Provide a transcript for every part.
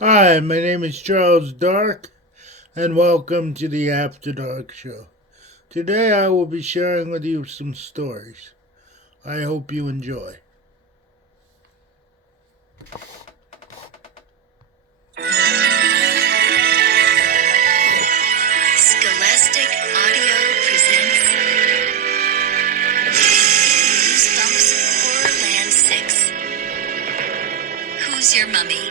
Hi, my name is Charles Dark, and welcome to the After Dark Show. Today I will be sharing with you some stories. I hope you enjoy. Scholastic Audio presents Goosebumps Horrorland 6. Who's Your Mummy?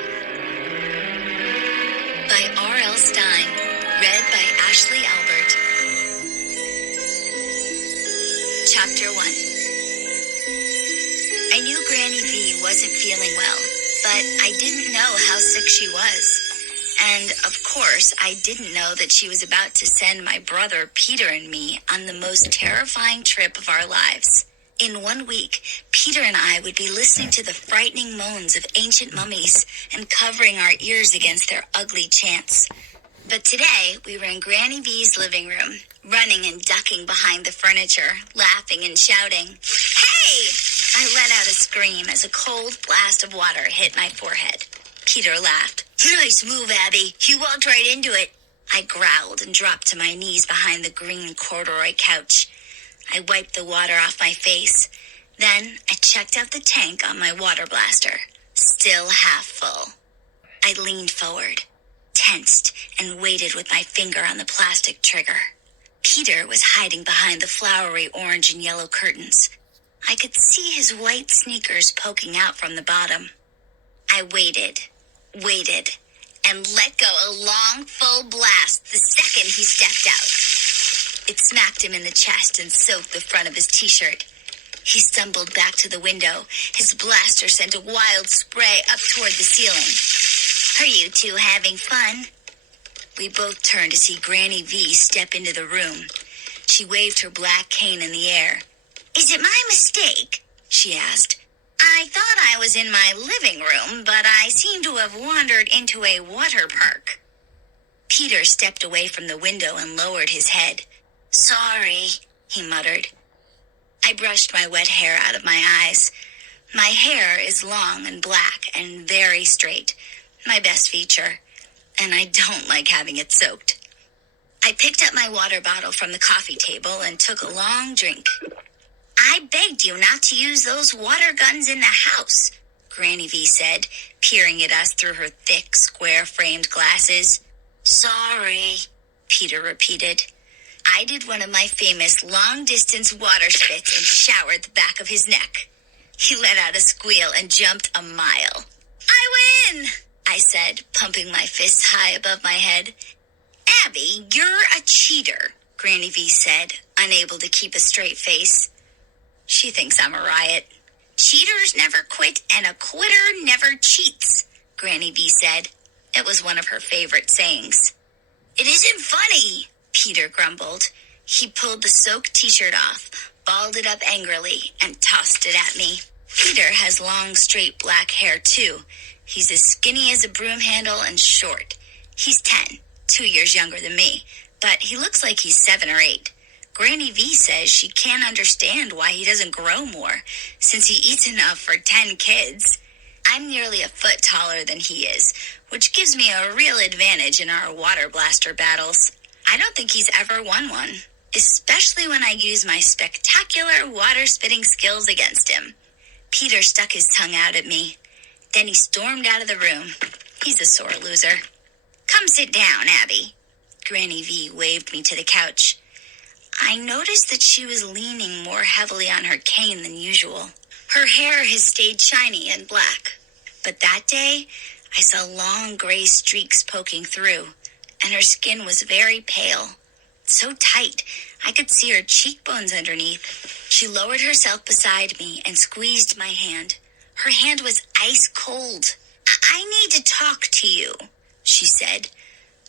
By R.L. Stein. Read by Ashley Albert. Chapter 1. I knew Granny V wasn't feeling well, but I didn't know how sick she was. And, of course, I didn't know that she was about to send my brother Peter and me on the most terrifying trip of our lives. In 1 week, Peter and I would be listening to the frightening moans of ancient mummies and covering our ears against their ugly chants. But today, we were in Granny V's living room, running and ducking behind the furniture, laughing and shouting, "Hey!" I let out a scream as a cold blast of water hit my forehead. Peter laughed. "Nice move, Abby. You walked right into it." I growled and dropped to my knees behind the green corduroy couch. I wiped the water off my face. Then I checked out the tank on my water blaster, still half full. I leaned forward, tensed, and waited with my finger on the plastic trigger. Peter was hiding behind the flowery orange and yellow curtains. I could see his white sneakers poking out from the bottom. I waited, and let go a long, full blast the second he stepped out. It smacked him in the chest and soaked the front of his t-shirt. He stumbled back to the window. His blaster sent a wild spray up toward the ceiling. "Are you two having fun?" We both turned to see Granny V step into the room. She waved her black cane in the air. "Is it my mistake?" she asked. "I thought I was in my living room, but I seem to have wandered into a water park." Peter stepped away from the window and lowered his head. "Sorry," he muttered. I brushed my wet hair out of my eyes. My hair is long and black and very straight, my best feature, and I don't like having it soaked. I picked up my water bottle from the coffee table and took a long drink. "I begged you not to use those water guns in the house," Granny V said, peering at us through her thick, square-framed glasses. "Sorry," Peter repeated. I did one of my famous long-distance water spits and showered the back of his neck. He let out a squeal and jumped a mile. "I win!" I said, pumping my fists high above my head. "Abby, you're a cheater," Granny V said, unable to keep a straight face. She thinks I'm a riot. "Cheaters never quit and a quitter never cheats," Granny V said. It was one of her favorite sayings. "It isn't funny," Peter grumbled. He pulled the soaked t-shirt off, balled it up angrily, and tossed it at me. Peter has long, straight black hair, too. He's as skinny as a broom handle and short. He's 10, 2 years younger than me, but he looks like he's 7 or 8. Granny V says she can't understand why he doesn't grow more, since he eats enough for 10 kids. I'm nearly a foot taller than he is, which gives me a real advantage in our water blaster battles. I don't think he's ever won one, especially when I use my spectacular water-spitting skills against him. Peter stuck his tongue out at me. Then he stormed out of the room. He's a sore loser. "Come sit down, Abby." Granny V waved me to the couch. I noticed that she was leaning more heavily on her cane than usual. Her hair has stayed shiny and black, but that day I saw long gray streaks poking through, and her skin was very pale, so tight I could see her cheekbones underneath. She lowered herself beside me and squeezed my hand. Her hand was ice cold. "I need to talk to you," she said.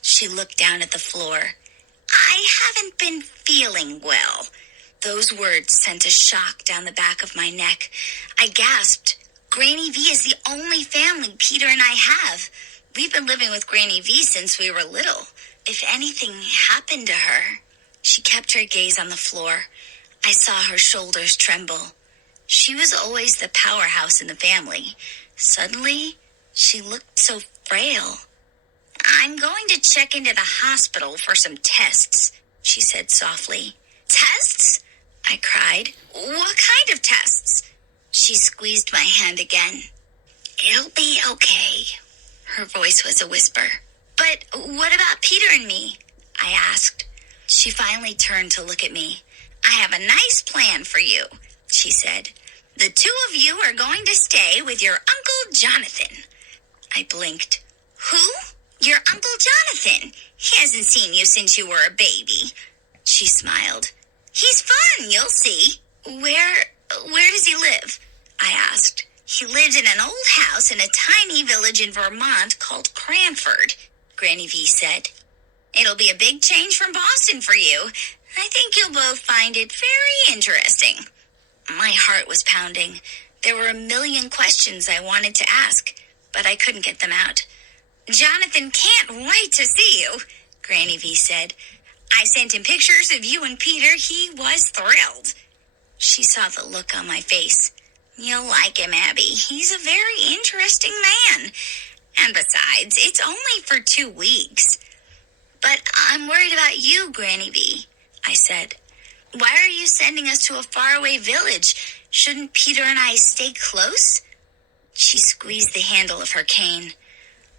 She looked down at the floor. "I haven't been feeling well." Those words sent a shock down the back of my neck. I gasped. Granny V is the only family Peter and I have. We've been living with Granny V since we were little. If anything happened to her... She kept her gaze on the floor. I saw her shoulders tremble. She was always the powerhouse in the family. Suddenly, she looked so frail. I'm going to check into the hospital for some tests, she said softly. Tests? I cried. What kind of tests? She squeezed my hand again. It'll be okay. Her voice was a whisper. But what about Peter and me? I asked. She finally turned to look at me. I have a nice plan for you, she said. The two of you are going to stay with your Uncle Jonathan. I blinked. Who? Your Uncle Jonathan. He hasn't seen you since you were a baby. She smiled. He's fun, you'll see. Where does he live? I asked. He lives in an old house in a tiny village in Vermont called Cranford, Granny V said. It'll be a big change from Boston for you. I think you'll both find it very interesting. My heart was pounding. There were a million questions I wanted to ask, but I couldn't get them out. Jonathan can't wait to see you, Granny V said. I sent him pictures of you and Peter. He was thrilled. She saw the look on my face. You'll like him, Abby. He's a very interesting man. And besides, it's only for 2 weeks. But I'm worried about you, Granny V, I said. Why are you sending us to a faraway village? Shouldn't Peter and I stay close? She squeezed the handle of her cane.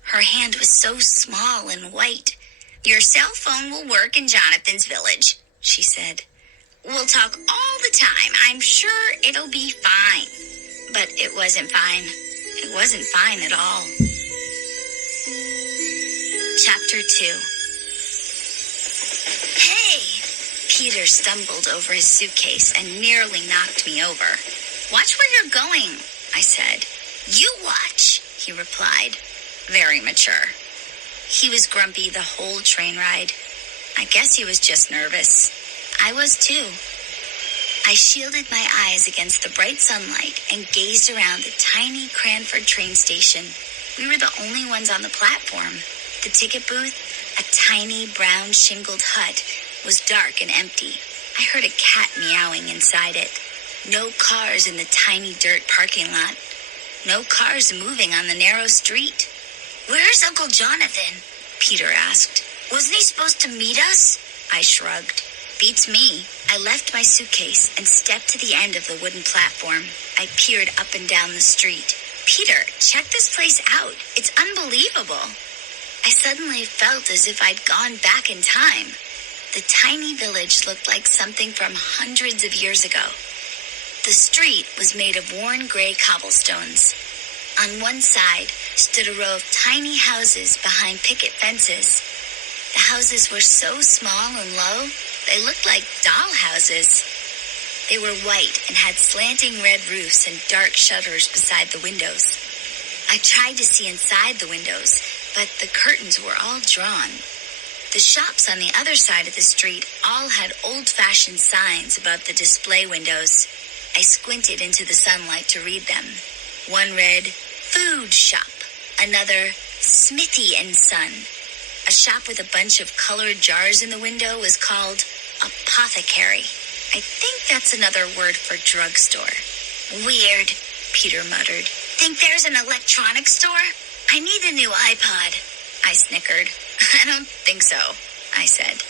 Her hand was so small and white. Your cell phone will work in Jonathan's village, she said. We'll talk all the time. I'm sure it'll be fine. But it wasn't fine. It wasn't fine at all. Chapter 2. Hey! Peter stumbled over his suitcase and nearly knocked me over. Watch where you're going, I said. You watch, he replied, very mature. He was grumpy the whole train ride. I guess he was just nervous. I was too. I shielded my eyes against the bright sunlight and gazed around the tiny Cranford train station. We were the only ones on the platform. The ticket booth, a tiny brown shingled hut, was dark and empty. I heard a cat meowing inside it. No cars in the tiny dirt parking lot. No cars moving on the narrow street. Where's Uncle Jonathan? Peter asked. Wasn't he supposed to meet us? I shrugged. Beats me. I left my suitcase and stepped to the end of the wooden platform. I peered up and down the street. Peter, check this place out. It's unbelievable. I suddenly felt as if I'd gone back in time. The tiny village looked like something from hundreds of years ago. The street was made of worn gray cobblestones. On one side stood a row of tiny houses behind picket fences. The houses were so small and low, they looked like doll houses. They were white and had slanting red roofs and dark shutters beside the windows. I tried to see inside the windows, but the curtains were all drawn. The shops on the other side of the street all had old-fashioned signs above the display windows. I squinted into the sunlight to read them. One read, Food Shop. Another, Smithy and Son. A shop with a bunch of colored jars in the window was called Apothecary. I think that's another word for drugstore. Weird, Peter muttered. Think there's an electronics store? I need a new iPod. I snickered. I don't think so, I said.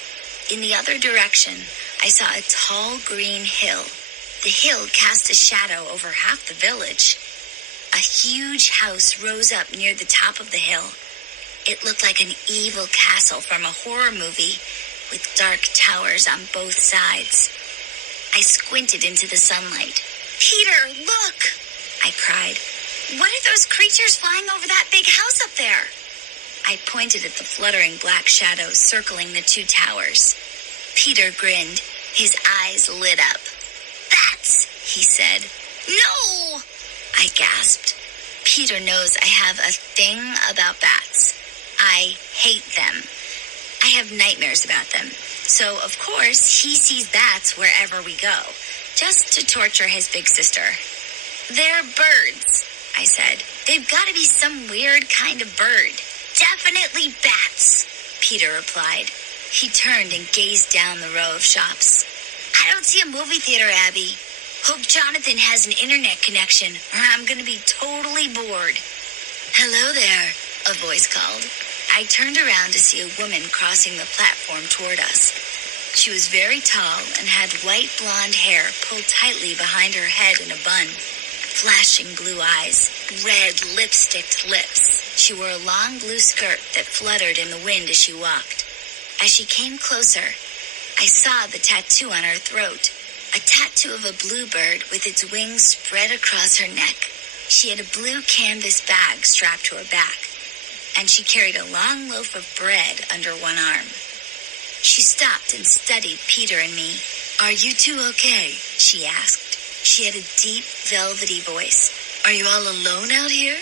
In the other direction, I saw a tall green hill. The hill cast a shadow over half the village. A huge house rose up near the top of the hill. It looked like an evil castle from a horror movie with dark towers on both sides. I squinted into the sunlight. Peter, look! I cried. What are those creatures flying over that big house up there? I pointed at the fluttering black shadows circling the two towers. Peter grinned. His eyes lit up. Bats, he said. No! I gasped. Peter knows I have a thing about bats. I hate them. I have nightmares about them. So, of course, he sees bats wherever we go, just to torture his big sister. They're birds, I said. They've got to be some weird kind of bird. Definitely bats, Peter replied. He turned and gazed down the row of shops. I don't see a movie theater, Abby. Hope Jonathan has an internet connection, or I'm going to be totally bored. Hello there, a voice called. I turned around to see a woman crossing the platform toward us. She was very tall and had white blonde hair pulled tightly behind her head in a bun, flashing blue eyes, red lipsticked lips. She wore a long blue skirt that fluttered in the wind as she walked. As she came closer, I saw the tattoo on her throat, a tattoo of a bluebird with its wings spread across her neck. She had a blue canvas bag strapped to her back, and she carried a long loaf of bread under one arm. She stopped and studied Peter and me. "Are you two okay?" she asked. She had a deep, velvety voice. "Are you all alone out here?"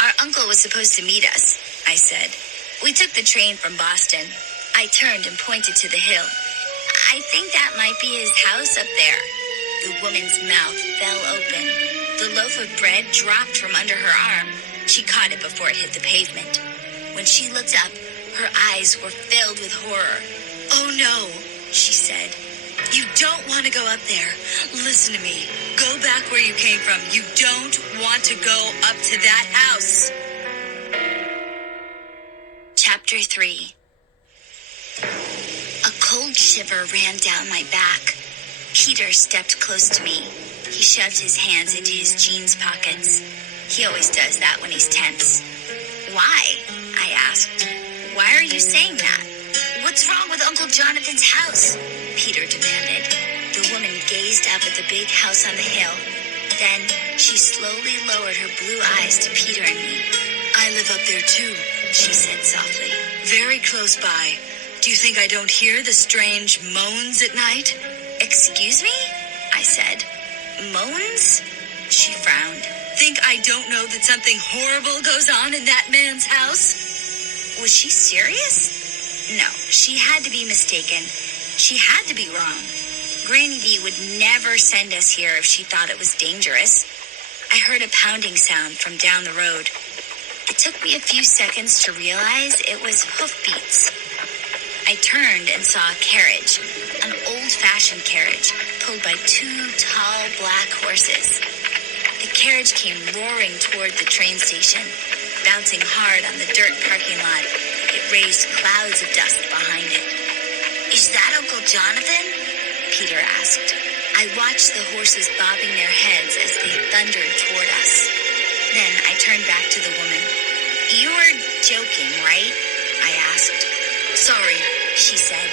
"Our uncle was supposed to meet us," I said. "We took the train from Boston." I turned and pointed to the hill. "I think that might be his house up there." The woman's mouth fell open. The loaf of bread dropped from under her arm. She caught it before it hit the pavement. When she looked up, her eyes were filled with horror. "Oh no," she said. "You don't want to go up there. Listen to me. Go back where you came from. You don't want to go up to that house." Chapter 3. A cold shiver ran down my back. Peter stepped close to me. He shoved his hands into his jeans pockets. He always does that when he's tense. "Why?" I asked. "Why are you saying that? What's wrong with Uncle Jonathan's house?" Peter demanded. The woman gazed up at the big house on the hill. Then she slowly lowered her blue eyes to Peter and me. "I live up there too," she said softly. "Very close by. Do you think I don't hear the strange moans at night?" "Excuse me?" I said. "Moans?" She frowned. "Think I don't know that something horrible goes on in that man's house?" Was she serious? No, she had to be mistaken. She had to be wrong. Granny V would never send us here if she thought it was dangerous. I heard a pounding sound from down the road. It took me a few seconds to realize it was hoofbeats. I turned and saw a carriage, an old-fashioned carriage, pulled by two tall black horses. The carriage came roaring toward the train station, bouncing hard on the dirt parking lot. It raised clouds of dust behind it. "Is that Uncle Jonathan?" Peter asked. I watched the horses bobbing their heads as they thundered toward us. Then I turned back to the woman. "You were joking, right?" I asked. "Sorry," she said.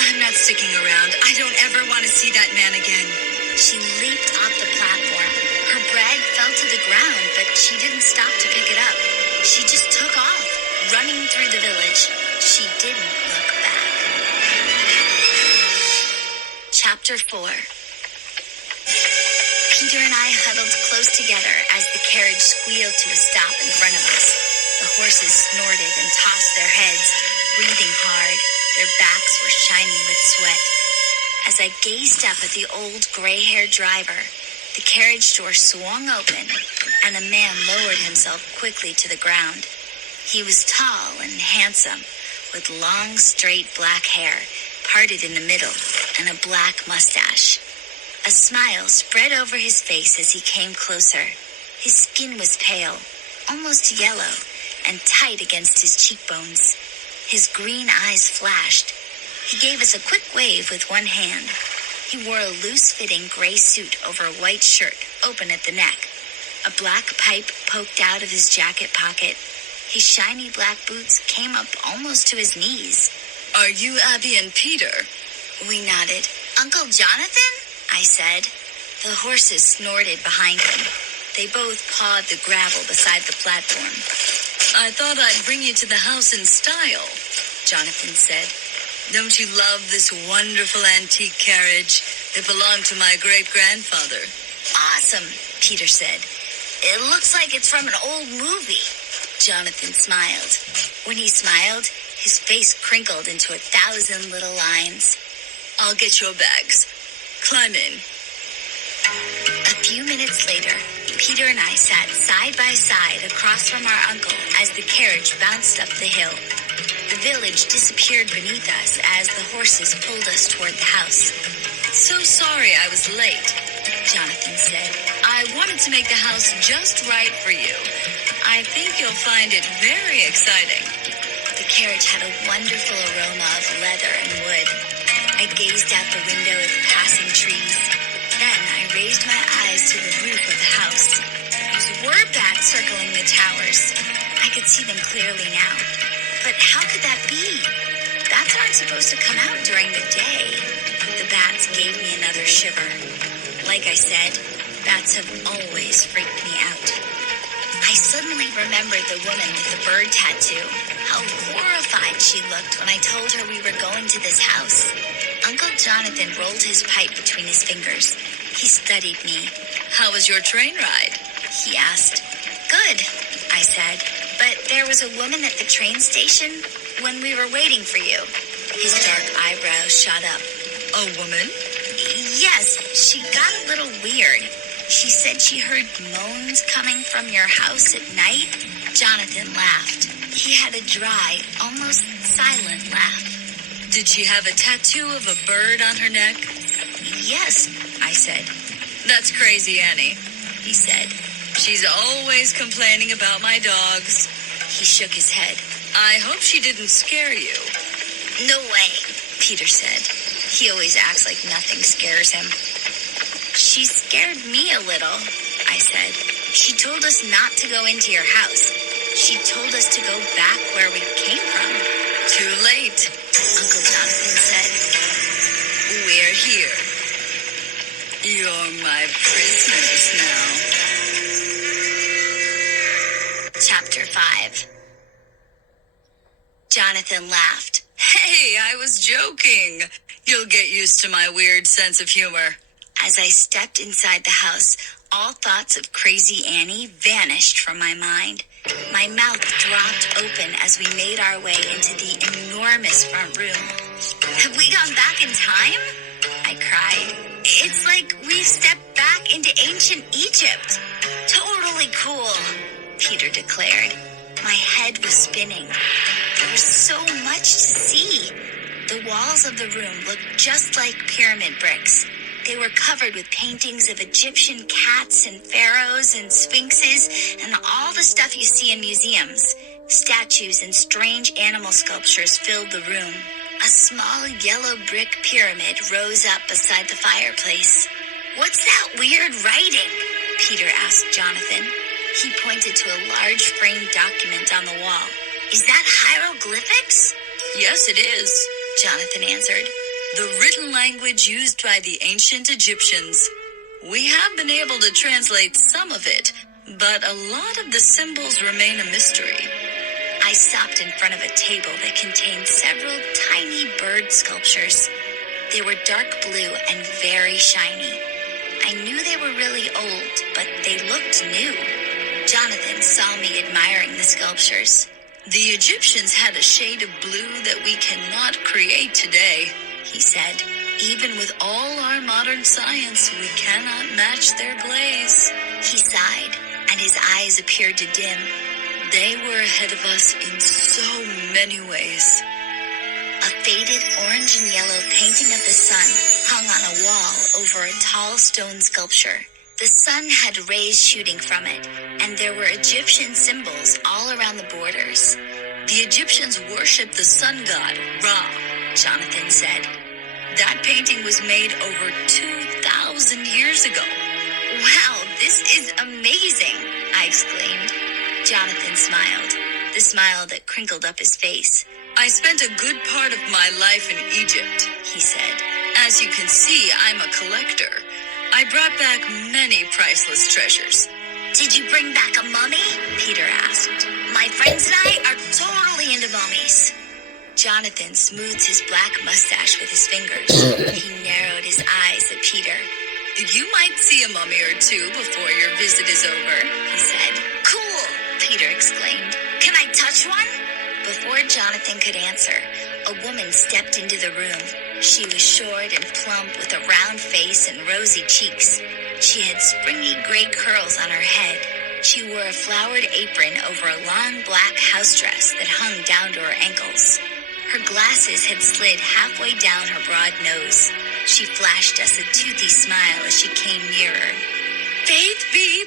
"I'm not sticking around. I don't ever want to see that man again." She leaped off the platform. Her bread fell to the ground, but she didn't stop to pick it up. She just took off, running through the village. She didn't look back. Chapter 4. Peter and I huddled close together as the carriage squealed to a stop in front of us. The horses snorted and tossed their heads, breathing hard. Their backs were shining with sweat. As I gazed up at the old gray-haired driver, the carriage door swung open, and a man lowered himself quickly to the ground. He was tall and handsome, with long, straight black hair, parted in the middle, and a black mustache. A smile spread over his face as he came closer. His skin was pale, almost yellow, and tight against his cheekbones. His green eyes flashed. He gave us a quick wave with one hand. He wore a loose-fitting gray suit over a white shirt, open at the neck. A black pipe poked out of his jacket pocket. His shiny black boots came up almost to his knees. "Are you Abby and Peter?" We nodded. "Uncle Jonathan?" I said. The horses snorted behind him. They both pawed the gravel beside the platform. "I thought I'd bring you to the house in style," Jonathan said. "Don't you love this wonderful antique carriage? It belonged to my great-grandfather." "Awesome," Peter said. "It looks like it's from an old movie." Jonathan smiled. When he smiled, his face crinkled into 1,000 little lines. "I'll get your bags. Climb in." A few minutes later, Peter and I sat side by side across from our uncle as the carriage bounced up the hill. The village disappeared beneath us as the horses pulled us toward the house. "So sorry I was late," Jonathan said. "I wanted to make the house just right for you. I think you'll find it very exciting. The carriage had a wonderful aroma of leather and wood. I gazed out the window at the passing trees. Then I raised my eyes to the roof of the house. There were bats circling the towers. I could see them clearly now. But how could that be? Bats aren't supposed to come out during the day. The bats gave me another shiver. Like I said, bats have always freaked me out. I suddenly remembered the woman with the bird tattoo. How horrified she looked when I told her we were going to this house. Uncle Jonathan rolled his pipe between his fingers. He studied me. "How was your train ride?" he asked. "Good," I said. "But there was a woman at the train station when we were waiting for you." His dark eyebrows shot up. "A woman?" "Yes, she got a little weird. She said she heard moans coming from your house at night." Jonathan laughed. He had a dry, almost silent laugh. "Did she have a tattoo of a bird on her neck?" "Yes," I said. "That's crazy, Annie," he said. "She's always complaining about my dogs." He shook his head. "I hope she didn't scare you." "No way," Peter said. He always acts like nothing scares him. "She scared me a little," I said. "She told us not to go into your house. She told us to go back where we came from." "Too late," Uncle Jonathan said. "We're here. You're my prisoners now." Chapter 5. Jonathan laughed. "Hey, I was joking. You'll get used to my weird sense of humor." As I stepped inside the house, all thoughts of crazy Annie vanished from my mind. My mouth dropped open as we made our way into the enormous front room. "Have we gone back in time?" I cried. "It's like we've stepped back into ancient Egypt." "Totally cool," Peter declared. My head was spinning. There was so much to see. The walls of the room looked just like pyramid bricks. They were covered with paintings of Egyptian cats and pharaohs and sphinxes and all the stuff you see in museums. Statues and strange animal sculptures filled the room. A small yellow brick pyramid rose up beside the fireplace. "What's that weird writing?" Peter asked Jonathan. He pointed to a large framed document on the wall. "Is that hieroglyphics?" "Yes, it is," Jonathan answered. "The written language used by the ancient Egyptians. We have been able to translate some of it, but a lot of the symbols remain a mystery." I stopped in front of a table that contained several tiny bird sculptures. They were dark blue and very shiny. I knew they were really old, but they looked new. Jonathan saw me admiring the sculptures. "The Egyptians had a shade of blue that we cannot create today," he said. "Even with all our modern science, we cannot match their glaze." He sighed, and his eyes appeared to dim. "They were ahead of us in so many ways." A faded orange and yellow painting of the sun hung on a wall over a tall stone sculpture. The sun had rays shooting from it, and there were Egyptian symbols all around the borders. "The Egyptians worshipped the sun god, Ra," Jonathan said. "That painting was made over 2,000 years ago." "Wow, this is amazing," I exclaimed. Jonathan smiled, the smile that crinkled up his face. "I spent a good part of my life in Egypt," he said. "As you can see, I'm a collector. I brought back many priceless treasures." "Did you bring back a mummy?" Peter asked. "My friends and I are totally into mummies." Jonathan smoothed his black mustache with his fingers. He narrowed his eyes at Peter. "You might see a mummy or two before your visit is over," he said. "Cool," Peter exclaimed. "Can I touch one?" Before Jonathan could answer, a woman stepped into the room. She was short and plump with a round face and rosy cheeks. She had springy gray curls on her head. She wore a flowered apron over a long black house dress that hung down to her ankles. Her glasses had slid halfway down her broad nose. She flashed us a toothy smile as she came nearer. "Faith be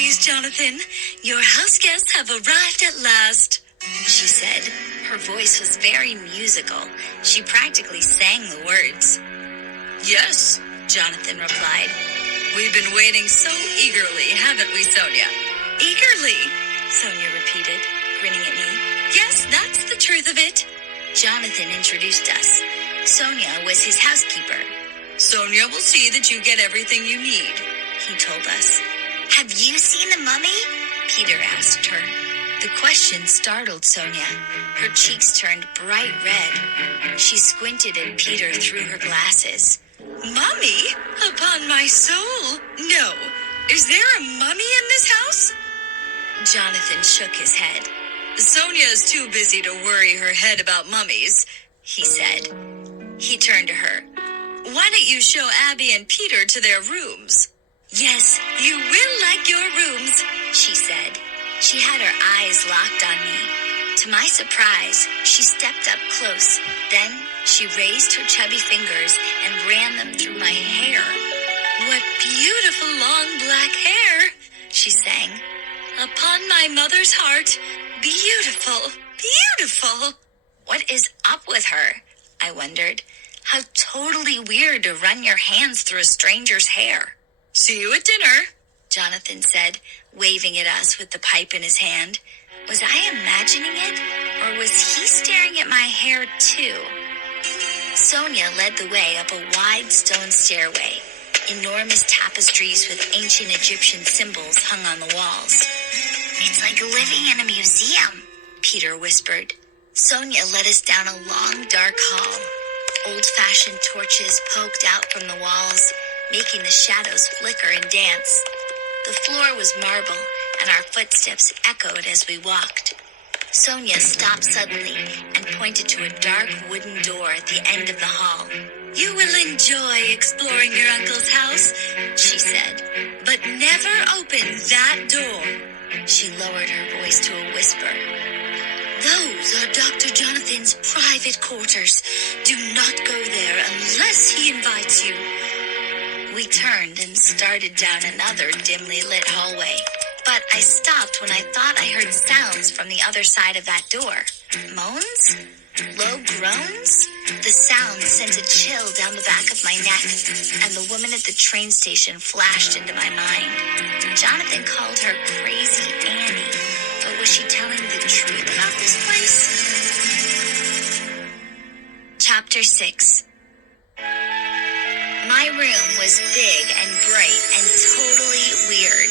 days, Jonathan. Your house guests have arrived at last, she said. Her voice was very musical. She practically sang the words. Yes, Jonathan replied. We've been waiting so eagerly, haven't we, Sonia? Eagerly, Sonia repeated, grinning at me. Yes, that's the truth of it. Jonathan introduced us. Sonia was his housekeeper. Sonia will see that you get everything you need, he told us. Have you seen the mummy? Peter asked her. The question startled Sonia. Her cheeks turned bright red. She squinted at Peter through her glasses. Mummy? Upon my soul, no. Is there a mummy in this house? Jonathan shook his head. Sonia is too busy to worry her head about mummies, he said. He turned to her. Why don't you show Abby and Peter to their rooms? Yes, you will like your rooms, she said. She had her eyes locked on me. To my surprise, she stepped up close. Then she raised her chubby fingers and ran them through my hair. What beautiful long black hair, she sang. Upon my mother's heart, beautiful, beautiful. What is up with her? I wondered. How totally weird to run your hands through a stranger's hair. See you at dinner, Jonathan said, waving at us with the pipe in his hand. Was I imagining it, or was he staring at my hair too? Sonia led the way up a wide stone stairway. Enormous tapestries with ancient Egyptian symbols hung on the walls. It's like living in a museum, Peter whispered. Sonia led us down a long, dark hall. Old-fashioned torches poked out from the walls, making the shadows flicker and dance. The floor was marble, and our footsteps echoed as we walked. Sonia stopped suddenly and pointed to a dark wooden door at the end of the hall. You will enjoy exploring your uncle's house, she said, but never open that door. She lowered her voice to a whisper. Those are Dr. Jonathan's private quarters. Do not go there unless he invites you. We turned and started down another dimly lit hallway. But I stopped when I thought I heard sounds from the other side of that door. Moans? Low groans? The sound sent a chill down the back of my neck, and the woman at the train station flashed into my mind. Jonathan called her Crazy Annie, but was she telling the truth about this place? Chapter 6. My room was big and bright and totally weird.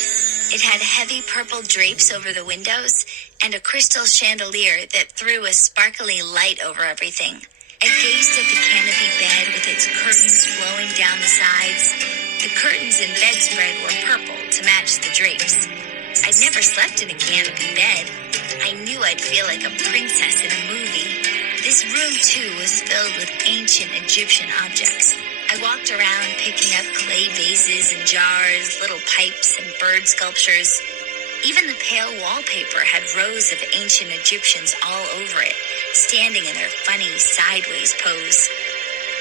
It had heavy purple drapes over the windows and a crystal chandelier that threw a sparkly light over everything. I gazed at the canopy bed with its curtains flowing down the sides. The curtains and bedspread were purple to match the drapes. I'd never slept in a canopy bed. I knew I'd feel like a princess in a movie. This room, too, was filled with ancient Egyptian objects. I walked around picking up clay vases and jars, little pipes and bird sculptures. Even the pale wallpaper had rows of ancient Egyptians all over it, standing in their funny sideways pose.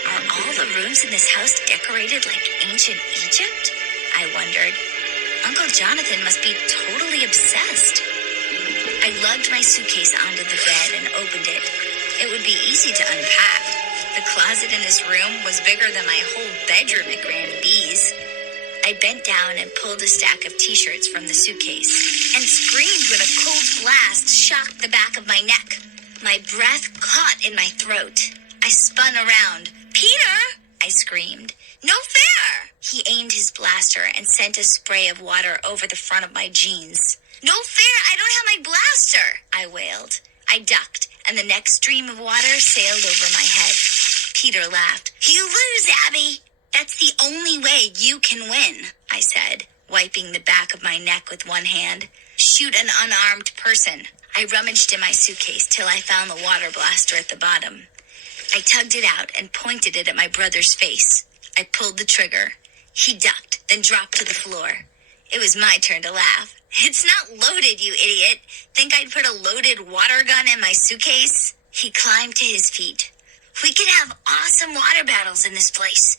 Are all the rooms in this house decorated like ancient Egypt? I wondered. Uncle Jonathan must be totally obsessed. I lugged my suitcase onto the bed and opened it. It would be easy to unpack. The closet in this room was bigger than my whole bedroom at Granny B's. I bent down and pulled a stack of t-shirts from the suitcase and screamed when a cold blast shocked the back of my neck. My breath caught in my throat. I spun around. Peter! I screamed. No fair! He aimed his blaster and sent a spray of water over the front of my jeans. No fair! I don't have my blaster! I wailed. I ducked, and the next stream of water sailed over my head. Peter laughed. You lose, Abby! That's the only way you can win, I said, wiping the back of my neck with one hand. Shoot an unarmed person. I rummaged in my suitcase till I found the water blaster at the bottom. I tugged it out and pointed it at my brother's face. I pulled the trigger. He ducked, then dropped to the floor. It was my turn to laugh. It's not loaded, you idiot. Think I'd put a loaded water gun in my suitcase? He climbed to his feet. We could have awesome water battles in this place.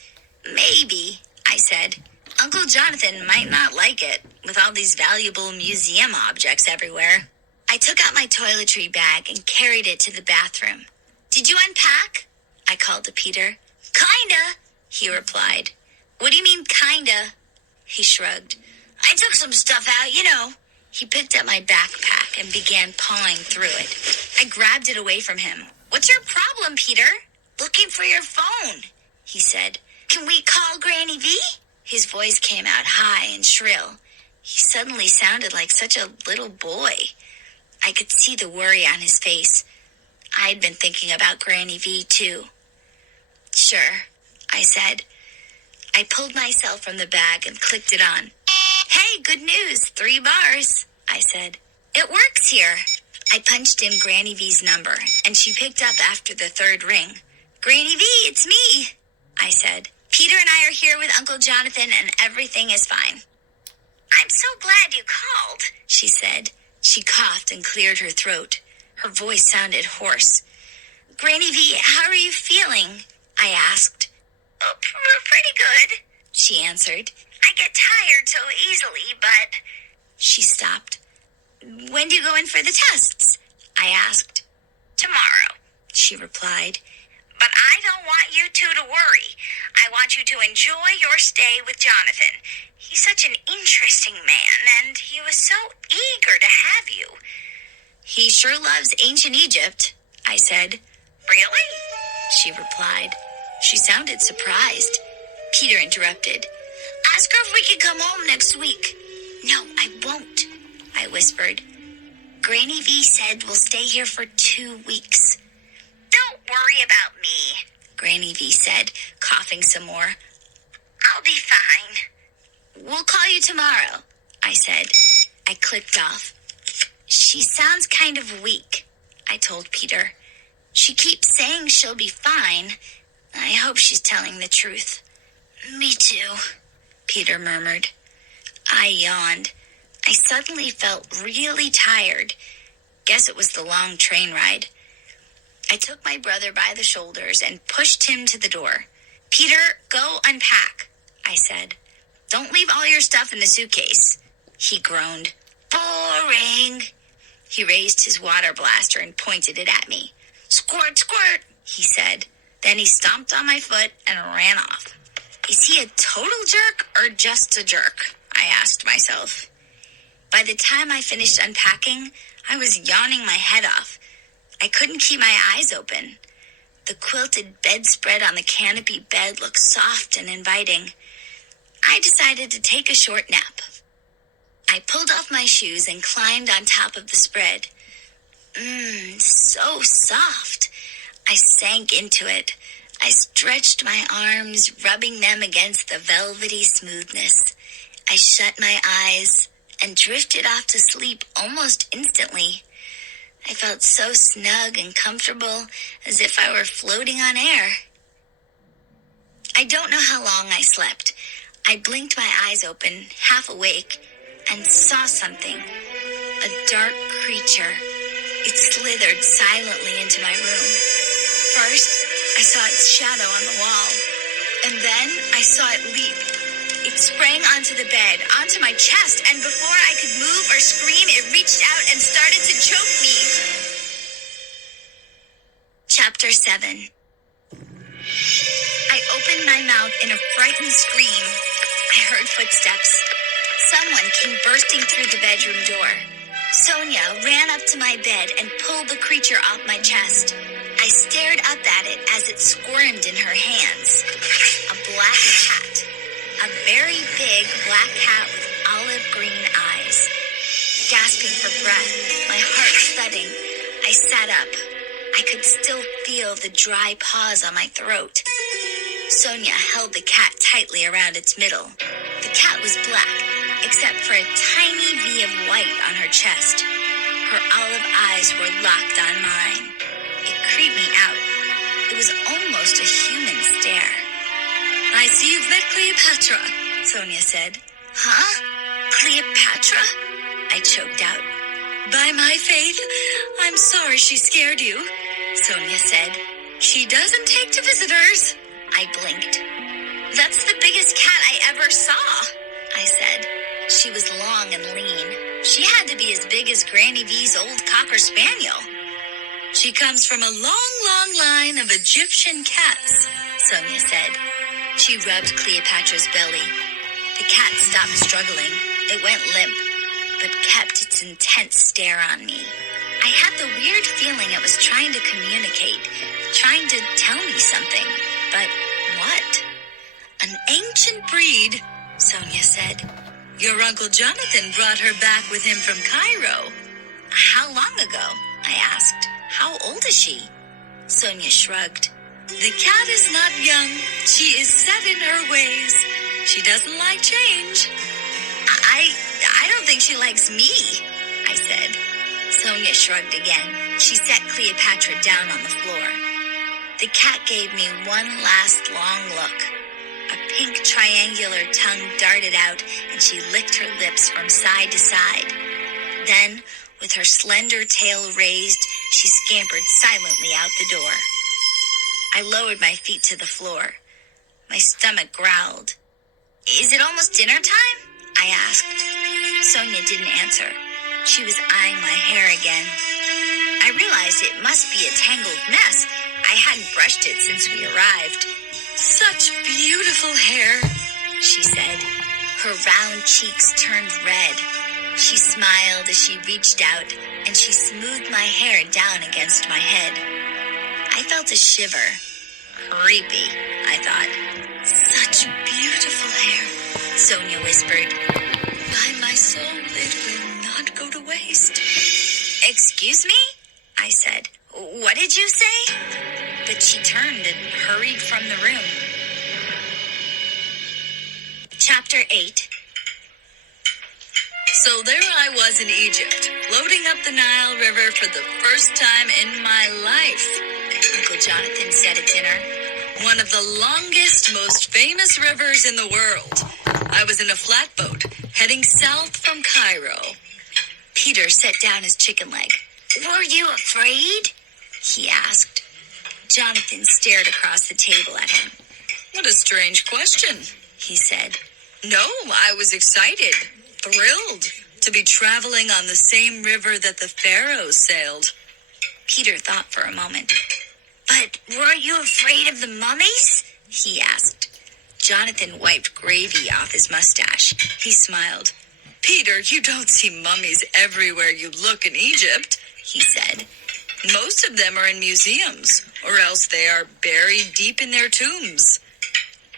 Maybe, I said. Uncle Jonathan might not like it, with all these valuable museum objects everywhere. I took out my toiletry bag and carried it to the bathroom. Did you unpack? I called to Peter. Kinda, he replied. What do you mean, kinda? He shrugged. I took some stuff out, you know. He picked up my backpack and began pawing through it. I grabbed it away from him. What's your problem, Peter? Looking for your phone, he said. Can we call Granny V? His voice came out high and shrill. He suddenly sounded like such a little boy. I could see the worry on his face. I'd been thinking about Granny V, too. Sure, I said. I pulled myself from the bag and clicked it on. Hey, good news, 3 bars, I said. It works here. I punched in Granny V's number, and she picked up after the 3rd ring. Granny V, it's me, I said. Peter and I are here with Uncle Jonathan, and everything is fine. I'm so glad you called, she said. She coughed and cleared her throat. Her voice sounded hoarse. Granny V, how are you feeling? I asked. Oh, pretty good, she answered. I get tired so easily, but... She stopped. When do you go in for the tests? I asked. Tomorrow, she replied. But I don't want you two to worry. I want you to enjoy your stay with Jonathan. He's such an interesting man, and he was so eager to have you. He sure loves ancient Egypt, I said. Really? She replied. She sounded surprised. Peter interrupted. Ask her if we can come home next week. No, I won't, I whispered. Granny V said we'll stay here for 2 weeks. Don't worry about me, Granny V said, coughing some more. I'll be fine. We'll call you tomorrow, I said. I clicked off. She sounds kind of weak, I told Peter. She keeps saying she'll be fine. I hope she's telling the truth. Me too, Peter murmured. I yawned. I suddenly felt really tired. Guess it was the long train ride. I took my brother by the shoulders and pushed him to the door. Peter, go unpack, I said. Don't leave all your stuff in the suitcase. He groaned. Boring. He raised his water blaster and pointed it at me. Squirt, squirt, he said. Then he stomped on my foot and ran off. Is he a total jerk or just a jerk? I asked myself. By the time I finished unpacking, I was yawning my head off. I couldn't keep my eyes open. The quilted bedspread on the canopy bed looked soft and inviting. I decided to take a short nap. I pulled off my shoes and climbed on top of the spread. So soft. I sank into it. I stretched my arms, rubbing them against the velvety smoothness. I shut my eyes and drifted off to sleep almost instantly. I felt so snug and comfortable, as if I were floating on air. I don't know how long I slept. I blinked my eyes open, half awake, and saw something. A dark creature. It slithered silently into my room. First, I saw its shadow on the wall, and then I saw it leap. It sprang onto the bed, onto my chest, and before I could move or scream, it reached out and started to choke me. Chapter 7. I opened my mouth in a frightened scream. I heard footsteps. Someone came bursting through the bedroom door. Sonia ran up to my bed and pulled the creature off my chest. I stared up at it as it squirmed in her hands. A black cat. A very big black cat with olive green eyes. Gasping for breath, my heart thudding, I sat up. I could still feel the dry paws on my throat. Sonia held the cat tightly around its middle. The cat was black, except for a tiny V of white on her chest. Her olive eyes were locked on mine. It creeped me out. It was almost a human stare. I see you've met Cleopatra, Sonia said. Huh? Cleopatra? I choked out. By my faith, I'm sorry she scared you, Sonia said. She doesn't take to visitors. I blinked. That's the biggest cat I ever saw, I said. She was long and lean. She had to be as big as Granny V's old Cocker Spaniel. She comes from a long, long line of Egyptian cats, Sonia said. She rubbed Cleopatra's belly. The cat stopped struggling. It went limp, but kept its intense stare on me. I had the weird feeling it was trying to communicate, trying to tell me something. But what? An ancient breed, Sonia said. Your Uncle Jonathan brought her back with him from Cairo. How long ago? I asked. How old is she? Sonia shrugged. The cat is not young. She is set in her ways. She doesn't like change. I don't think she likes me, I said. Sonia shrugged again. She set Cleopatra down on the floor. The cat gave me one last long look. A pink triangular tongue darted out, and she licked her lips from side to side. Then, with her slender tail raised, she scampered silently out the door. I lowered my feet to the floor. My stomach growled. Is it almost dinner time? I asked. Sonia didn't answer. She was eyeing my hair again. I realized it must be a tangled mess. I hadn't brushed it since we arrived. Such beautiful hair, she said. Her round cheeks turned red. She smiled as she reached out, and she smoothed my hair down against my head. I felt a shiver. Creepy, I thought. Such beautiful hair, Sonia whispered. By my soul, it will not go to waste. Excuse me? I said. What did you say? But she turned and hurried from the room. Chapter 8. So there I was in Egypt, floating up the Nile River for the first time in my life, Uncle Jonathan said at dinner. One of the longest, most famous rivers in the world. I was in a flatboat, heading south from Cairo. Peter set down his chicken leg. Were you afraid? He asked. Jonathan stared across the table at him. What a strange question, he said. No, I was excited, thrilled to be traveling on the same river that the pharaohs sailed. Peter thought for a moment. But weren't you afraid of the mummies? He asked. Jonathan wiped gravy off his mustache. He smiled. Peter, you don't see mummies everywhere you look in Egypt, he said. Most of them are in museums, or else they are buried deep in their tombs.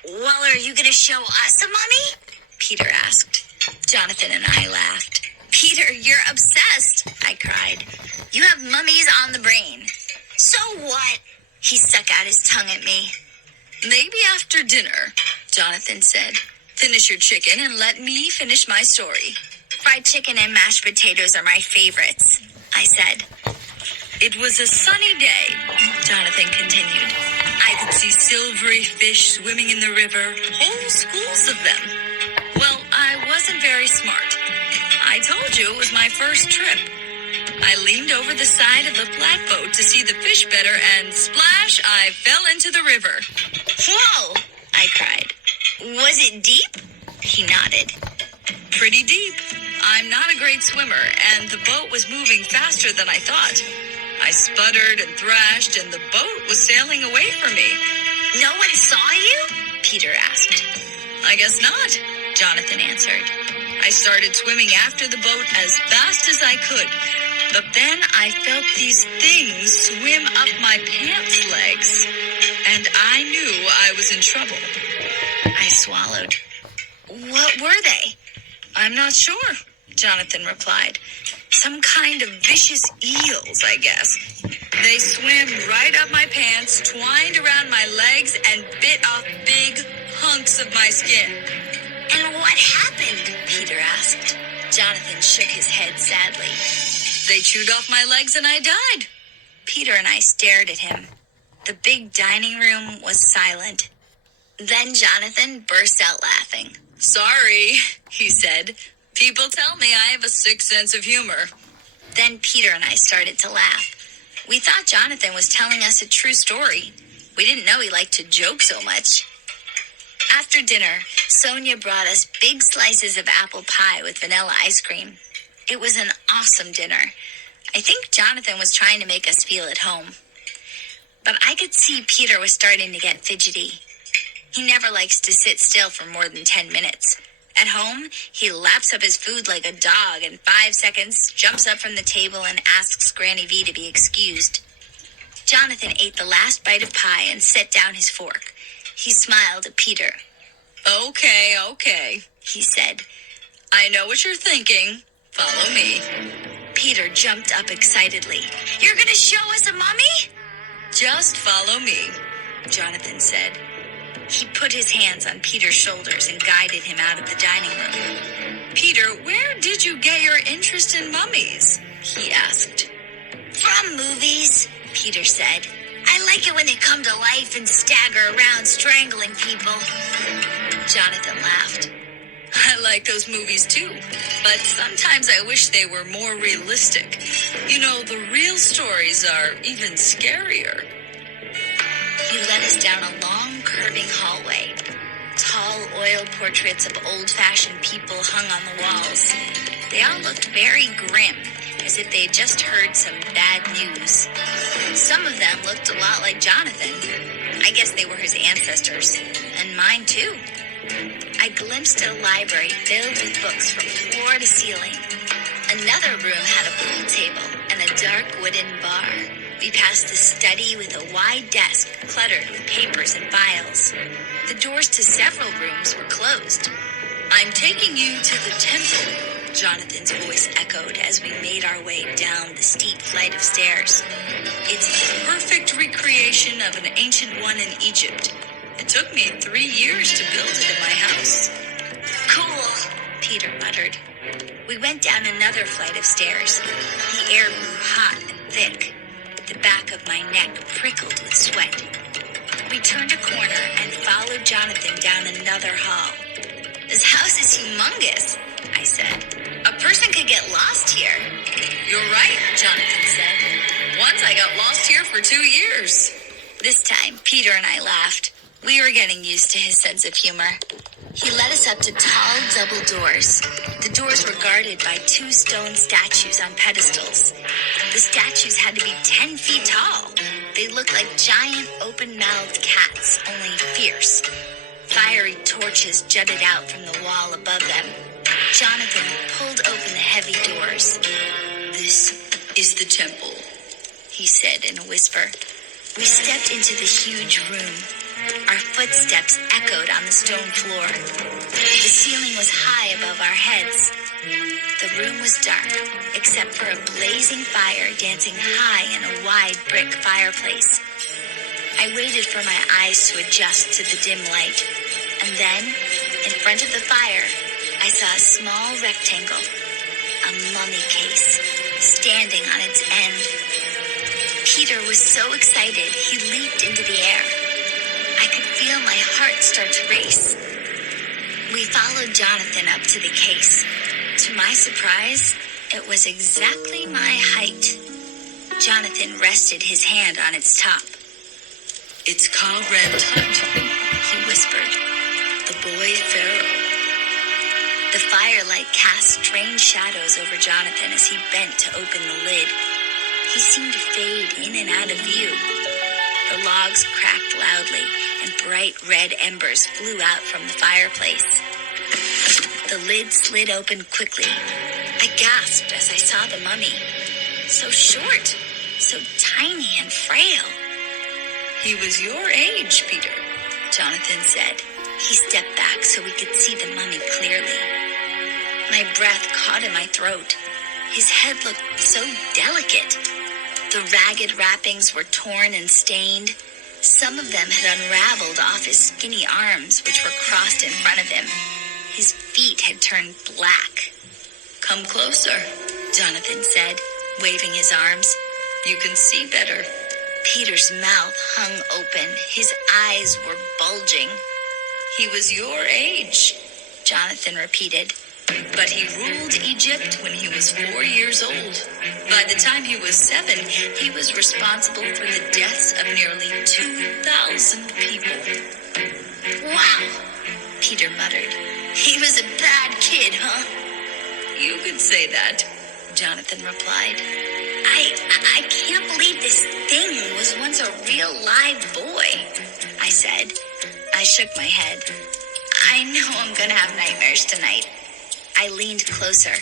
Well, are you going to show us a mummy? Peter asked. Jonathan and I laughed. Peter, you're obsessed, I cried. You have mummies on the brain. So what? He stuck out his tongue at me. Maybe after dinner, Jonathan said. Finish your chicken and let me finish my story. Fried chicken and mashed potatoes are my favorites, I said. It was a sunny day, Jonathan continued. I could see silvery fish swimming in the river, whole schools of them. Well, I wasn't very smart. I told you it was my first trip. I leaned over the side of the flatboat to see the fish better, and splash, I fell into the river. Whoa, I cried. Was it deep? He nodded. Pretty deep. I'm not a great swimmer, and the boat was moving faster than I thought. I sputtered and thrashed, and the boat was sailing away from me. No one saw you? Peter asked. I guess not, Jonathan answered. I started swimming after the boat as fast as I could, but then I felt these things swim up my pants legs, and I knew I was in trouble. I swallowed. What were they? I'm not sure, Jonathan replied. Some kind of vicious eels, I guess. They swam right up my pants, twined around my legs, and bit off big hunks of my skin. And what happened? Peter asked. Jonathan shook his head sadly. They chewed off my legs and I died. Peter and I stared at him. The big dining room was silent. Then Jonathan burst out laughing. Sorry, he said. People tell me I have a sick sense of humor. Then Peter and I started to laugh. We thought Jonathan was telling us a true story. We didn't know he liked to joke so much. After dinner, Sonia brought us big slices of apple pie with vanilla ice cream. It was an awesome dinner. I think Jonathan was trying to make us feel at home. But I could see Peter was starting to get fidgety. He never likes to sit still for more than 10 minutes. At home, he laps up his food like a dog in 5 seconds, jumps up from the table, and asks Granny V to be excused. Jonathan ate the last bite of pie and set down his fork. He smiled at Peter. Okay, he said. I know what you're thinking. Follow me. Peter jumped up excitedly. You're gonna show us a mummy? Just follow me, Jonathan said. He put his hands on Peter's shoulders and guided him out of the dining room. Peter, where did you get your interest in mummies? He asked. From movies, Peter said. I like it when they come to life and stagger around strangling people. Jonathan laughed. I like those movies too, but sometimes I wish they were more realistic. You know, the real stories are even scarier. He led us down a long, curving hallway. Tall oil portraits of old-fashioned people hung on the walls. They all looked very grim, as if they had just heard some bad news. Some of them looked a lot like Jonathan. I guess they were his ancestors, and mine too. I glimpsed a library filled with books from floor to ceiling. Another room had a pool table and a dark wooden bar. We passed a study with a wide desk cluttered with papers and files. The doors to several rooms were closed. I'm taking you to the temple, Jonathan's voice echoed as we made our way down the steep flight of stairs. It's a perfect recreation of an ancient one in Egypt. It took me 3 years to build it in my house. Cool, Peter muttered. We went down another flight of stairs. The air grew hot and thick. The back of my neck prickled with sweat. We turned a corner and followed Jonathan down another hall. This house is humongous, I said. A person could get lost here. You're right, Jonathan said. Once I got lost here for 2 years. This time, Peter and I laughed. We were getting used to his sense of humor. He led us up to tall double doors. The doors were guarded by 2 stone statues on pedestals. The statues had to be 10 feet tall. They looked like giant open-mouthed cats, only fierce. Fiery torches jutted out from the wall above them. Jonathan pulled open the heavy doors. This is the temple, he said in a whisper. We stepped into the huge room. Our footsteps echoed on the stone floor. The ceiling was high above our heads. The room was dark, except for a blazing fire dancing high in a wide brick fireplace. I waited for my eyes to adjust to the dim light, and then, in front of the fire, I saw a small rectangle, a mummy case, standing on its end. Peter was so excited, he leaped into the air. I could feel my heart start to race. We followed Jonathan up to the case. To my surprise, it was exactly my height. Jonathan rested his hand on its top. It's Ka Rem Tut, he whispered. The boy pharaoh. The firelight cast strange shadows over Jonathan as he bent to open the lid. He seemed to fade in and out of view. The logs cracked loudly, and bright red embers flew out from the fireplace. The lid slid open quickly. I gasped as I saw the mummy. So short, so tiny and frail. He was your age, Peter, Jonathan said. He stepped back so we could see the mummy clearly. My breath caught in my throat. His head looked so delicate. The ragged wrappings were torn and stained. Some of them had unraveled off his skinny arms, which were crossed in front of him. His feet had turned black. Come closer, Jonathan said, waving his arms. You can see better. Peter's mouth hung open. His eyes were bulging. He was your age, Jonathan repeated. But he ruled Egypt when he was 4 years old. By the time he was 7, he was responsible for the deaths of nearly 2,000 people. Wow, Peter muttered. He was a bad kid, huh? You could say that, Jonathan replied. I can't believe this thing was once a real live boy, I said. I shook my head. I know I'm gonna have nightmares tonight. I leaned closer.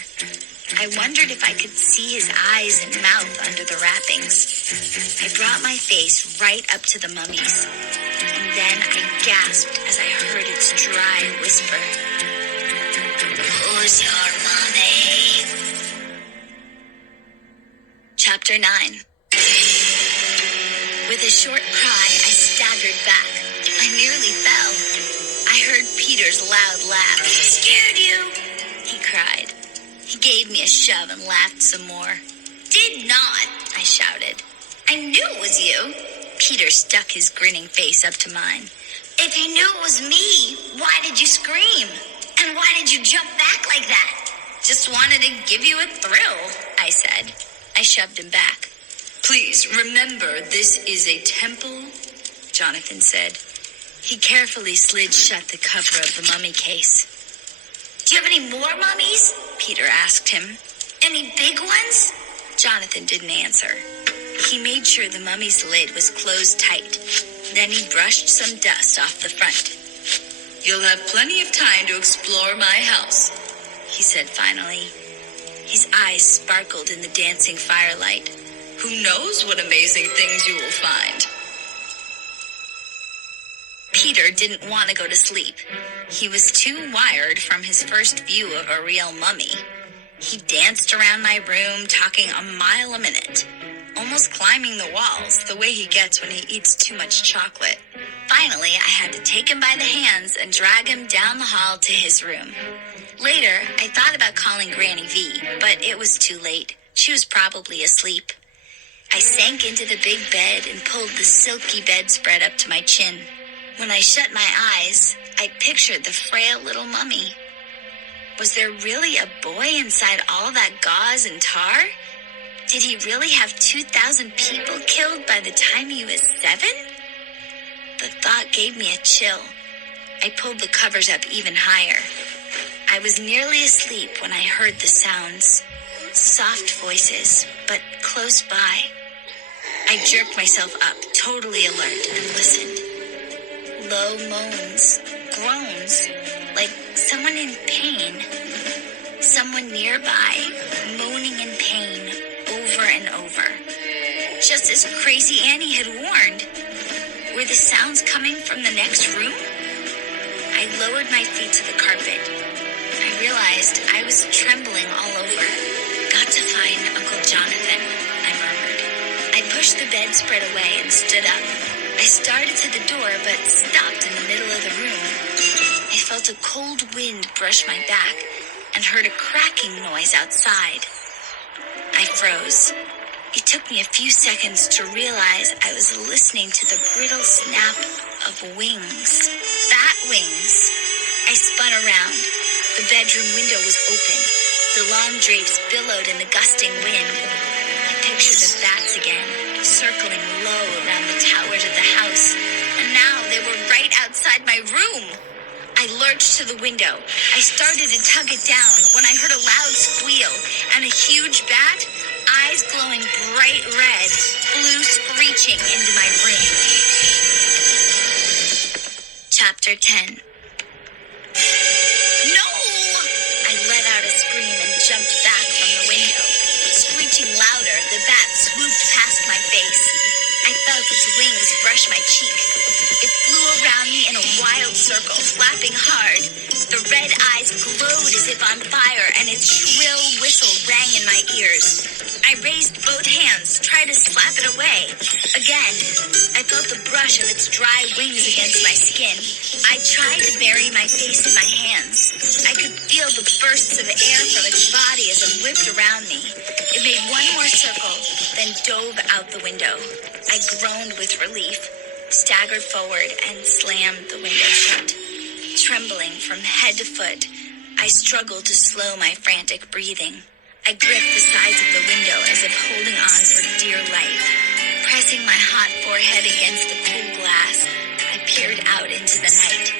I wondered if I could see his eyes and mouth under the wrappings. I brought my face right up to the mummy's, and then I gasped as I heard its dry whisper. Who's your mommy? Chapter 9. With a short cry, I staggered back. I nearly fell. I heard Peter's loud laugh. Scared you? He cried. He gave me a shove and laughed some more. Did not, I shouted. I knew it was you. Peter stuck his grinning face up to mine. If you knew it was me, why did you scream? And why did you jump back like that? Just wanted to give you a thrill, I said. I shoved him back. Please remember, this is a temple, Jonathan said. He carefully slid shut the cover of the mummy case. Do you have any more mummies? Peter asked him. Any big ones? Jonathan didn't answer. He made sure the mummy's lid was closed tight. Then he brushed some dust off the front. You'll have plenty of time to explore my house, he said finally. His eyes sparkled in the dancing firelight. Who knows what amazing things you will find? Peter didn't want to go to sleep. He was too wired from his first view of a real mummy. He danced around my room, talking a mile a minute, almost climbing the walls, the way he gets when he eats too much chocolate. Finally, I had to take him by the hands and drag him down the hall to his room. Later, I thought about calling Granny V, but it was too late. She was probably asleep. I sank into the big bed and pulled the silky bedspread up to my chin. When I shut my eyes, I pictured the frail little mummy. Was there really a boy inside all that gauze and tar? Did he really have 2,000 people killed by the time he was 7? The thought gave me a chill. I pulled the covers up even higher. I was nearly asleep when I heard the sounds. Soft voices, but close by. I jerked myself up, totally alert, and listened. Low moans, groans, like someone in pain. Someone nearby, moaning in pain, over and over. Just as Crazy Annie had warned. Were the sounds coming from the next room? I lowered my feet to the carpet. I realized I was trembling all over. Got to find Uncle Jonathan, I murmured. I pushed the bedspread away and stood up. I started to the door, but stopped in the middle of the room. I felt a cold wind brush my back and heard a cracking noise outside. I froze. It took me a few seconds to realize I was listening to the brittle snap of wings. Bat wings. I spun around. The bedroom window was open. The long drapes billowed in the gusting wind. I pictured the bats again, circling low around the towers of the house. And now they were right outside my room. I lurched to the window. I started to tug it down when I heard a loud squeal, and a huge bat, eyes glowing bright red, flew screeching into my room. Chapter 10. No! I let out a scream and jumped back from the window. Screeching louder, the bat swooped past my face. I felt its wings brush my cheek. It flew around me in a wild circle, flapping hard. The red eyes glowed as if on fire, and its shrill whistle rang in my ears. I raised both hands, tried to slap it away. Again, I felt the brush of its dry wings against my skin. I tried to bury my face in my hands. I could feel the bursts of air from its body as it whipped around me. It made one more circle, then dove out the window. I groaned with relief, staggered forward, and slammed the window shut. Trembling from head to foot, I struggled to slow my frantic breathing. I gripped the sides of the window as if holding on for dear life. Pressing my hot forehead against the cool glass, I peered out into the night.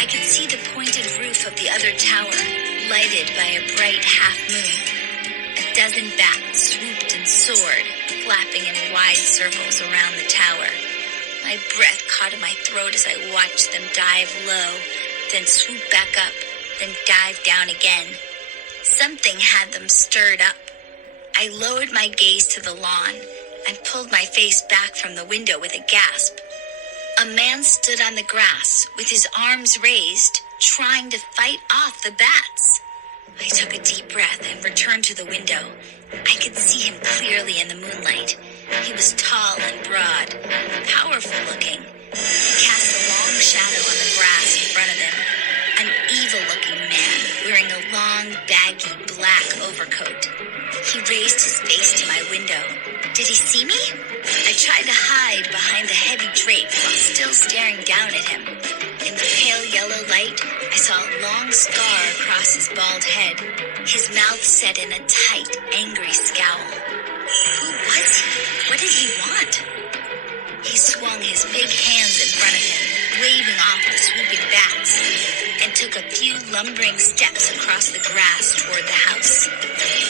I could see the pointed roof of the other tower, lighted by a bright half moon. A dozen bats swooped and soared, flapping in wide circles around the tower. My breath caught in my throat as I watched them dive low, then swoop back up, then dive down again. Something had them stirred up. I lowered my gaze to the lawn and pulled my face back from the window with a gasp. A man stood on the grass with his arms raised, trying to fight off the bats. I took a deep breath and returned to the window. I could see him clearly in the moonlight. He was tall and broad, powerful looking. He cast a long shadow on the grass in front of him. An evil-looking man wearing a long, baggy black overcoat. He raised his face to my window. Did he see me? I tried to hide behind the heavy drape while still staring down at him. In the pale yellow light, I saw a long scar across his bald head. His mouth set in a tight, angry scowl. Who was he? What did he want? He swung his big hands in front of him, waving off the swooping bats, and took a few lumbering steps across the grass toward the house.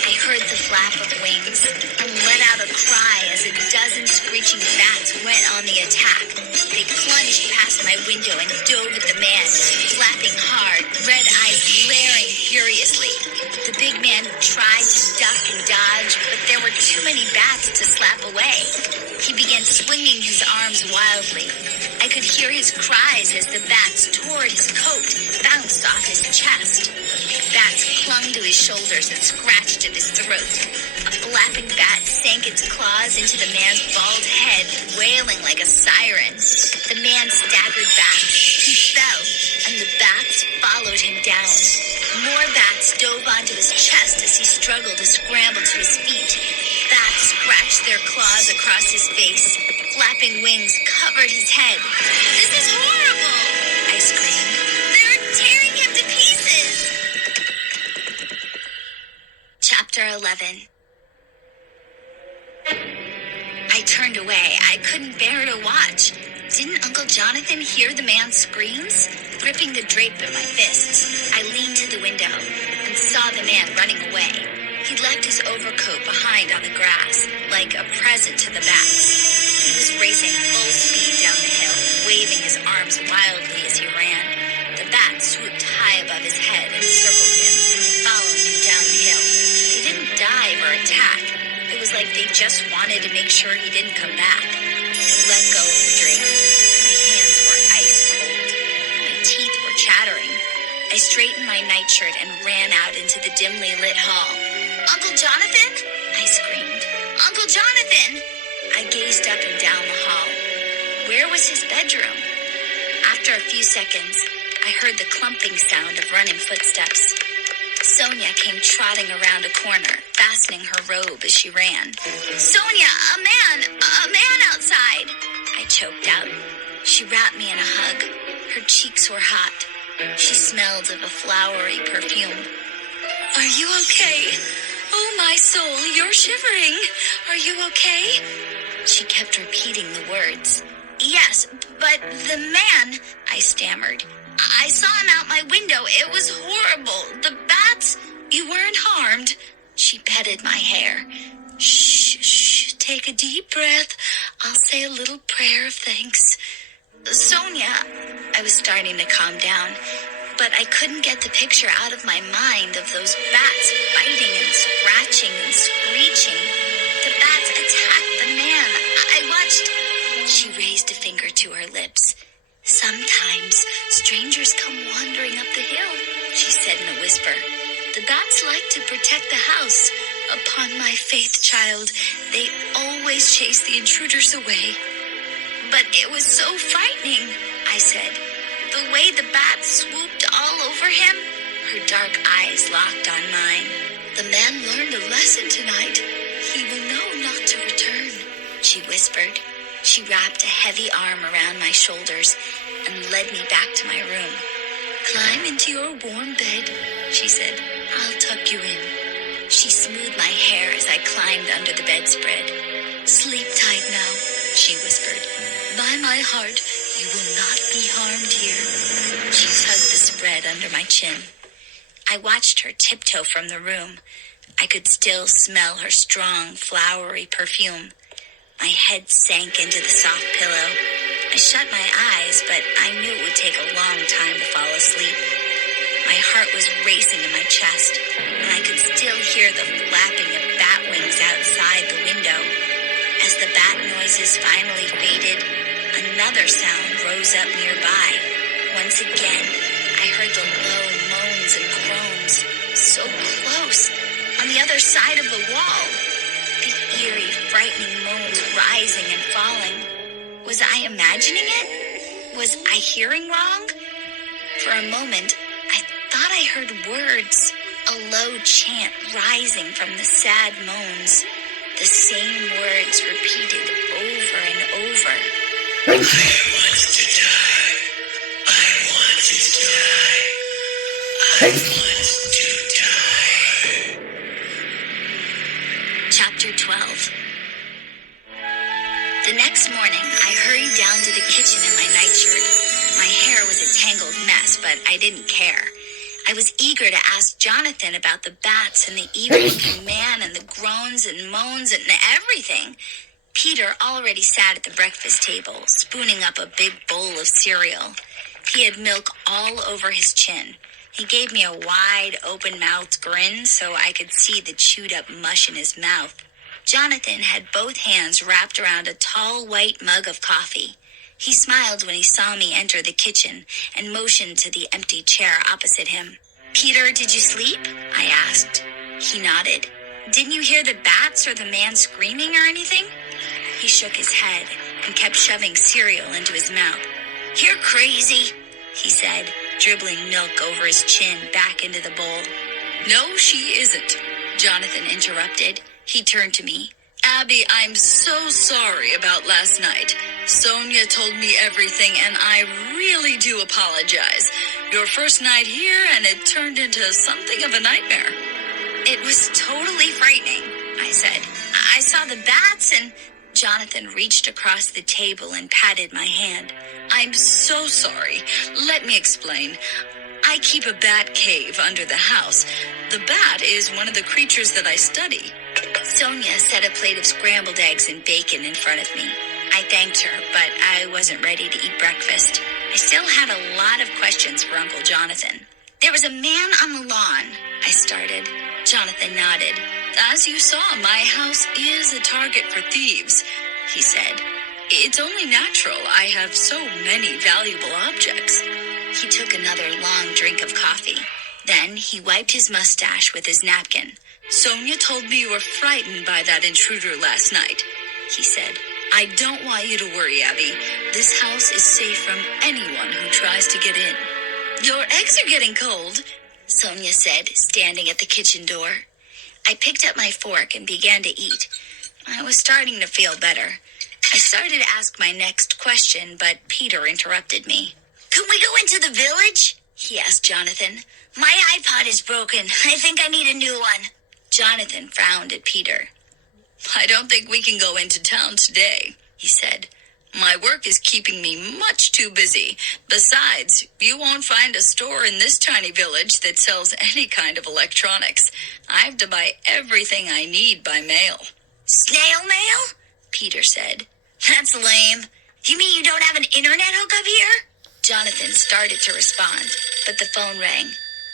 I heard the flap of wings and let out a cry as a dozen screeching bats went on the attack. They plunged past my window and dove at the man, flapping hard, red eyes glaring furiously. The big man tried to duck and dodge, but there were too many bats to slap away. He began swinging his arms wildly. I could hear his cries as the bats tore his coat, bounced off his chest. Bats clung to his shoulders and scratched at his throat. A flapping bat sank its claws into the man's bald head, wailing like a siren. The man staggered back. He fell, and the bats followed him down. More bats dove onto his chest as he struggled to scramble to his feet. Bats scratched their claws across his face. Flapping wings covered his head. "This is horrible!" I screamed. "They're tearing him to pieces!" Chapter 11. I turned away. I couldn't bear to watch. Didn't Uncle Jonathan hear the man's screams? Gripping the drape in my fists, I leaned to the window and saw the man running away. He left his overcoat behind on the grass, like a present to the bats. He was racing full speed down the hill, waving his arms wildly as he ran. The bats swooped high above his head and circled him, following him down the hill. They didn't dive or attack. It was like they just wanted to make sure he didn't come back. I let go of the drape. My hands were ice cold. My teeth were chattering. I straightened my nightshirt and ran out into the dimly lit hall. "Uncle Jonathan?" I screamed. "Uncle Jonathan!" I gazed up and down the hall. Where was his bedroom? After a few seconds, I heard the clumping sound of running footsteps. Sonia came trotting around a corner, fastening her robe as she ran. "Sonia, a man outside!" I choked out. She wrapped me in a hug. Her cheeks were hot. She smelled of a flowery perfume. "Are you okay? Oh, my soul, you're shivering. Are you okay?" She kept repeating the words. "Yes, but the man," I stammered. "I saw him out my window. It was horrible. The bats..." "You weren't harmed." She petted my hair. Shh, take a deep breath. I'll say a little prayer of thanks." "Sonia," I was starting to calm down, but I couldn't get the picture out of my mind of those bats fighting and scratching and screeching. The bats attacked the man. I watched... She raised a finger to her lips. "Sometimes strangers come wandering up the hill," she said in a whisper. "The bats like to protect the house. Upon my faith, child, they always chase the intruders away." "But it was so frightening," I said. "The way the bats swooped all over him." Her dark eyes locked on mine. "The man learned a lesson tonight. He will know not to return," she whispered. She wrapped a heavy arm around my shoulders and led me back to my room. "Climb into your warm bed," she said. "I'll tuck you in." She smoothed my hair as I climbed under the bedspread. "Sleep tight now," she whispered. "By my heart, You will not be harmed here. She tugged the spread under my chin. I watched her tiptoe from the room. I could still smell her strong, flowery perfume. My head sank into the soft pillow. I shut my eyes, but I knew it would take a long time to fall asleep. My heart was racing in my chest, and I could still hear the flapping of bat wings outside the window. As the bat noises finally faded, another sound rose up nearby. Once again, I heard the low moans and groans, so close, on the other side of the wall. The eerie, frightening moans rising and falling. Was I imagining it? Was I hearing wrong? For a moment, I thought I heard words, a low chant rising from the sad moans. The same words repeated over and over. I want to die. I want to die. I want to die. Chapter 12. The next morning, I hurried down to the kitchen in my nightshirt. My hair was a tangled mess, but I didn't care. I was eager to ask Jonathan about the bats and the evil-looking man and the groans and moans and everything. Peter already sat at the breakfast table, spooning up a big bowl of cereal. He had milk all over his chin. He gave me a wide, open-mouthed grin so I could see the chewed-up mush in his mouth. Jonathan had both hands wrapped around a tall, white mug of coffee. He smiled when he saw me enter the kitchen and motioned to the empty chair opposite him. Peter, did you sleep? I asked. He nodded. Didn't you hear the bats or the man screaming or anything? He shook his head and kept shoving cereal into his mouth. You're crazy, he said, dribbling milk over his chin back into the bowl. No, she isn't, Jonathan interrupted. He turned to me. Abby, I'm so sorry about last night. Sonia told me everything, and I really do apologize. Your first night here, and it turned into something of a nightmare. It was totally frightening, I said. I saw the bats, and Jonathan reached across the table and patted my hand. I'm so sorry. Let me explain. I keep a bat cave under the house. The bat is one of the creatures that I study. Sonia set a plate of scrambled eggs and bacon in front of me. I thanked her, but I wasn't ready to eat breakfast. I still had a lot of questions for Uncle Jonathan. There was a man on the lawn, I started. Jonathan nodded. As you saw, my house is a target for thieves, he said. It's only natural. I have so many valuable objects. He took another long drink of coffee. Then he wiped his mustache with his napkin. Sonia told me you were frightened by that intruder last night, he said. I don't want you to worry, Abby. This house is safe from anyone who tries to get in. Your eggs are getting cold, Sonia said, standing at the kitchen door. I picked up my fork and began to eat. I was starting to feel better. I started to ask my next question, but Peter interrupted me. Can we go into the village? He asked Jonathan. My iPod is broken. I think I need a new one. Jonathan frowned at Peter. I don't think we can go into town today, he said. My work is keeping me much too busy. Besides, you won't find a store in this tiny village that sells any kind of electronics. I have to buy everything I need by mail. Snail mail? Peter said. That's lame. You mean you don't have an internet hookup here? Jonathan started to respond, but the phone rang.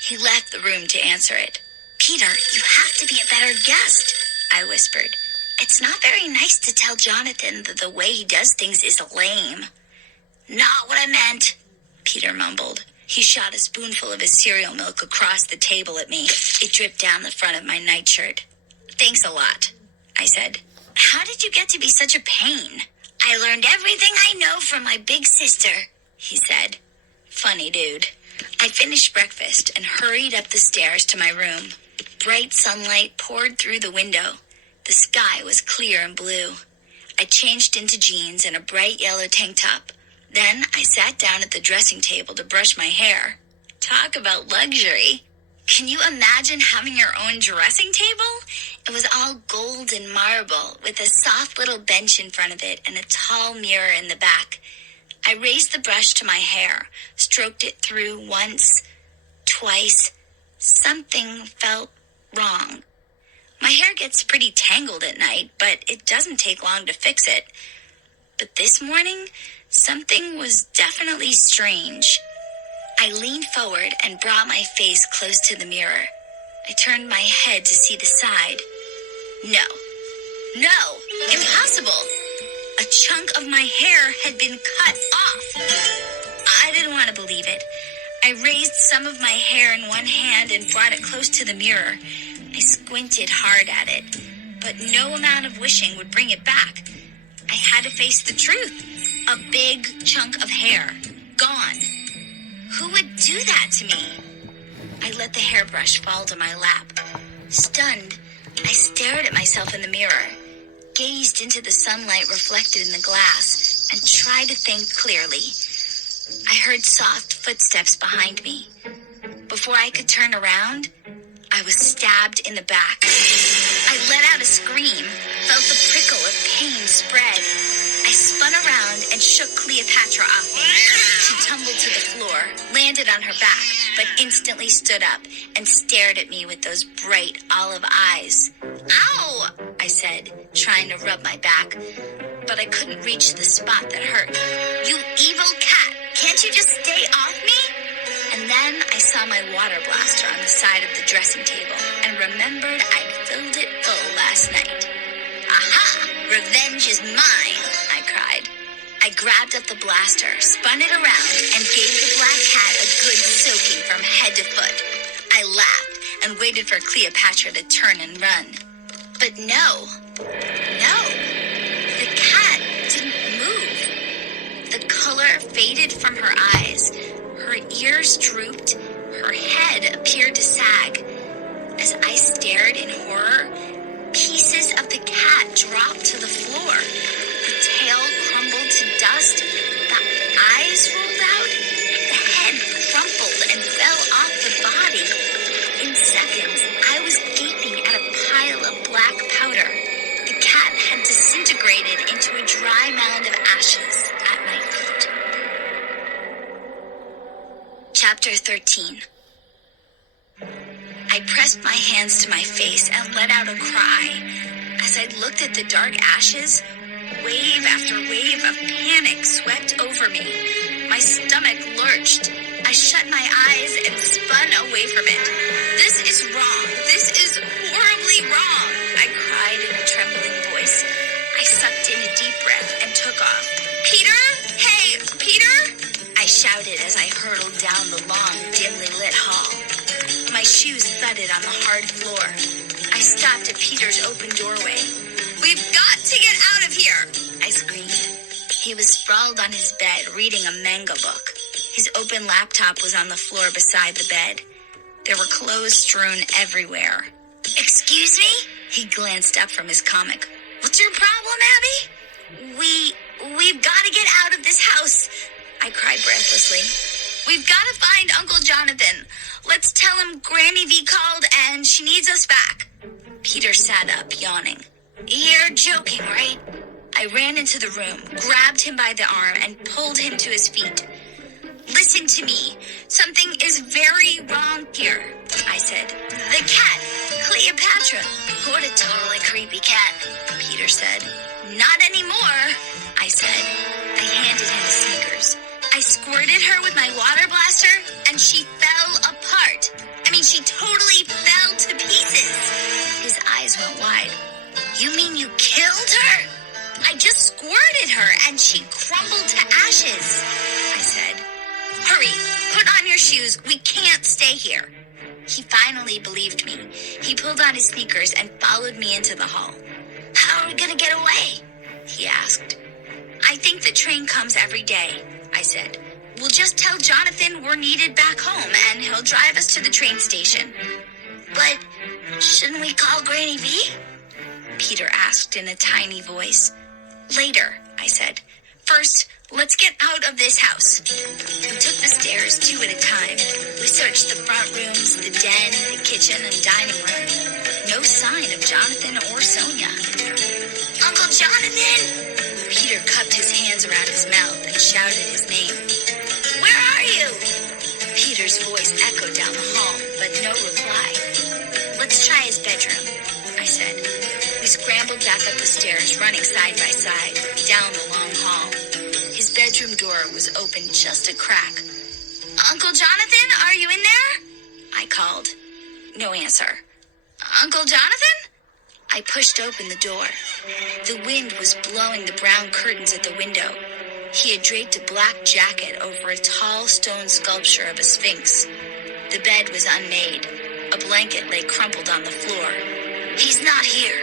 He left the room to answer it. Peter, you have to be a better guest, I whispered. It's not very nice to tell Jonathan that the way he does things is lame. Not what I meant, Peter mumbled. He shot a spoonful of his cereal milk across the table at me. It dripped down the front of my nightshirt. Thanks a lot, I said. How did you get to be such a pain? I learned everything I know from my big sister, he said. Funny dude. I finished breakfast and hurried up the stairs to my room. Bright sunlight poured through the window. The sky was clear and blue. I changed into jeans and a bright yellow tank top. Then I sat down at the dressing table to brush my hair. Talk about luxury. Can you imagine having your own dressing table? It was all gold and marble with a soft little bench in front of it and a tall mirror in the back. I raised the brush to my hair, stroked it through once, twice. Something felt wrong. My hair gets pretty tangled at night, but it doesn't take long to fix it. But this morning, something was definitely strange. I leaned forward and brought my face close to the mirror. I turned my head to see the side. No, impossible. A chunk of my hair had been cut off. I didn't want to believe it. I raised some of my hair in one hand and brought it close to the mirror. I squinted hard at it, but no amount of wishing would bring it back. I had to face the truth. A big chunk of hair. Gone. Who would do that to me? I let the hairbrush fall to my lap. Stunned, I stared at myself in the mirror, gazed into the sunlight reflected in the glass, and tried to think clearly. I heard soft footsteps behind me. Before I could turn around, I was stabbed in the back. I let out a scream, felt the prickle of pain spread. I spun around and shook Cleopatra off me. She tumbled to the floor, landed on her back, but instantly stood up and stared at me with those bright olive eyes. Ow! I said, trying to rub my back, but I couldn't reach the spot that hurt. You evil cat! Can't you just stay off me? And then I saw my water blaster on the side of the dressing table and remembered I'd filled it full last night. Aha! Revenge is mine, I cried. I grabbed up the blaster, spun it around, and gave the black cat a good soaking from head to foot. I laughed and waited for Cleopatra to turn and run. But no, the cat didn't move. The color faded from her eyes. Her ears drooped, her head appeared to sag. As I stared in horror, pieces of the cat dropped to the floor. The tail crumbled to dust, the eyes rolled out, the head crumpled and fell off the body. In seconds, I was gaping at a pile of black powder. The cat had disintegrated into a dry mound of ashes at my feet. Chapter 13. I pressed my hands to my face and let out a cry. As I looked at the dark ashes, wave after wave of panic swept over me. My stomach lurched. I shut my eyes and spun away from it. This is wrong. This is horribly wrong, I cried in a trembling voice. I sucked in a deep breath and took off. Peter? Hey, Peter? I shouted as I hurtled down the long, dimly lit hall. My shoes thudded on the hard floor. I stopped at Peter's open doorway. We've got to get out of here, I screamed. He was sprawled on his bed, reading a manga book. His open laptop was on the floor beside the bed. There were clothes strewn everywhere. Excuse me? He glanced up from his comic. What's your problem, Abby? We've got to get out of this house, I cried breathlessly. We've got to find Uncle Jonathan. Let's tell him Granny V called and she needs us back. Peter sat up, yawning. You're joking, right? I ran into the room, grabbed him by the arm, and pulled him to his feet. Listen to me. Something is very wrong here, I said. The cat, Cleopatra. What a totally creepy cat, Peter said. Not anymore, I said. I handed him the sneakers. I squirted her with my water blaster, and she fell apart. She totally fell to pieces. His eyes went wide. You mean you killed her? I just squirted her, and she crumbled to ashes, I said. Hurry, put on your shoes. We can't stay here. He finally believed me. He pulled on his sneakers and followed me into the hall. How are we gonna get away? He asked. I think the train comes every day, I said. We'll just tell Jonathan we're needed back home, and he'll drive us to the train station. But shouldn't we call Granny V? Peter asked in a tiny voice. Later, I said. First, let's get out of this house. We took the stairs 2 at a time. We searched the front rooms, the den, the kitchen, and dining room. No sign of Jonathan or Sonia. Uncle Jonathan! Peter cut cupped his hands around his mouth and shouted his name. "Where are you?" Peter's voice echoed down the hall, but no reply. "Let's try his bedroom," I said. We scrambled back up the stairs, running side by side, down the long hall. His bedroom door was open just a crack. "Uncle Jonathan, are you in there?" I called. No answer. "Uncle Jonathan?" I pushed open the door. The wind was blowing the brown curtains at the window. He had draped a black jacket over a tall stone sculpture of a sphinx. The bed was unmade. A blanket lay crumpled on the floor. "He's not here,"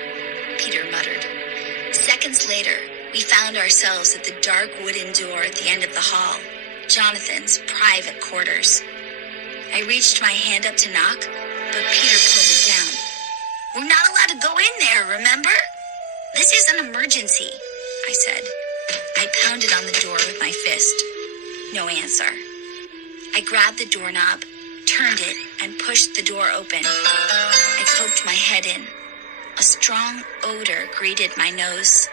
Peter muttered. Seconds later, we found ourselves at the dark wooden door at the end of the hall, Jonathan's private quarters. I reached my hand up to knock, but Peter pulled it down. "We're not allowed to go in there, remember? This is an emergency," I said. I pounded on the door with my fist. No answer. I grabbed the doorknob, turned it, and pushed the door open. I poked my head in. A strong odor greeted my nose.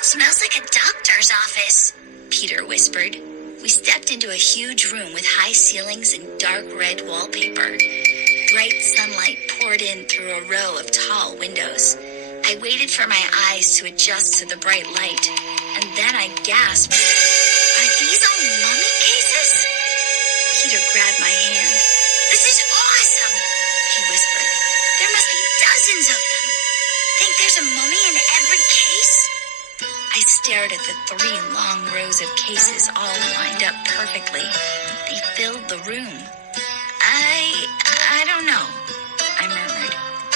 "Smells like a doctor's office," Peter whispered. We stepped into a huge room with high ceilings and dark red wallpaper. Bright sunlight poured in through a row of tall windows. I waited for my eyes to adjust to the bright light, and then I gasped. "Are these all mummy cases?" Peter grabbed my hand. "This is awesome," he whispered. "There must be dozens of them. Think there's a mummy in every case?" I stared at the 3 long rows of cases all lined up perfectly. They filled the room. I don't know, I murmured.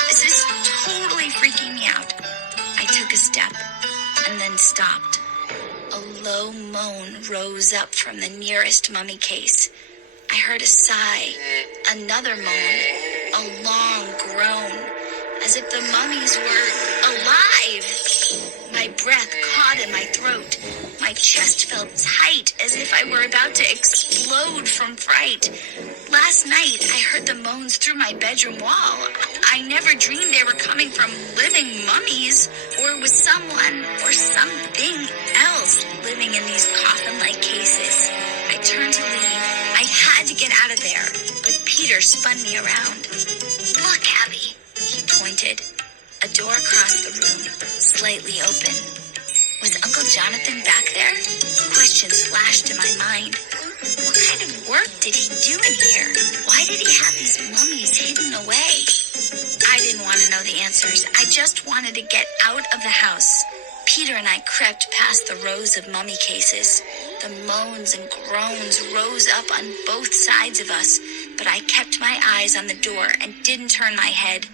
"This is totally freaking me out." I took a step and then stopped. A low moan rose up from the nearest mummy case. I heard a sigh, another moan, a long groan, as if the mummies were alive. My breath caught in my throat. My chest felt tight, as if I were about to explode from fright. Last night, I heard the moans through my bedroom wall. I never dreamed they were coming from living mummies, or was someone or something else living in these coffin-like cases. I turned to leave. I had to get out of there, but Peter spun me around. "Look, Abby," he pointed. A door across the room, slightly open. Was Uncle Jonathan back there? Questions flashed in my mind. What kind of work did he do in here? Why did he have these mummies hidden away? I didn't want to know the answers. I just wanted to get out of the house. Peter and I crept past the rows of mummy cases. The moans and groans rose up on both sides of us, but I kept my eyes on the door and didn't turn my head.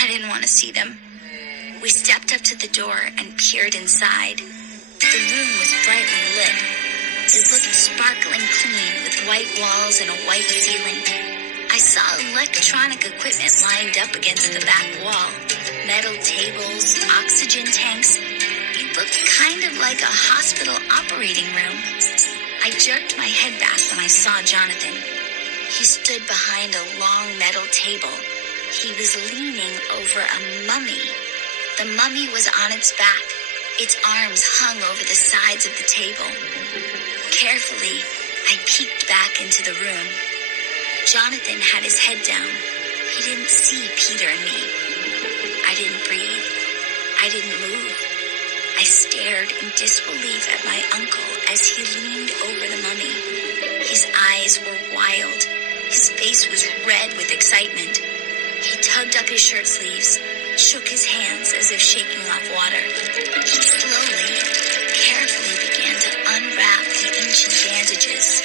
I didn't want to see them. We stepped up to the door and peered inside. The room was brightly lit. It looked sparkling clean with white walls and a white ceiling. I saw electronic equipment lined up against the back wall. Metal tables, oxygen tanks. It looked kind of like a hospital operating room. I jerked my head back when I saw Jonathan. He stood behind a long metal table. He was leaning over a mummy. The mummy was on its back. Its arms hung over the sides of the table. Carefully, I peeked back into the room. Jonathan had his head down. He didn't see Peter and me. I didn't breathe. I didn't move. I stared in disbelief at my uncle as he leaned over the mummy. His eyes were wild. His face was red with excitement. He tugged up his shirt sleeves, shook his hands as if shaking off water. He slowly, carefully began to unwrap the ancient bandages.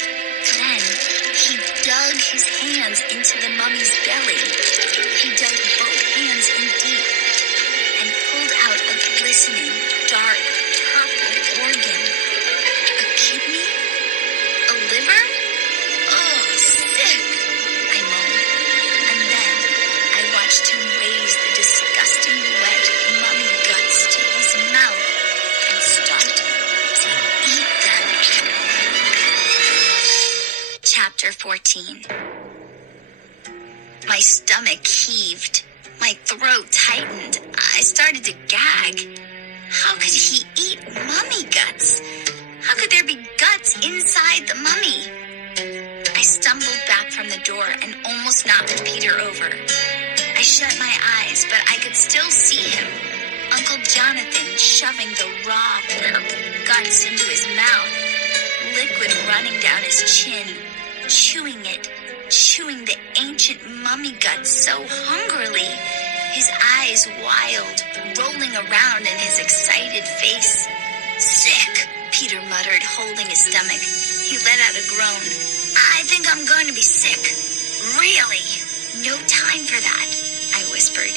Then, he dug his hands into the mummy's belly. He dug both hands in deep and pulled out a glistening, dark, purple organ. A kidney? A liver? Oh, sick, I moaned. And then I watched him raise the disgusting wet mummy guts to his mouth and start to eat them. Chapter 14. My stomach heaved. My throat tightened. I started to gag. How could he eat mummy guts? How could there be guts inside the mummy? I stumbled back from the door and almost knocked Peter over. I shut my eyes, but I could still see him. Uncle Jonathan shoving the raw purple guts into his mouth, liquid running down his chin, chewing the ancient mummy guts so hungrily, his eyes wild, rolling around in his excited face. Sick, Peter muttered, holding his stomach. He let out a groan. I think I'm going to be sick. Really? No time for that, I whispered.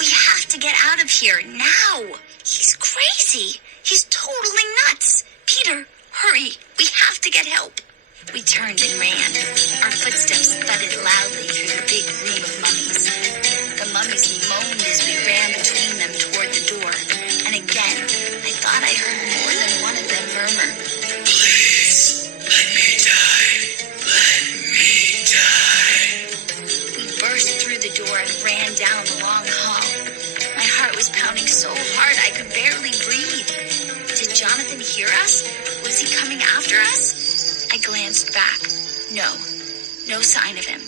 We have to get out of here now. He's crazy. He's totally nuts. Peter, hurry. We have to get help. We turned and ran. Our footsteps thudded loudly through the big room of mummies. The mummies moaned as we ran between them toward the door. And again, I thought I heard more than one of them murmur, Please, let me die. Let me die. We burst through the door and ran down the long hall. My heart was pounding so hard I could barely breathe. Did Jonathan hear us? Was he coming after us? I glanced back. No sign of him.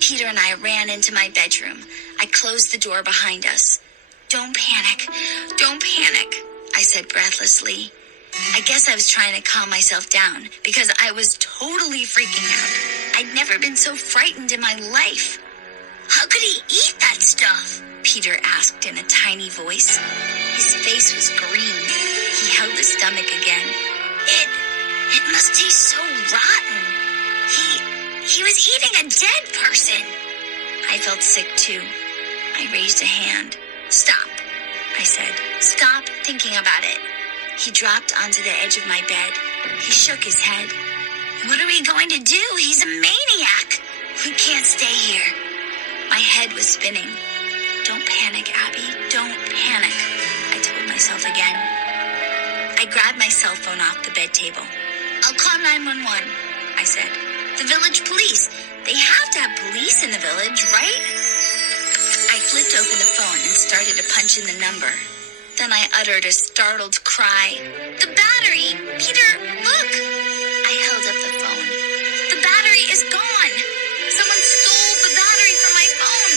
Peter and I ran into my bedroom. I closed the door behind us. Don't panic, I said breathlessly. I guess I was trying to calm myself down because I was totally freaking out. I'd never been so frightened in my life. How could he eat that stuff? Peter asked in a tiny voice. His face was green. He held his stomach again. It must taste so rotten. He was eating a dead person. I felt sick too. I raised a hand. Stop, I said. Stop thinking about it. He dropped onto the edge of my bed. He shook his head. What are we going to do? He's a maniac. We can't stay here. My head was spinning. Don't panic, Abby. Don't panic, I told myself again. I grabbed my cell phone off the bed table. I'll call 911, I said. The village police. They have to have police in the village, right? I flipped open the phone and started to punch in the number. Then I uttered a startled cry. The battery! Peter, look! I held up the phone. The battery is gone! Someone stole the battery from my phone!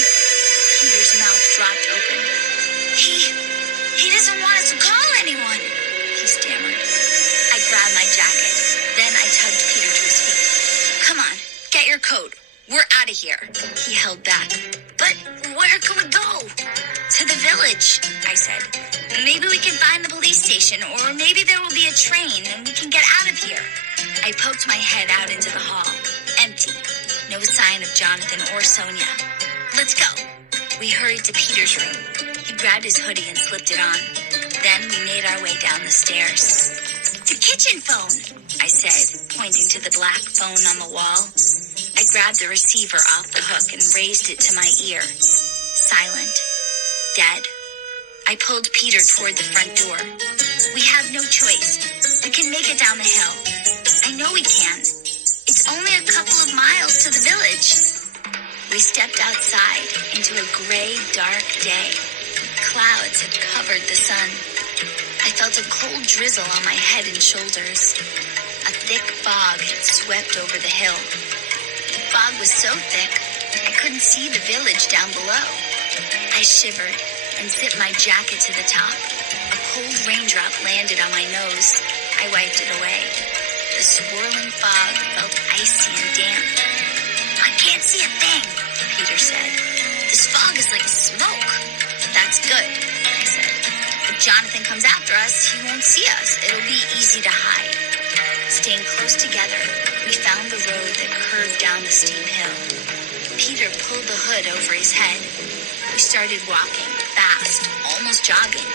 Peter's mouth dropped open. He doesn't want us to call anyone, he stammered. I grabbed my jacket. Then I tugged Peter to his feet. Come on, get your coat. We're out of here. He held back. But where can we go? To the village, I said. Maybe we can find the police station, or maybe there will be a train and we can get out of here. I poked my head out into the hall. Empty. No sign of Jonathan or Sonia. Let's go. We hurried to Peter's room. He grabbed his hoodie and slipped it on. Then we made our way down the stairs. The kitchen phone, I said, pointing to the black phone on the wall. I grabbed the receiver off the hook and raised it to my ear. Silent. Dead. I pulled Peter toward the front door. We have no choice. We can make it down the hill. I know we can. It's only a couple of miles to the village. We stepped outside into a gray, dark day. Clouds had covered the sun. I felt a cold drizzle on my head and shoulders. A thick fog had swept over the hill. The fog was so thick, I couldn't see the village down below. I shivered and zipped my jacket to the top. A cold raindrop landed on my nose. I wiped it away. The swirling fog felt icy and damp. I can't see a thing, Peter said. This fog is like smoke. That's good, I said. If Jonathan comes after us, he won't see us. It'll be easy to hide. Staying close together, we found the road that curved down the steep hill. Peter pulled the hood over his head. We started walking, fast, almost jogging.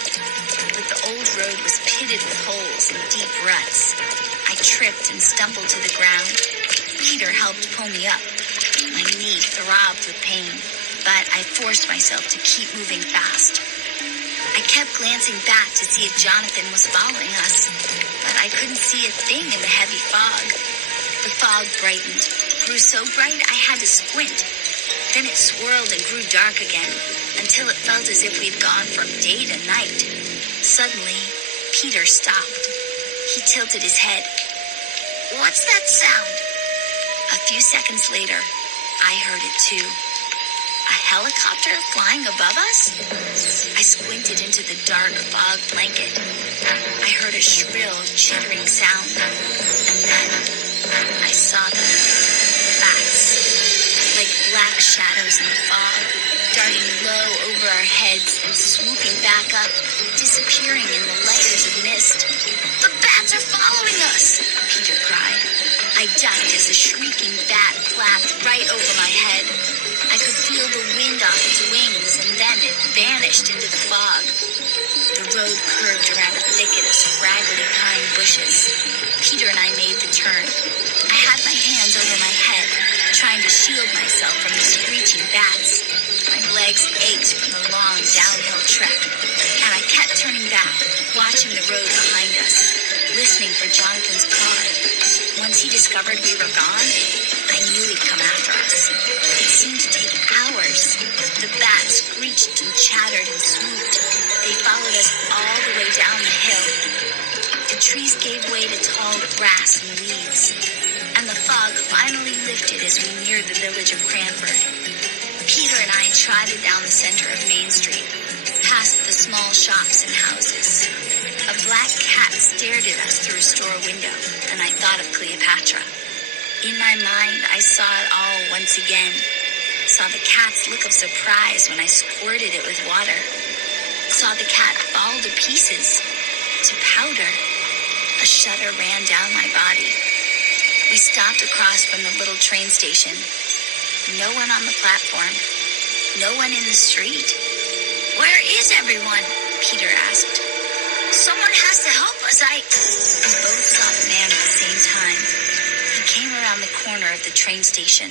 But the old road was pitted with holes and deep ruts. I tripped and stumbled to the ground. Peter helped pull me up. My knee throbbed with pain, but I forced myself to keep moving fast. I kept glancing back to see if Jonathan was following us, but I couldn't see a thing in the heavy fog. The fog brightened, grew so bright I had to squint. Then it swirled and grew dark again, until it felt as if we'd gone from day to night. Suddenly, Peter stopped. He tilted his head. "What's that sound?" A few seconds later, I heard it too. A helicopter flying above us? I squinted into the dark fog blanket. I heard a shrill, chittering sound. And then I saw them. Bats. Like black shadows in the fog, darting low over our heads and swooping back up, disappearing in the layers of mist. "The bats are following us!" Peter cried. I ducked as a shrieking bat flapped right over my head. I could feel the wind off its wings, and then it vanished into the fog. The road curved around a thicket of scraggly pine bushes. Peter and I made the turn. I had my hands over my head, trying to shield myself from the screeching bats. My legs ached from the long downhill trek, and I kept turning back, watching the road behind us, listening for Jonathan's car. Once he discovered we were gone, I knew he'd come after us. It seemed to take hours. The bats screeched and chattered and swooped. They followed us all the way down the hill. The trees gave way to tall grass and weeds, and the fog finally lifted as we neared the village of Cranford. Peter and I trotted down the center of Main Street, past the small shops and houses. A black cat stared at us through a store window, and I thought of Cleopatra. In my mind, I saw it all once again. Saw the cat's look of surprise when I squirted it with water. Saw the cat fall to pieces, to powder. A shudder ran down my body. We stopped across from the little train station. No one on the platform. No one in the street. "Where is everyone?" Peter asked. "Someone has to help us, We both saw the man at the same time. He came around the corner of the train station.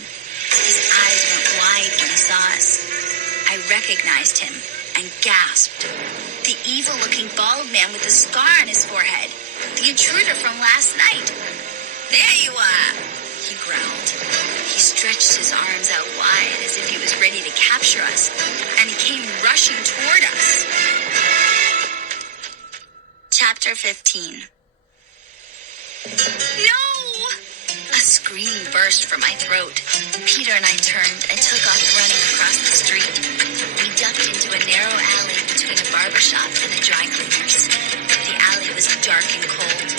His eyes went wide when he saw us. I recognized him and gasped. The evil-looking bald man with the scar on his forehead. The intruder from last night. "There you are," he growled. He stretched his arms out wide as if he was ready to capture us, and he came rushing toward us. Chapter 15. "No!" A scream burst from my throat. Peter and I turned and took off running across the street. We ducked into a narrow alley between a barber shop and a dry cleaner's. The alley was dark and cold.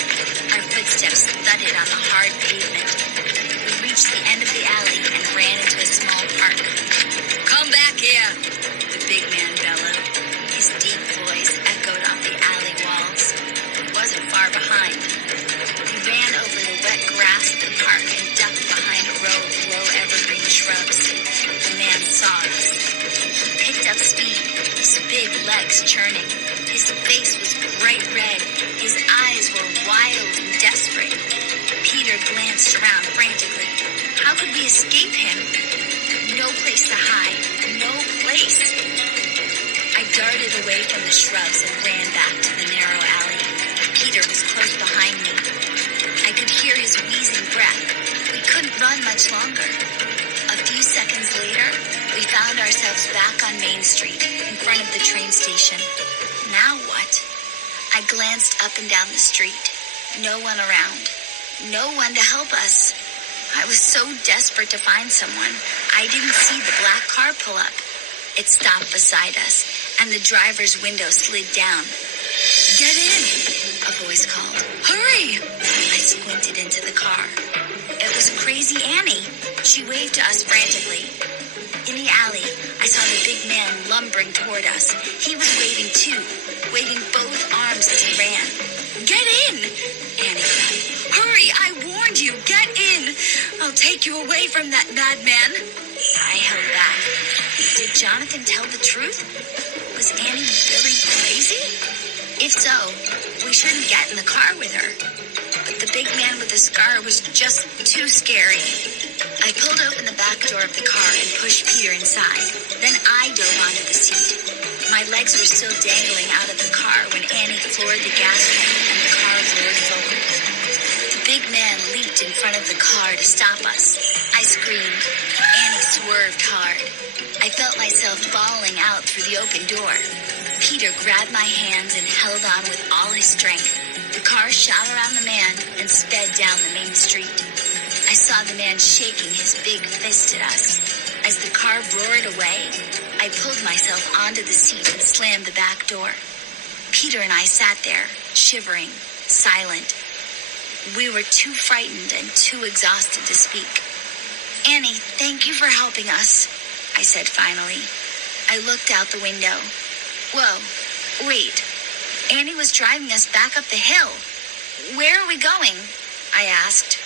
Our footsteps thudded on the hard pavement. We reached the end of the alley and ran into a small park. "Come back here," the big man bellowed. His deep voice echoed off the alley walls. He wasn't far behind. We ran over the wet grass of the park and ducked behind a row of low evergreen shrubs. The man saw us. He picked up speed, his big legs churning. His face was bright red. His eyes were wild and desperate. Peter glanced around frantically. How could we escape him? No place to hide. No place. I darted away from the shrubs and ran back to the narrow alley. Peter was close behind me. I could hear his wheezing breath. We couldn't run much longer. A few seconds later, we found ourselves back on Main Street, in front of the train station. Now what? I glanced up and down the street. No one around. No one to help us. I was so desperate to find someone. I didn't see the black car pull up. It stopped beside us, and the driver's window slid down. "Get in," a voice called. "Hurry!" I squinted into the car. It was Crazy Annie. She waved to us frantically. In the alley, I saw the big man lumbering toward us. He was waving too, waving both arms as he ran. "Get in!" Annie cried. "Hurry! I warned you! Get in! I'll take you away from that madman." I held back. Did Jonathan tell the truth? Was Annie really crazy? If so, we shouldn't get in the car with her. But the big man with the scar was just too scary. I pulled open the back door of the car and pushed Peter inside. Then I dove onto the seat. My legs were still dangling out of the car when Annie floored the gas tank and the car roared forward. The big man leaped in front of the car to stop us. I screamed. Annie swerved hard. I felt myself falling out through the open door. Peter grabbed my hands and held on with all his strength. The car shot around the man and sped down the main street. I saw the man shaking his big fist at us. As the car roared away, I pulled myself onto the seat and slammed the back door. Peter and I sat there, shivering, silent. We were too frightened and too exhausted to speak. "Annie, thank you for helping us," I said finally. I looked out the window. Whoa, wait. Annie was driving us back up the hill. "Where are we going?" I asked.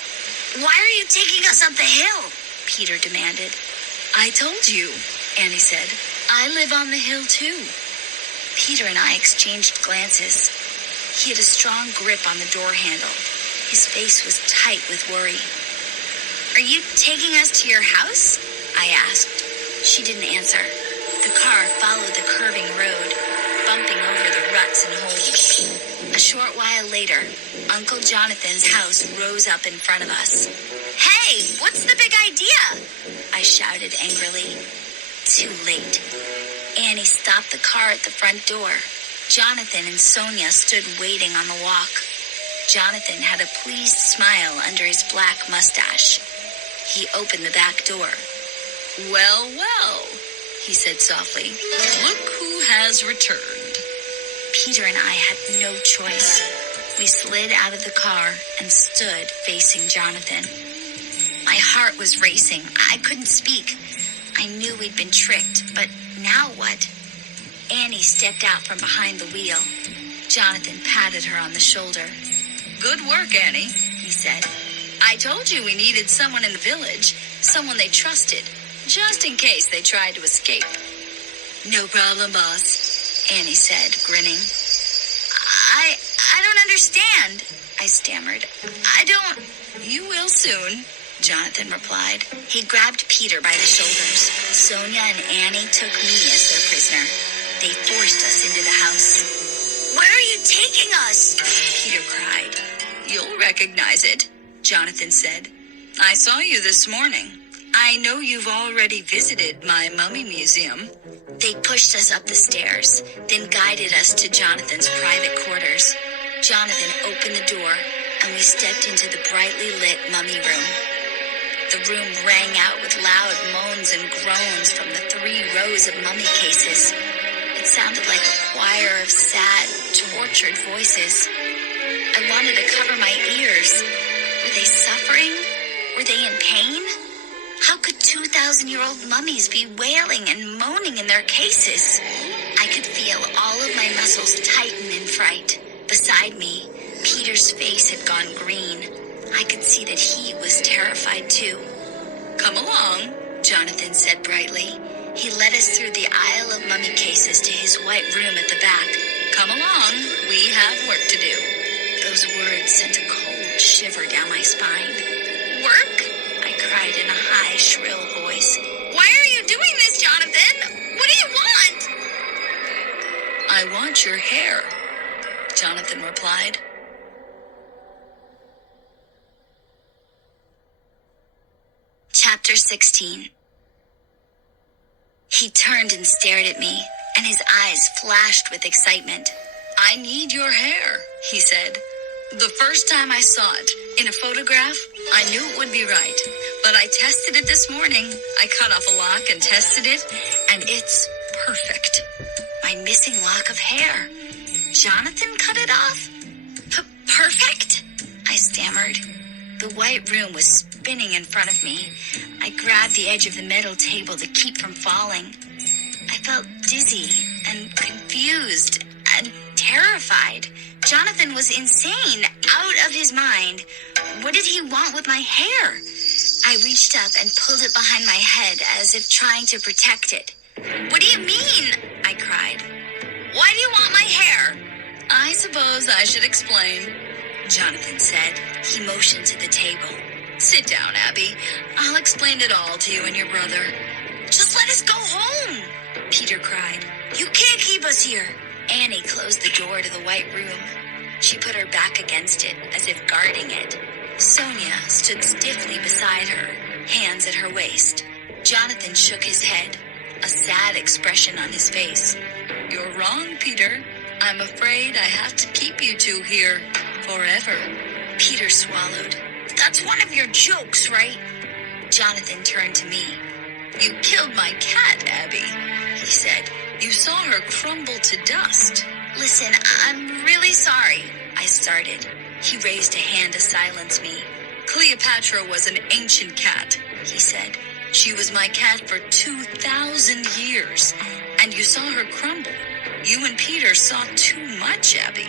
"Why are you taking us up the hill?" Peter demanded. "I told you," Annie said. "I live on the hill too." Peter and I exchanged glances. He had a strong grip on the door handle. His face was tight with worry. "Are you taking us to your house?" I asked. She didn't answer. The car followed the curving road, bumping over the ruts and holes. A short while later, Uncle Jonathan's house rose up in front of us. "Hey, what's the big idea?" I shouted angrily. Too late. Annie stopped the car at the front door. Jonathan and Sonia stood waiting on the walk. Jonathan had a pleased smile under his black mustache. He opened the back door. "Well, well," he said softly. "Look who has returned." Peter and I had no choice. We slid out of the car and stood facing Jonathan. My heart was racing. I couldn't speak. I knew we'd been tricked, but now what? Annie stepped out from behind the wheel. Jonathan patted her on the shoulder. "Good work, Annie," he said. "I told you we needed someone in the village, someone they trusted, just in case they tried to escape." "No problem, boss," Annie said, grinning. I don't understand," I stammered. "You will soon," Jonathan replied. He grabbed Peter by the shoulders. Sonia and Annie took me as their prisoner. They forced us into the house. "Where are you taking us?" Peter cried. "You'll recognize it," Jonathan said. "I saw you this morning. I know you've already visited my mummy museum." They pushed us up the stairs, then guided us to Jonathan's private quarters. Jonathan opened the door, and we stepped into the brightly lit mummy room. The room rang out with loud moans and groans from the 3 rows of mummy cases. It sounded like a choir of sad, tortured voices. I wanted to cover my ears. Were they suffering? Were they in pain? How could 2,000-year-old mummies be wailing and moaning in their cases? I could feel all of my muscles tighten in fright. Beside me, Peter's face had gone green. I could see that he was terrified too. "Come along," Jonathan said brightly. He led us through the aisle of mummy cases to his white room at the back. "Come along, we have work to do." Those words sent a cold shiver down my spine. "Work?" I cried in a high, shrill voice. "Why are you doing this, Jonathan? What do you want?" "I want your hair," Jonathan replied. Chapter 16. He turned and stared at me, and his eyes flashed with excitement. "I need your hair," he said. "The first time I saw it in a photograph, I knew it would be right. But I tested it this morning. I cut off a lock and tested it, and it's perfect. My missing lock of hair. Jonathan cut it off? Perfect?" I stammered. The white room was spinning in front of me. I grabbed the edge of the metal table to keep from falling. I felt dizzy and confused and terrified. Jonathan was insane, out of his mind. What did he want with my hair? I reached up and pulled it behind my head as if trying to protect it. "What do you mean?" I cried. "Why do you want my hair?" "I suppose I should explain," Jonathan said. He motioned to the table. "Sit down, Abby. I'll explain it all to you and your brother." "Just let us go home," Peter cried. "You can't keep us here." Annie closed the door to the white room. She put her back against it, as if guarding it. Sonia stood stiffly beside her, hands at her waist. Jonathan shook his head, a sad expression on his face. You're wrong, Peter. I'm afraid I have to keep you two here forever. Peter swallowed. That's one of your jokes, right? Jonathan turned to me. You killed my cat, Abby, he said. You saw her crumble to dust. Listen, I'm really sorry. I started. He raised a hand to silence me. Cleopatra was an ancient cat, he said. She was my cat for 2,000 years, and you saw her crumble. You and Peter saw too much, Abby.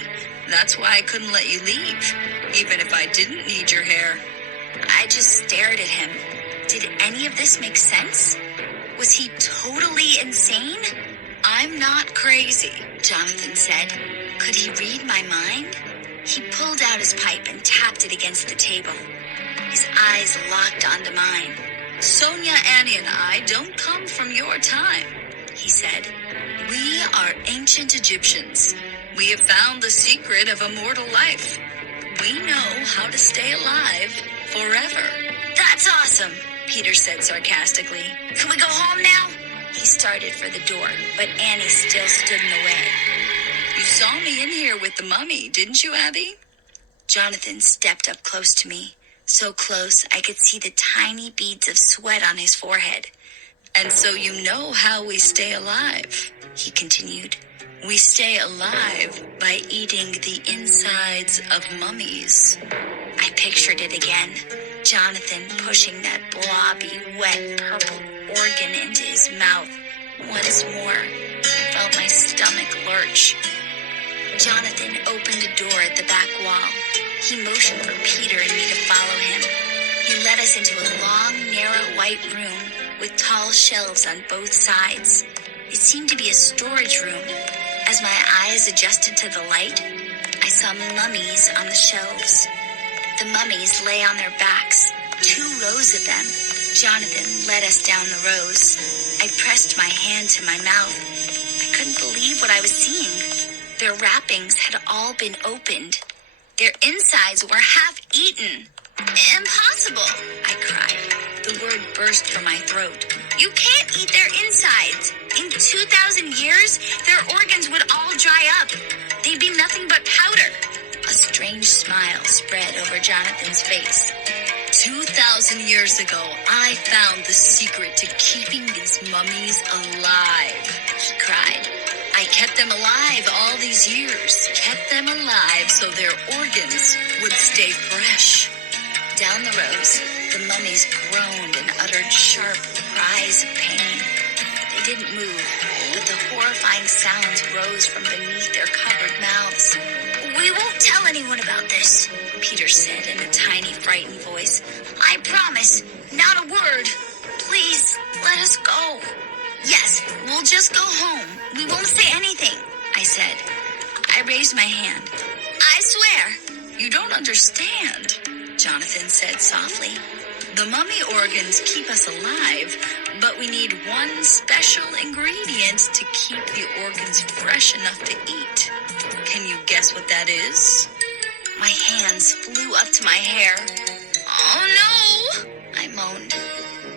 That's why I couldn't let you leave, even if I didn't need your hair. I just stared at him. Did any of this make sense? Was he totally insane? I'm not crazy, Jonathan said. Could he read my mind? He pulled out his pipe and tapped it against the table. His eyes locked onto mine. Sonia, Annie, and I don't come from your time, he said. We are ancient Egyptians. We have found the secret of immortal life. We know how to stay alive forever. That's awesome, Peter said sarcastically. Can we go home now? He started for the door, but Annie still stood in the way. You saw me in here with the mummy, didn't you, Abby? Jonathan stepped up close to me, so close I could see the tiny beads of sweat on his forehead. And so you know how we stay alive, he continued. We stay alive by eating the insides of mummies. I pictured it again. Jonathan pushing that blobby, wet, purple organ into his mouth. Once more, I felt my stomach lurch. Jonathan opened a door at the back wall. He motioned for Peter and me to follow him. He led us into a long, narrow white room with tall shelves on both sides. It seemed to be a storage room. As my eyes adjusted to the light, I saw mummies on the shelves. The mummies lay on their backs, 2 rows of them. Jonathan led us down the rows. I pressed my hand to my mouth. I couldn't believe what I was seeing. Their wrappings had all been opened. Their insides were half eaten. Impossible, I cried. The word burst from my throat. You can't eat their insides. In 2,000 years, their organs would all dry up. They'd be nothing but powder. A strange smile spread over Jonathan's face. 2,000 years ago, I found the secret to keeping these mummies alive, he cried. I kept them alive all these years, kept them alive so their organs would stay fresh. Down the rows, the mummies groaned and uttered sharp cries of pain. They didn't move, but the horrifying sounds rose from beneath their covered mouths. We won't tell anyone about this, Peter said in a tiny, frightened voice. I promise, not a word. Please, let us go. Yes, we'll just go home. We won't say anything, I said. I raised my hand. I swear. You don't understand, Jonathan said softly. The mummy organs keep us alive, but we need one special ingredient to keep the organs fresh enough to eat. Can you guess what that is? My hands flew up to my hair. Oh no, I moaned.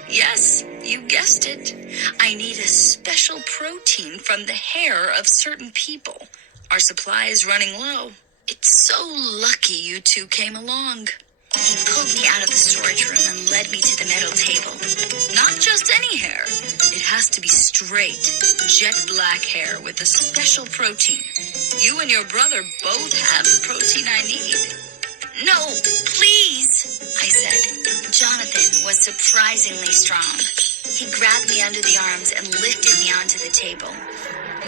Yes, you guessed it. I need a special protein from the hair of certain people. Our supply is running low. It's so lucky you two came along. He pulled me out of the storage room and led me to the metal table. Not just any hair. It has to be straight, jet black hair with a special protein. You and your brother both have the protein I need. No, please, I said. Jonathan was surprisingly strong. He grabbed me under the arms and lifted me onto the table.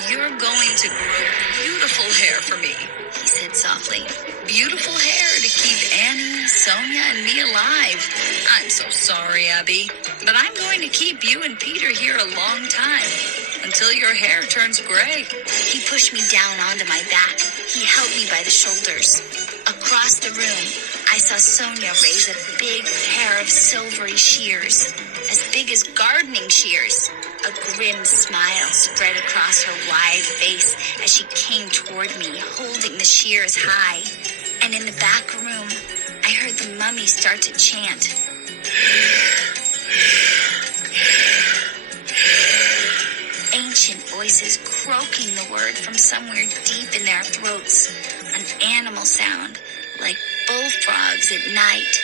You're going to grow beautiful hair for me, he said softly. Beautiful hair to keep Annie, Sonia, and me alive. I'm so sorry, Abby, but I'm going to keep you and Peter here a long time, until your hair turns gray. He pushed me down onto my back. He held me by the shoulders. Across the room, I saw Sonia raise a big pair of silvery shears, as big as gardening shears. A grim smile spread across her wide face as she came toward me, holding the shears high. And in the back room, I heard the mummy start to chant. Ancient ancient voices croaking the word from somewhere deep in their throats, an animal sound like bullfrogs at night.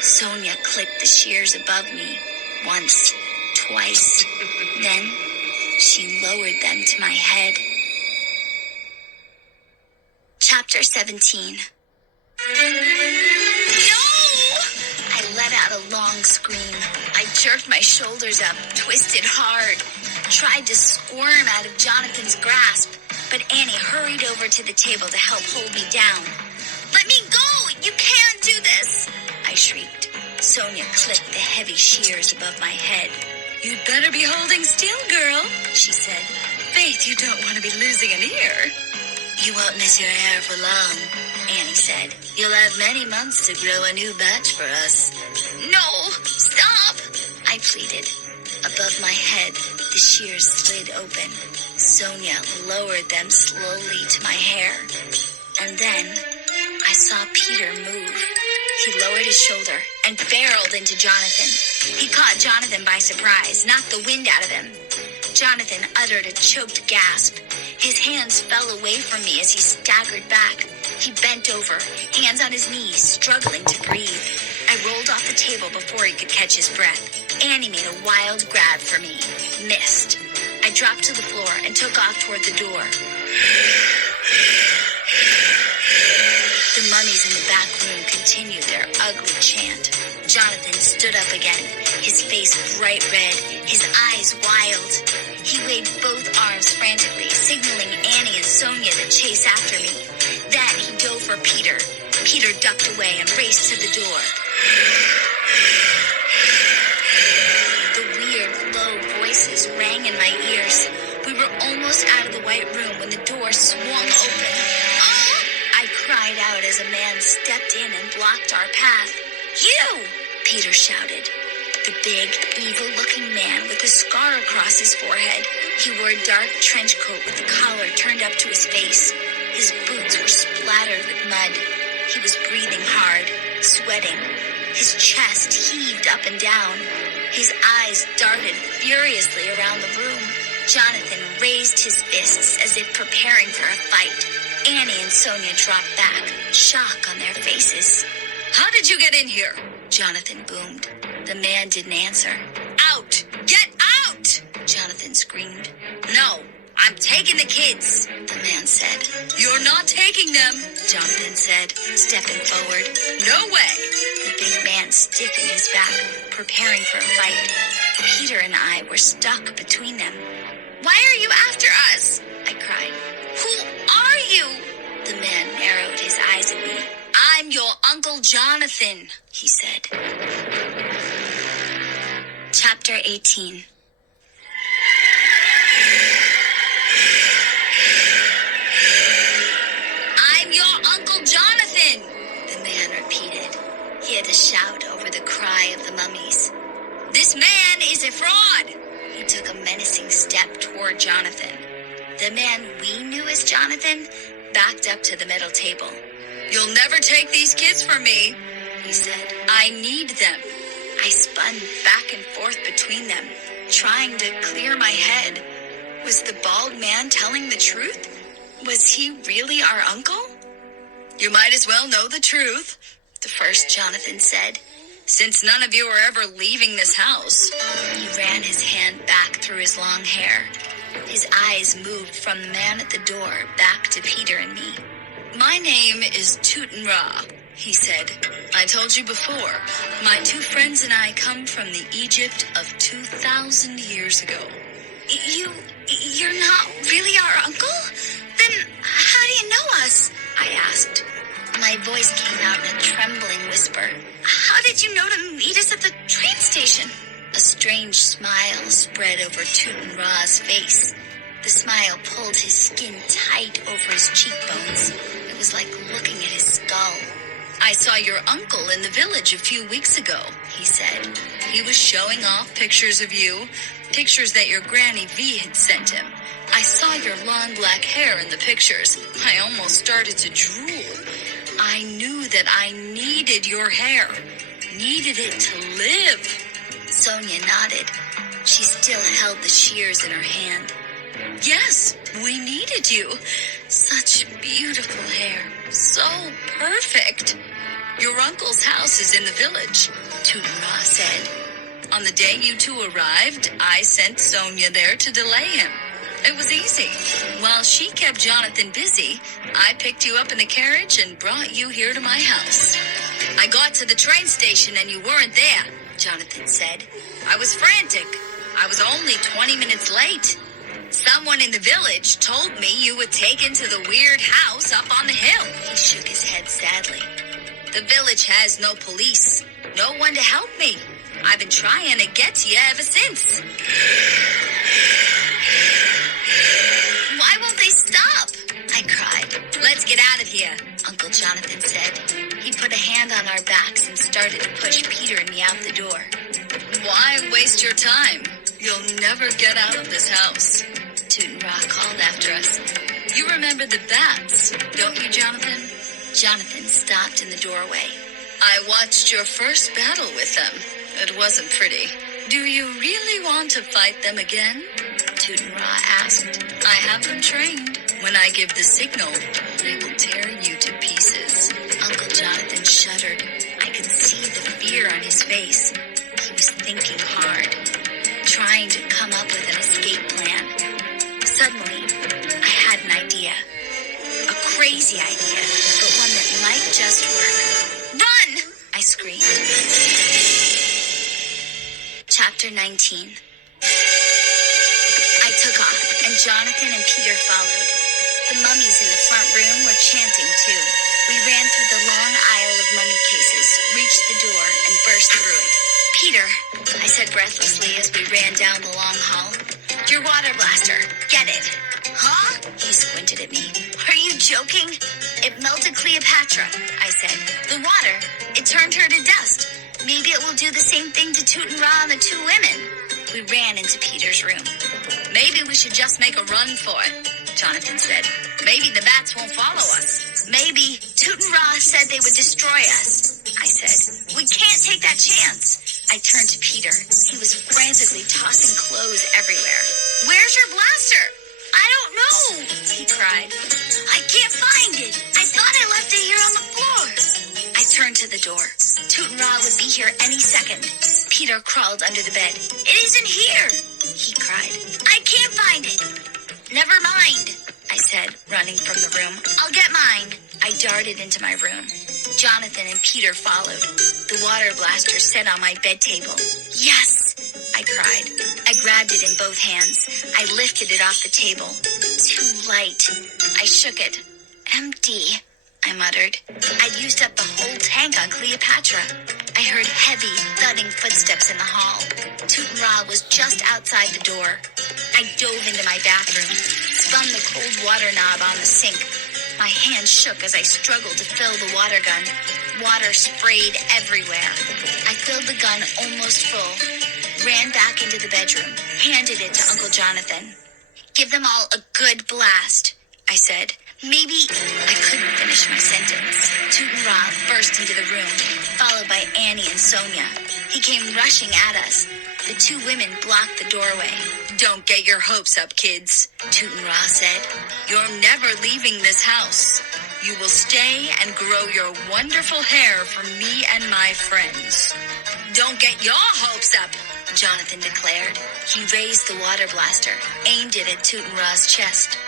Sonia clicked the shears above me once, twice. Then she lowered them to my head. Chapter 17. No! I let out a long scream. I jerked my shoulders up, twisted hard, tried to squirm out of Jonathan's grasp, but Annie hurried over to the table to help hold me down. Let me go! You can't do this! I shrieked. Sonia clicked the heavy shears above my head. You'd better be holding still, girl, she said. Faith, you don't want to be losing an ear. You won't miss your hair for long, Annie said. You'll have many months to grow a new batch for us. No! Stop! I pleaded. Above my head, the shears slid open. Sonia lowered them slowly to my hair. And then I saw Peter move. He lowered his shoulder and barreled into Jonathan. He caught Jonathan by surprise, knocked the wind out of him. Jonathan uttered a choked gasp. His hands fell away from me as he staggered back. He bent over, hands on his knees, struggling to breathe. I rolled off the table before he could catch his breath. Annie made a wild grab for me. Missed. I dropped to the floor and took off toward the door. The mummies in the back room continued their ugly chant. Jonathan stood up again, his face bright red, his eyes wild. He waved both arms frantically, signaling Annie and Sonia to chase after me. Then he dove for Peter. Peter ducked away and raced to the door. The weird, low voices rang in my ears. We were almost out of the white room when the door swung open. Oh! I cried out as a man stepped in and blocked our path. You! Peter shouted. The big, evil-looking man with a scar across his forehead. He wore a dark trench coat with the collar turned up to his face. His boots were splattered with mud. He was breathing hard, sweating. His chest heaved up and down. His eyes darted furiously around the room. Jonathan raised his fists as if preparing for a fight. Annie and Sonia dropped back, shock on their faces. How did you get in here? Jonathan boomed. The man didn't answer. Out! Get out! Jonathan screamed. No, I'm taking the kids, The man said. You're not taking them. Jonathan said, stepping forward. No way. The big man stiffened his back, preparing for a fight. Peter and I were stuck between them. Why are you after us? I cried. Who are you? The man narrowed his eyes at me. I'm your Uncle Jonathan, he said. Chapter 18. I'm your Uncle Jonathan, the man repeated. He had to shout over the cry of the mummies. This man is a fraud. He took a menacing step toward Jonathan. The man we knew as Jonathan backed up to the metal table. You'll never take these kids from me, He said. I need them. I spun back and forth between them, trying to clear my head. Was the bald man telling the truth? Was he really our uncle? You might as well know the truth, The first Jonathan said. since none of you are ever leaving this house. He ran his hand back through his long hair. His eyes moved from the man at the door back to Peter and me. My name is Tuten Ra, he said. I told you before, my two friends and I come from the Egypt of 2,000 years ago. You're not really our uncle? Then how do you know us? I asked. My voice came out in a trembling whisper. How did you know to meet us at the train station? A strange smile spread over Tuten Ra's face. The smile pulled his skin tight over his cheekbones. It was like looking at his skull. I saw your uncle in the village a few weeks ago, he said. He was showing off pictures of you, pictures that your Granny V had sent him. I saw your long black hair in the pictures. I almost started to drool. I knew that I needed your hair, needed it to live. Sonia nodded. She still held the shears in her hand. Yes, we needed you. Such beautiful hair. So perfect. Your uncle's house is in the village, Tooten-Ra said. On the day you two arrived, I sent Sonia there to delay him. It was easy. While she kept Jonathan busy, I picked you up in the carriage and brought you here to my house. I got to the train station and you weren't there, Jonathan said. I was frantic. I was only 20 minutes late. Someone in the village told me you were taken to the weird house up on the hill. He shook his head sadly. The village has no police, no one to help me. I've been trying to get to you ever since. Why won't they stop? I cried. Let's get out of here. Uncle Jonathan said. He put a hand on our backs and started to push Peter and me out the door. Why waste your time? You'll never get out of this house. Tooten-Ra called after us. You remember the bats, don't you, Jonathan? Jonathan stopped in the doorway. I watched your first battle with them. It wasn't pretty. Do you really want to fight them again? Tooten-Ra asked. I have them trained. When I give the signal, they will tear you to pieces. Uncle Jonathan shuddered. I could see the fear on his face. He was thinking hard, trying to come up with an escape plan. Suddenly, I had an idea. A crazy idea, but one that might just work. Run! I screamed. Chapter 19. I took off, and Jonathan and Peter followed. The mummies in the front room were chanting too. We ran through the long aisle of mummy cases, reached the door, and burst through it. Peter, I said breathlessly as we ran down the long hall. Your water blaster. Get it. Huh? He squinted at me. Are you joking? It melted Cleopatra, I said. The water, it turned her to dust. Maybe it will do the same thing to Tooten-Ra and the two women. We ran into Peter's room. Maybe we should just make a run for it, Jonathan said. Maybe the bats won't follow us. Maybe. Tooten-Ra said they would destroy us, I said. We can't take that chance. I turned to Peter. He was frantically tossing clothes everywhere. Where's your blaster? I don't know, he cried. I can't find it. I thought I left it here on the floor. I turned to the door. Tooten-Ra would be here any second. Peter crawled under the bed. It isn't here, he cried. I can't find it. Never mind, I said, running from the room. I'll get mine. I darted into my room. Jonathan and Peter followed. The water blaster set on my bed table. Yes, I cried. I grabbed it in both hands. I lifted it off the table. Too light. I shook it. Empty, I muttered. I'd used up the whole tank on Cleopatra. I heard heavy, thudding footsteps in the hall. Tooten-Ra was just outside the door. I dove into my bathroom, spun the cold water knob on the sink. My hand shook as I struggled to fill the water gun. Water sprayed everywhere. I filled the gun almost full, ran back into the bedroom, handed it to Uncle Jonathan. Give them all a good blast, I said. Maybe I couldn't finish my sentence. Tooten-Ra burst into the room, followed by Annie and Sonia. He came rushing at us. The two women blocked the doorway. Don't get your hopes up, kids, Tooten-Ra said. You're never leaving this house. You will stay and grow your wonderful hair for me and my friends. Don't get your hopes up, Jonathan declared. He raised the water blaster, aimed it at Tooten-Ra's chest.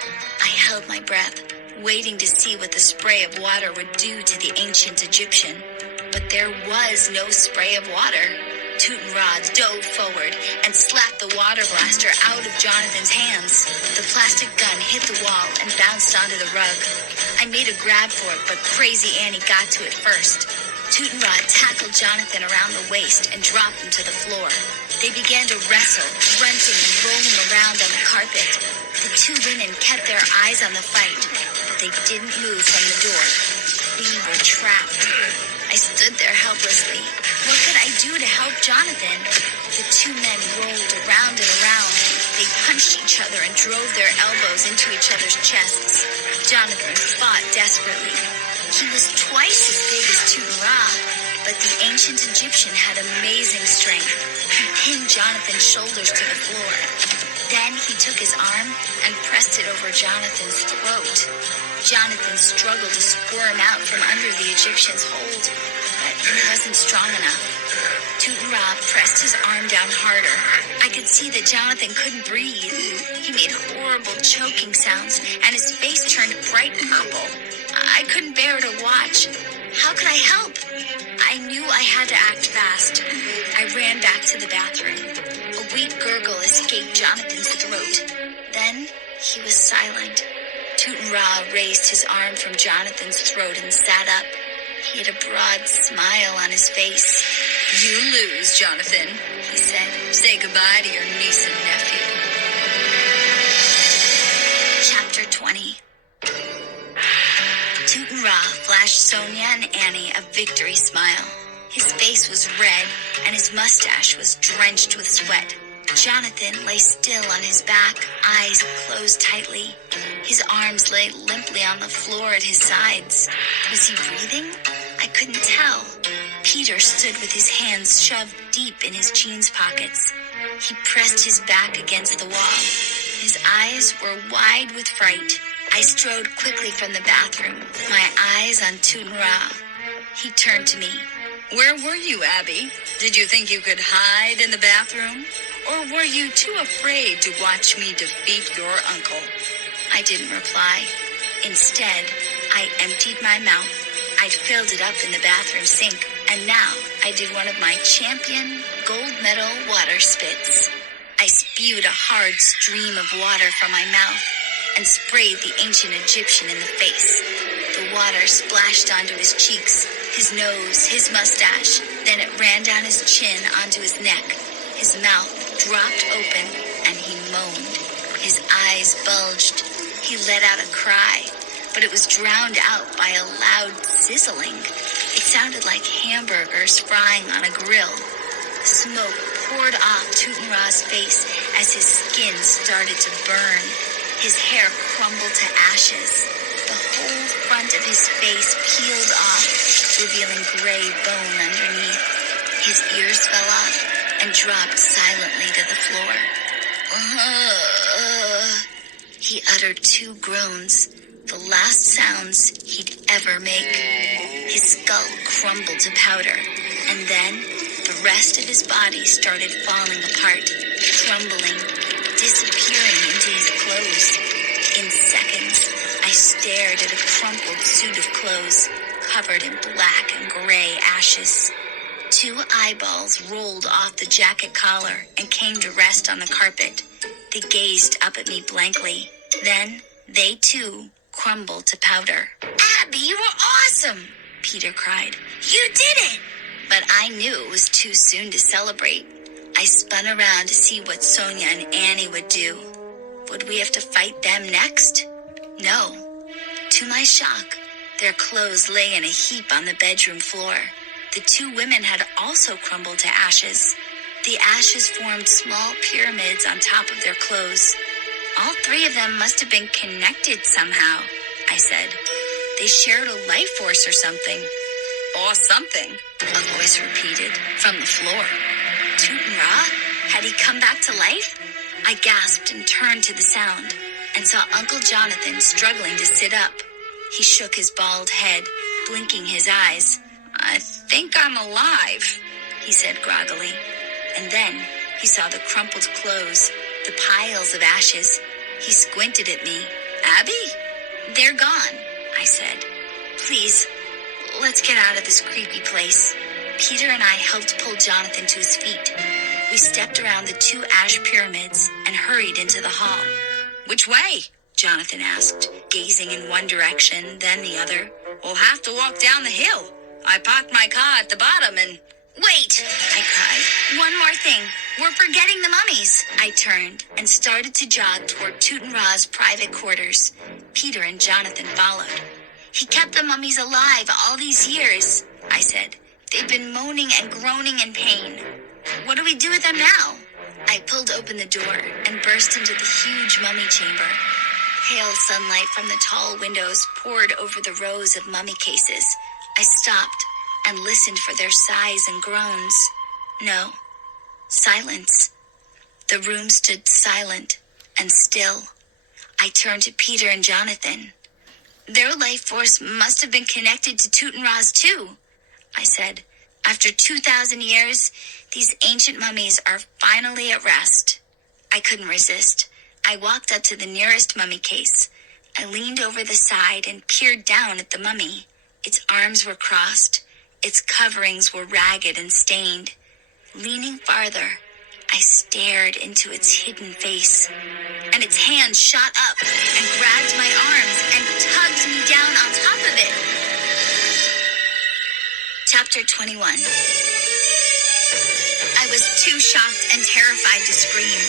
I held my breath, waiting to see what the spray of water would do to the ancient Egyptian. But there was no spray of water. Tooten-Ra dove forward and slapped the water blaster out of Jonathan's hands. The plastic gun hit the wall and bounced onto the rug. I made a grab for it, but Crazy Annie got to it first. Tooten-Ra tackled Jonathan around the waist and dropped him to the floor. They began to wrestle, grunting and rolling around on the carpet. The two women kept their eyes on the fight, but they didn't move from the door. We were trapped. I stood there helplessly. What could I do to help Jonathan? The two men rolled around and around. They punched each other and drove their elbows into each other's chests. Jonathan fought desperately. He was twice as big as Tooten-Ra. But the ancient Egyptian had amazing strength. He pinned Jonathan's shoulders to the floor. Then he took his arm and pressed it over Jonathan's throat. Jonathan struggled to squirm out from under the Egyptian's hold, but he wasn't strong enough. Tut-Ra pressed his arm down harder. I could see that Jonathan couldn't breathe. He made horrible choking sounds, and his face turned bright purple. I couldn't bear to watch. How could I help? I knew I had to act fast. I ran back to the bathroom. A weak gurgle escaped Jonathan's throat. Then he was silent. Tut-Ra raised his arm from Jonathan's throat and sat up. He had a broad smile on his face. You lose, Jonathan, he said. Say goodbye to your niece and nephew. Chapter 20. Tut-Ra flashed Sonia and Annie a victory smile. His face was red, and his mustache was drenched with sweat. Jonathan lay still on his back, eyes closed tightly. His arms lay limply on the floor at his sides. Was he breathing? I couldn't tell. Peter stood with his hands shoved deep in his jeans pockets. He pressed his back against the wall. His eyes were wide with fright. I strode quickly from the bathroom, my eyes on Tut-Ra. He turned to me. Where were you, Abby? Did you think you could hide in the bathroom? Or were you too afraid to watch me defeat your uncle? I didn't reply. Instead, I emptied my mouth. I'd filled it up in the bathroom sink, and now I did one of my champion gold medal water spits. I spewed a hard stream of water from my mouth and sprayed the ancient Egyptian in the face. The water splashed onto his cheeks, his nose, his mustache. Then it ran down his chin onto his neck. His mouth dropped open, and he moaned. His eyes bulged. He let out a cry, but it was drowned out by a loud sizzling. It sounded like hamburgers frying on a grill. Smoke poured off Tut-Ra's face as his skin started to burn. His hair crumbled to ashes. The whole front of his face peeled off, revealing gray bone underneath. His ears fell off and dropped silently to the floor. He uttered 2 groans, the last sounds he'd ever make. His skull crumbled to powder, and then the rest of his body started falling apart, crumbling, disappearing into his clothes. In seconds, I stared at a crumpled suit of clothes, covered in black and gray ashes. 2 eyeballs rolled off the jacket collar and came to rest on the carpet. They gazed up at me blankly. Then, they too crumbled to powder. "Abby, you were awesome!" Peter cried. "You did it!" But I knew it was too soon to celebrate. I spun around to see what Sonia and Annie would do. Would we have to fight them next? No. To my shock, their clothes lay in a heap on the bedroom floor. The 2 women had also crumbled to ashes. The ashes formed small pyramids on top of their clothes. All 3 of them must have been connected somehow, I said. They shared a life force or something. Or something, A voice repeated from the floor. Tut-Ra? Had he come back to life? I gasped and turned to the sound and saw Uncle Jonathan struggling to sit up. He shook his bald head, blinking his eyes. I think I'm alive, he said groggily. And then he saw the crumpled clothes, the piles of ashes. He squinted at me. Abby? They're gone, I said. Please, let's get out of this creepy place. Peter and I helped pull Jonathan to his feet. We stepped around the 2 ash pyramids and hurried into the hall. Which way? Jonathan asked, gazing in one direction, then the other. We'll have to walk down the hill. I parked my car at the bottom and... Wait, I cried. One more thing. We're forgetting the mummies. I turned and started to jog toward Tut-Ra's private quarters. Peter and Jonathan followed. He kept the mummies alive all these years, I said. They've been moaning and groaning in pain. What do we do with them now? I pulled open the door and burst into the huge mummy chamber. Pale sunlight from the tall windows poured over the rows of mummy cases. I stopped. and listened for their sighs and groans. No, silence. The room stood silent and still. I turned to Peter and Jonathan. Their life force must have been connected to Tutankhamun too, I said. After 2,000 years, these ancient mummies are finally at rest. I couldn't resist. I walked up to the nearest mummy case. I leaned over the side and peered down at the mummy. Its arms were crossed. Its coverings were ragged and stained. Leaning farther, I stared into its hidden face, and its hand shot up and grabbed my arms and tugged me down on top of it. Chapter 21. I was too shocked and terrified to scream.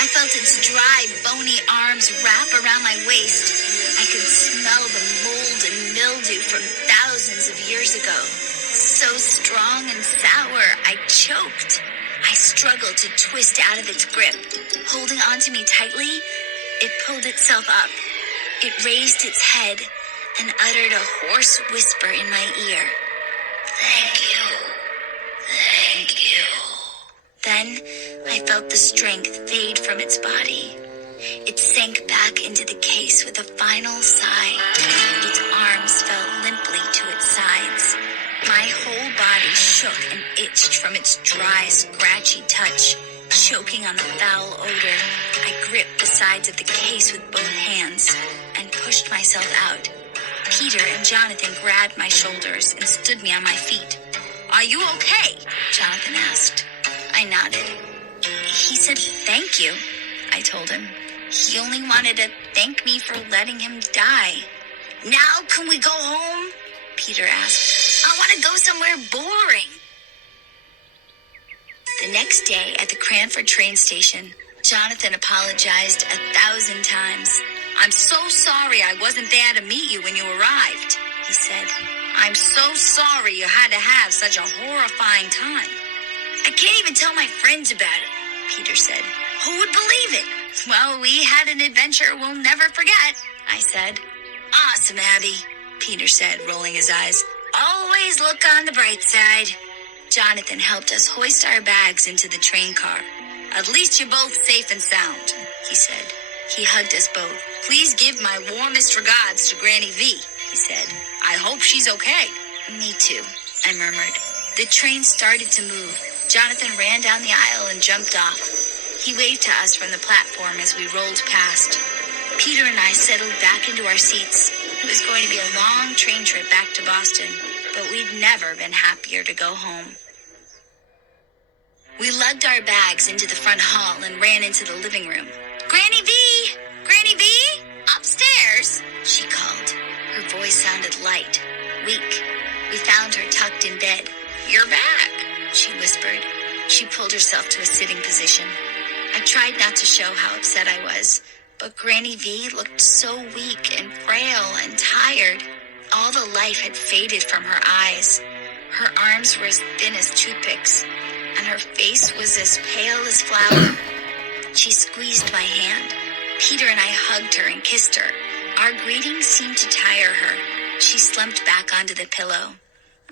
I felt its dry, bony arms wrap around my waist. I could smell the mold and mildew from thousands of years ago. So strong and sour, I choked. I struggled to twist out of its grip. Holding onto me tightly, it pulled itself up. It raised its head and uttered a hoarse whisper in my ear. Thank you. Thank you. Then I felt the strength fade from its body. It sank back into the case with a final sigh. Its arms fell limply to its sides. My whole body shook and itched from its dry, scratchy touch. Choking on the foul odor, I gripped the sides of the case with both hands and pushed myself out. Peter and Jonathan grabbed my shoulders and stood me on my feet. "Are you okay?" Jonathan asked. I nodded. "He said thank you," I told him. "He only wanted to thank me for letting him die." "Now can we go home?" Peter asked. "I want to go somewhere boring." The next day at the Cranford train station, Jonathan apologized 1,000 times. "I'm so sorry I wasn't there to meet you when you arrived," he said. "I'm so sorry you had to have such a horrifying time." "I can't even tell my friends about it," Peter said. "Who would believe it?" "Well, we had an adventure we'll never forget," I said. "Awesome, Abby," Peter said, rolling his eyes. "Always look on the bright side." Jonathan helped us hoist our bags into the train car. "At least you're both safe and sound," he said. He hugged us both. "Please give my warmest regards to Granny V," he said. "I hope she's okay." "Me too," I murmured. The train started to move. Jonathan ran down the aisle and jumped off. He waved to us from the platform as we rolled past. Peter and I settled back into our seats. It was going to be a long train trip back to Boston, but we'd never been happier to go home. We lugged our bags into the front hall and ran into the living room. "Granny V! Granny V! Upstairs!" she called. Her voice sounded light, weak. We found her tucked in bed. "You're back," she whispered. She pulled herself to a sitting position. I tried not to show how upset I was, but Granny V looked so weak and frail and tired. All the life had faded from her eyes. Her arms were as thin as toothpicks, and her face was as pale as flour. She squeezed my hand. Peter and I hugged her and kissed her. Our greetings seemed to tire her. She slumped back onto the pillow.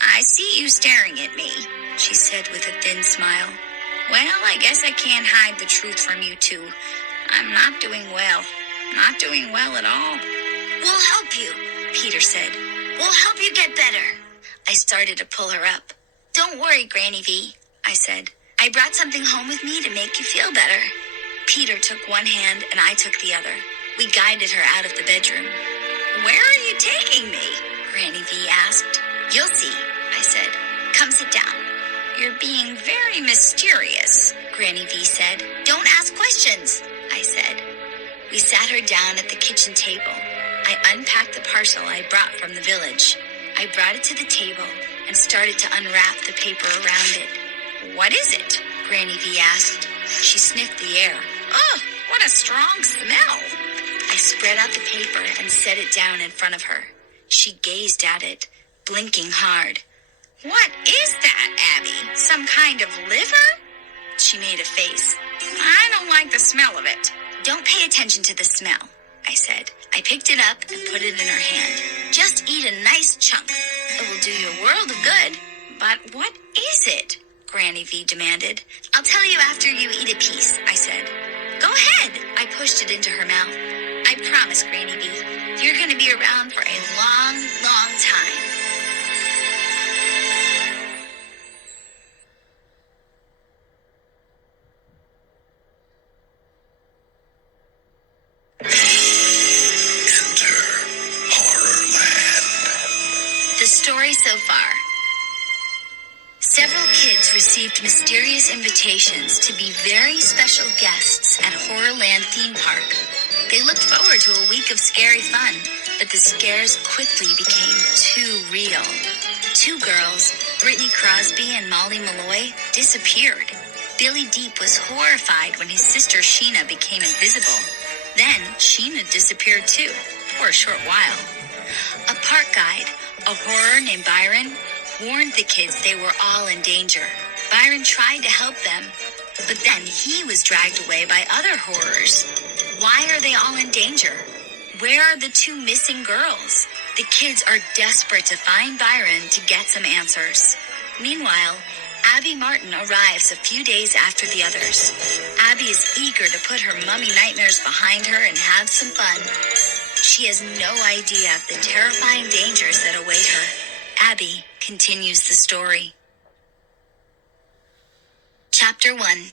"I see you staring at me," she said with a thin smile. "Well, I guess I can't hide the truth from you two. I'm not doing well. Not doing well at all." "We'll help you," Peter said. "We'll help you get better." I started to pull her up. "Don't worry, Granny V," I said. "I brought something home with me to make you feel better." Peter took one hand and I took the other. We guided her out of the bedroom. "Where are you taking me?" Granny V asked. "You'll see," I said. "Come sit down." "You're being very mysterious," Granny V said. "Don't ask questions," I said. We sat her down at the kitchen table. I unpacked the parcel I brought from the village. I brought it to the table and started to unwrap the paper around it. "What is it?" Granny V asked. She sniffed the air. "Oh, what a strong smell." I spread out the paper and set it down in front of her. She gazed at it, blinking hard. "What is that, Abby? Some kind of liver?" She made a face. "I don't like the smell of it." "Don't pay attention to the smell," I said. I picked it up and put it in her hand. "Just eat a nice chunk. It will do you a world of good. But what is it? Granny V demanded. I'll tell you after you eat a piece, I said. Go ahead. I pushed it into her mouth. I promise, Granny V, you're going to be around for a long, long time. Enter Horrorland. The story so far. Several kids received mysterious invitations to be very special guests at Horrorland theme park. They looked forward to a week of scary fun, but the scares quickly became too real. Two girls, Brittany Crosby and Molly Malloy, disappeared. Billy Deep was horrified when his sister Sheena became invisible. Then Sheena disappeared too, for a short while. A park guide, a horror named Byron, warned the kids they were all in danger. Byron tried to help them, but then he was dragged away by other horrors. Why are they all in danger? Where are the two missing girls? The kids are desperate to find Byron to get some answers. Meanwhile, Abby Martin arrives a few days after the others. Abby is eager to put her mummy nightmares behind her and have some fun. She has no idea of the terrifying dangers that await her. Abby continues the story. Chapter 1.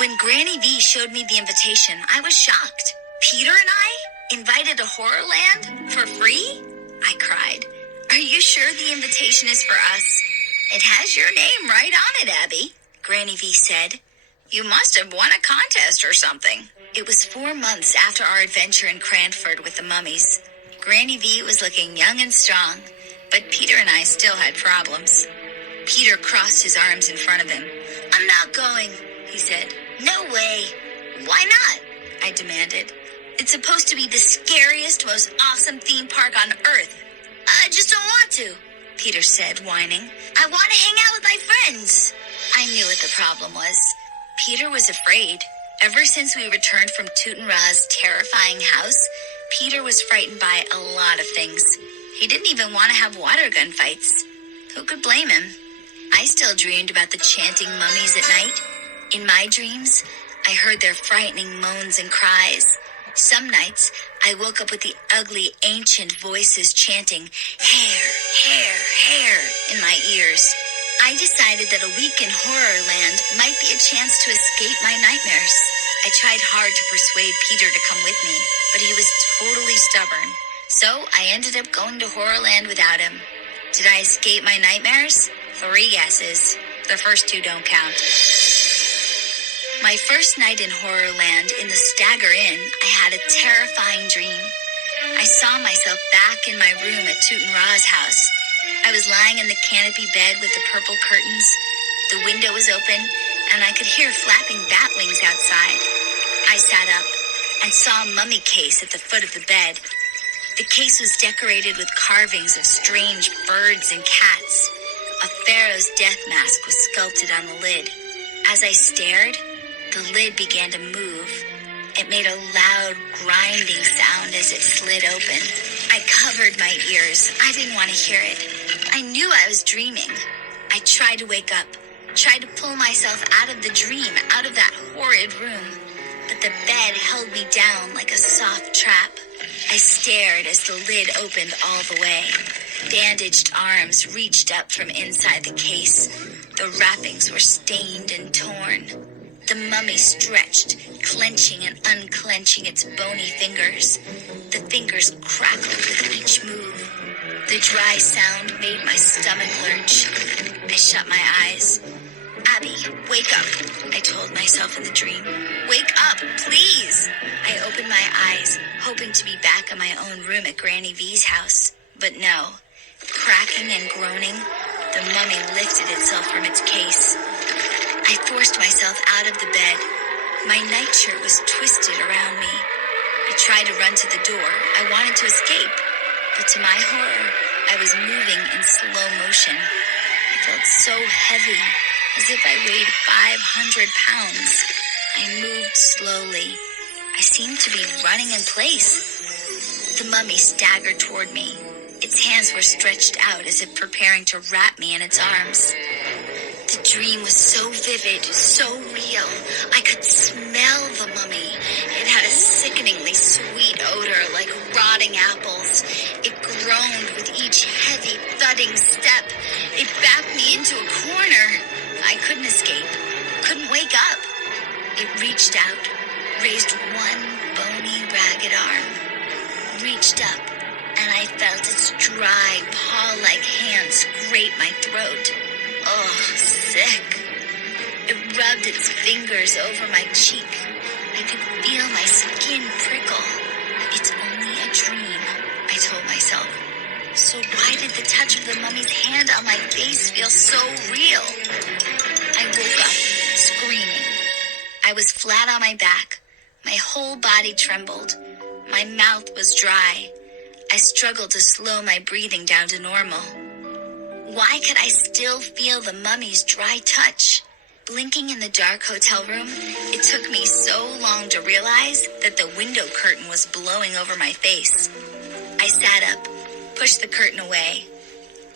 When Granny V showed me the invitation, I was shocked. Peter and I? Invited to Horrorland? For free? I cried. Are you sure the invitation is for us? It has your name right on it, Abby, Granny V said. You must have won a contest or something. It was 4 months after our adventure in Cranford with the mummies. Granny V was looking young and strong, but Peter and I still had problems. Peter crossed his arms in front of him. I'm not going, he said. No way. Why not? I demanded. It's supposed to be the scariest, most awesome theme park on Earth. I just don't want to, Peter said, whining. I want to hang out with my friends. I knew what the problem was. Peter was afraid. Ever since we returned from Toot and Ra's terrifying house, Peter was frightened by a lot of things. He didn't even want to have water gun fights. Who could blame him? I still dreamed about the chanting mummies at night. In my dreams, I heard their frightening moans and cries. Some nights, I woke up with the ugly, ancient voices chanting, hair, hair, hair, in my ears. I decided that a week in Horrorland might be a chance to escape my nightmares. I tried hard to persuade Peter to come with me, but he was totally stubborn. So I ended up going to Horrorland without him. Did I escape my nightmares? 3 guesses. The first 2 don't count. My first night in Horrorland in the Stagger Inn, I had a terrifying dream. I saw myself back in my room at Toot and Ra's house. I was lying in the canopy bed with the purple curtains. The window was open, and I could hear flapping bat wings outside. I sat up and saw a mummy case at the foot of the bed. The case was decorated with carvings of strange birds and cats. A pharaoh's death mask was sculpted on the lid. As I stared, the lid began to move. It made a loud, grinding sound as it slid open. I covered my ears. I didn't want to hear it. I knew I was dreaming. I tried to wake up, tried to pull myself out of the dream, out of that horrid room. But the bed held me down like a soft trap. I stared as the lid opened all the way. Bandaged arms reached up from inside the case. The wrappings were stained and torn. The mummy stretched, clenching and unclenching its bony fingers. The fingers crackled with each move. The dry sound made my stomach lurch. I shut my eyes. Abby, wake up, I told myself in the dream. Wake up, please! I opened my eyes, hoping to be back in my own room at Granny V's house. But no. Cracking and groaning, the mummy lifted itself from its case. I forced myself out of the bed. My nightshirt was twisted around me. I tried to run to the door. I wanted to escape. But to my horror, I was moving in slow motion. I felt so heavy, as if I weighed 500 pounds. I moved slowly. I seemed to be running in place. The mummy staggered toward me. It Its hands were stretched out as if preparing to wrap me in its arms. The dream was so vivid, so real. I could smell the mummy. It had a sickeningly sweet odor like rotting apples. It groaned with each heavy, thudding step. It backed me into a corner. I couldn't escape, couldn't wake up. It reached out, raised one bony, ragged arm, reached up, and I felt its dry, paw-like hand scrape my throat. Oh, sick. It rubbed its fingers over my cheek. I could feel my skin prickle. It's only a dream, I told myself. So why did the touch of the mummy's hand on my face feel so real? I woke up, screaming. I was flat on my back. My whole body trembled. My mouth was dry. I struggled to slow my breathing down to normal. Why could I still feel the mummy's dry touch? Blinking in the dark hotel room, it took me so long to realize that the window curtain was blowing over my face. I sat up, pushed the curtain away.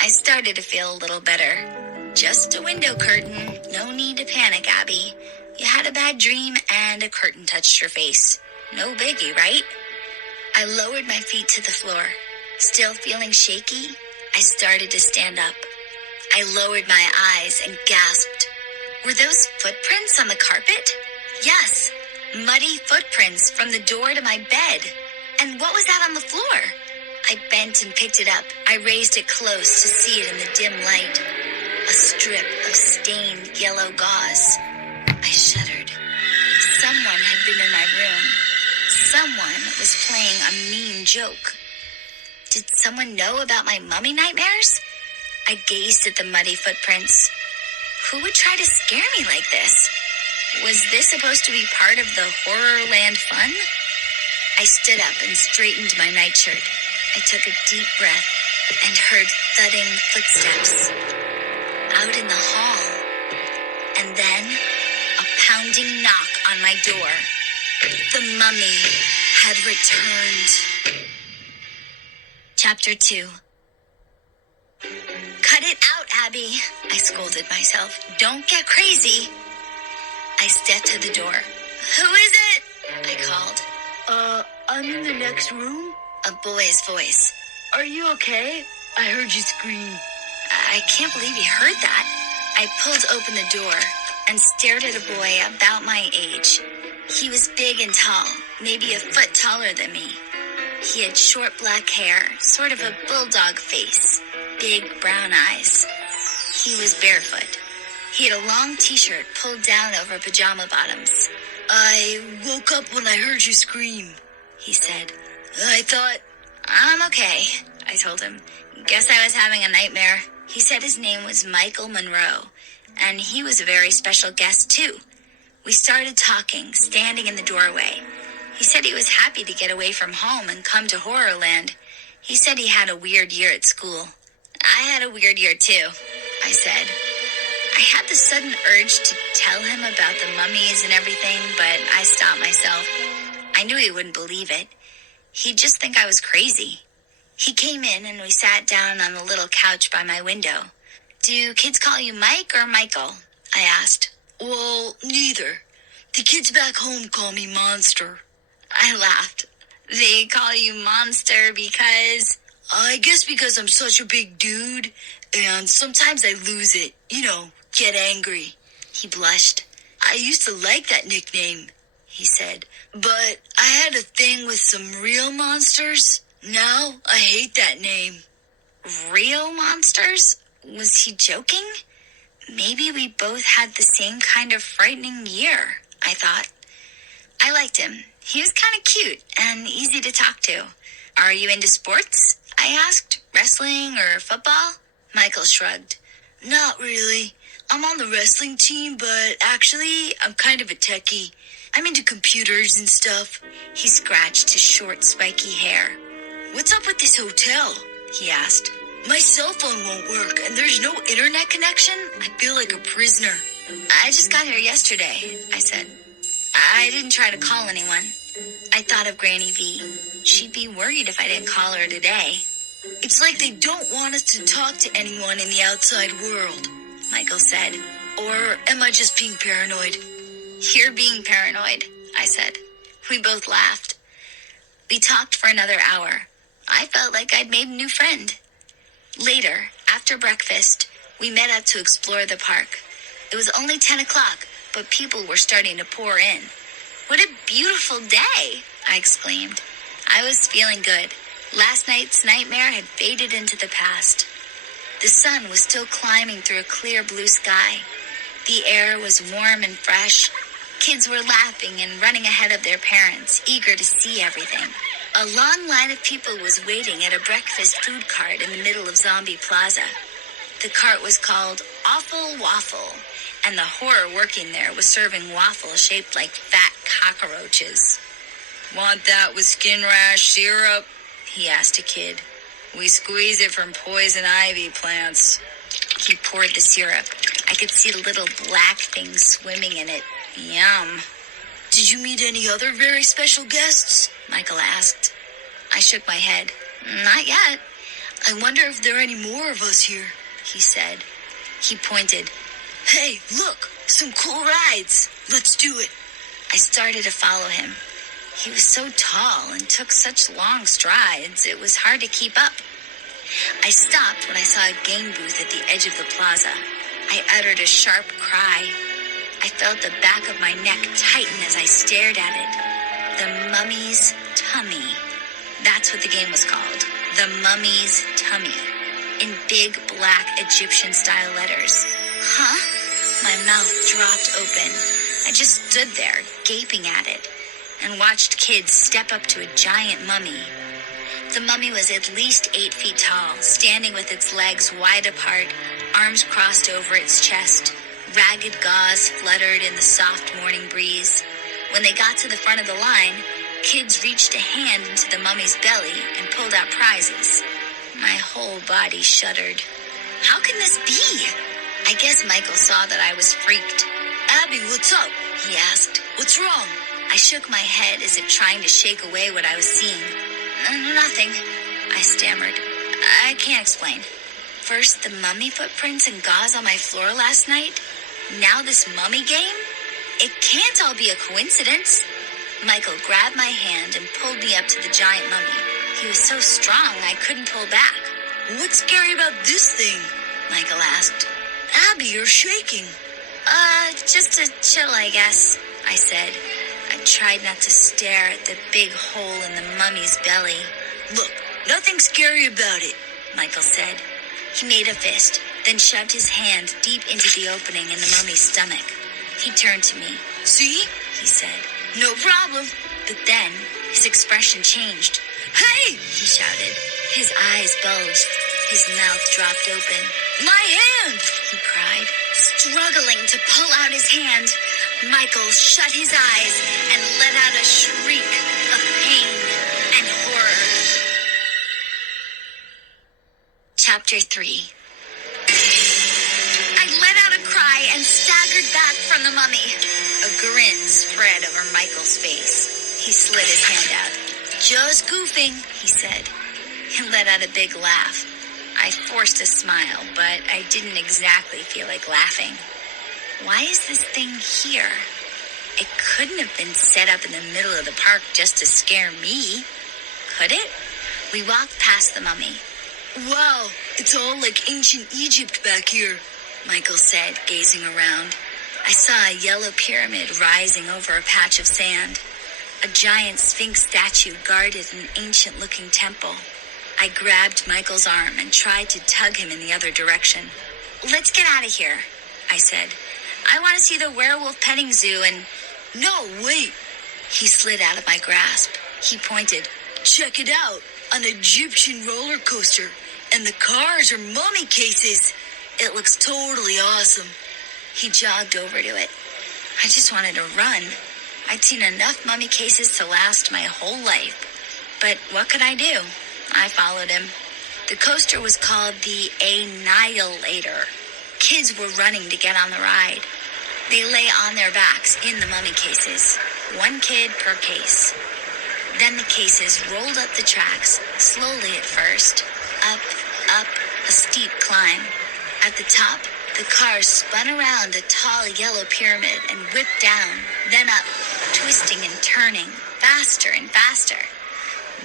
I started to feel a little better. Just a window curtain. No need to panic, Abby. You had a bad dream and a curtain touched your face. No biggie, right? I lowered my feet to the floor. Still feeling shaky, I started to stand up. I lowered my eyes and gasped. Were those footprints on the carpet? Yes, muddy footprints from the door to my bed. And what was that on the floor? I bent and picked it up. I raised it close to see it in the dim light. A strip of stained yellow gauze. I shuddered. Someone had been in my room. Someone was playing a mean joke. Did someone know about my mummy nightmares? I gazed at the muddy footprints. Who would try to scare me like this? Was this supposed to be part of the Horrorland fun? I stood up and straightened my nightshirt. I took a deep breath and heard thudding footsteps out in the hall. And then a pounding knock on my door. The mummy had returned. Chapter 2. Cut it out, Abby, I scolded myself. Don't get crazy. I stepped to the door. Who is it? I called. I'm in the next room. A boy's voice. Are you okay? I heard you scream. I can't believe you heard that. I pulled open the door and stared at a boy about my age. He was big and tall, maybe a foot taller than me. He had short black hair, sort of a bulldog face, big brown eyes. He was barefoot. He had a long t-shirt pulled down over pajama bottoms. I woke up when I heard you scream, he said. I thought... I'm okay, I told him. Guess I was having a nightmare. He said his name was Michael Monroe, and he was a very special guest, too. We started talking, standing in the doorway. He said he was happy to get away from home and come to Horrorland. He said he had a weird year at school. I had a weird year, too, I said. I had the sudden urge to tell him about the mummies and everything, but I stopped myself. I knew he wouldn't believe it. He'd just think I was crazy. He came in and we sat down on the little couch by my window. Do kids call you Mike or Michael? I asked. Well, neither. The kids back home call me Monster. I laughed. They call you Monster because... I guess because I'm such a big dude, and sometimes I lose it. You know, get angry. He blushed. I used to like that nickname, he said. But I had a thing with some real monsters. Now I hate that name. Real monsters? Was he joking? Maybe we both had the same kind of frightening year, I thought. I liked him. He was kind of cute and easy to talk to. Are you into sports? I asked. Wrestling or football? Michael shrugged. Not really. I'm on the wrestling team, but actually, I'm kind of a techie. I'm into computers and stuff. He scratched his short, spiky hair. What's up with this hotel? He asked. My cell phone won't work, and there's no internet connection. I feel like a prisoner. I just got here yesterday, I said. I didn't try to call anyone. I thought of Granny V. She'd be worried if I didn't call her today. It's like they don't want us to talk to anyone in the outside world, Michael said. Or am I just being paranoid? You're being paranoid, I said. We both laughed. We talked for another hour. I felt like I'd made a new friend. Later, after breakfast, we met up to explore the park. It was only 10 o'clock, but people were starting to pour in. What a beautiful day, I exclaimed. I was feeling good. Last night's nightmare had faded into the past. The sun was still climbing through a clear blue sky. The air was warm and fresh. Kids were laughing and running ahead of their parents, eager to see everything. A long line of people was waiting at a breakfast food cart in the middle of Zombie Plaza. The cart was called Awful Waffle, and the horror working there was serving waffles shaped like fat cockroaches. Want that with skin rash syrup? He asked a kid. We squeeze it from poison ivy plants. He poured the syrup. I could see little black things swimming in it. Yum. Did you meet any other very special guests? Michael asked. I shook my head. Not yet. I wonder if there are any more of us here, he said. He pointed. Hey, look, some cool rides. Let's do it. I started to follow him. He was so tall and took such long strides, it was hard to keep up. I stopped when I saw a game booth at the edge of the plaza. I uttered a sharp cry. I felt the back of my neck tighten as I stared at it. The Mummy's Tummy. That's what the game was called. The Mummy's Tummy. In big black Egyptian-style letters. Huh? My mouth dropped open. I just stood there, gaping at it, and watched kids step up to a giant mummy. The mummy was at least 8 feet tall, standing with its legs wide apart, arms crossed over its chest. Ragged gauze fluttered in the soft morning breeze. When they got to the front of the line, kids reached a hand into the mummy's belly and pulled out prizes. My whole body shuddered. How can this be? I guess Michael saw that I was freaked. Abby, what's up? He asked. What's wrong? I shook my head as if trying to shake away what I was seeing. Nothing, I stammered. I can't explain. First, the mummy footprints and gauze on my floor last night. Now this mummy game? It can't all be a coincidence. Michael grabbed my hand and pulled me up to the giant mummy. He was so strong I couldn't pull back. What's scary about this thing? Michael asked. Abby, you're shaking. Just a chill, I guess, I said. I tried not to stare at the big hole in the mummy's belly. Look, nothing scary about it, Michael said. He made a fist, then shoved his hand deep into the opening in the mummy's stomach. He turned to me. See? He said. No problem. But then, his expression changed. Hey! He shouted. His eyes bulged. His mouth dropped open. My hand! He cried, struggling to pull out his hand. Michael shut his eyes and let out a shriek of pain and horror. Chapter 3. I let out a cry and staggered back from the mummy. A grin spread over Michael's face. He slid his hand out. Just goofing, he said. He let out a big laugh. I forced a smile, but I didn't exactly feel like laughing. Why is this thing here? It couldn't have been set up in the middle of the park just to scare me, could it? We walked past the mummy. Wow, it's all like ancient Egypt back here, Michael said, gazing around. I saw a yellow pyramid rising over a patch of sand. A giant sphinx statue guarded an ancient-looking temple. I grabbed Michael's arm and tried to tug him in the other direction. Let's get out of here, I said. I want to see the werewolf petting zoo and... No, wait. He slid out of my grasp. He pointed. Check it out. An Egyptian roller coaster. And the cars are mummy cases. It looks totally awesome. He jogged over to it. I just wanted to run. I'd seen enough mummy cases to last my whole life. But what could I do? I followed him. The coaster was called the Annihilator. Kids were running to get on the ride. They lay on their backs in the mummy cases, 1 kid per case. Then the cases rolled up the tracks, slowly at first, up, up, a steep climb. At the top, the car spun around a tall yellow pyramid and whipped down, then up, twisting and turning, faster and faster.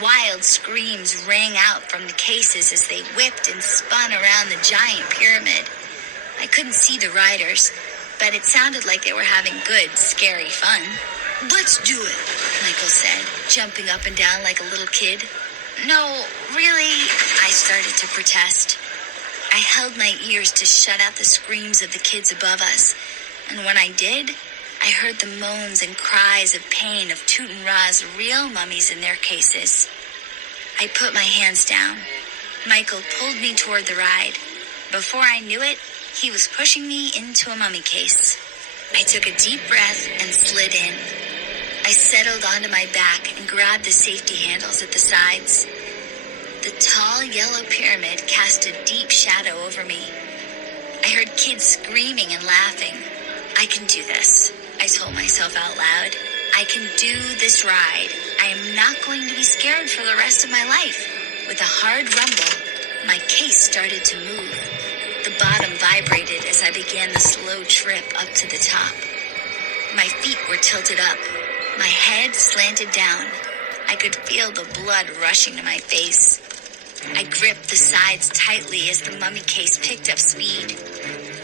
Wild screams rang out from the cases as they whipped and spun around the giant pyramid. I couldn't see the riders, but it sounded like they were having good, scary fun. Let's do it, Michael said, jumping up and down like a little kid. No, really, I started to protest. I held my ears to shut out the screams of the kids above us, and when I did, I heard the moans and cries of pain of Toot and Ra's real mummies in their cases. I put my hands down. Michael pulled me toward the ride. Before I knew it, he was pushing me into a mummy case. I took a deep breath and slid in. I settled onto my back and grabbed the safety handles at the sides. The tall yellow pyramid cast a deep shadow over me. I heard kids screaming and laughing. I can do this, I told myself out loud. I can do this ride. I am not going to be scared for the rest of my life. With a hard rumble, my case started to move. The bottom vibrated as I began the slow trip up to the top. My feet were tilted up. My head slanted down. I could feel the blood rushing to my face. I gripped the sides tightly as the mummy case picked up speed.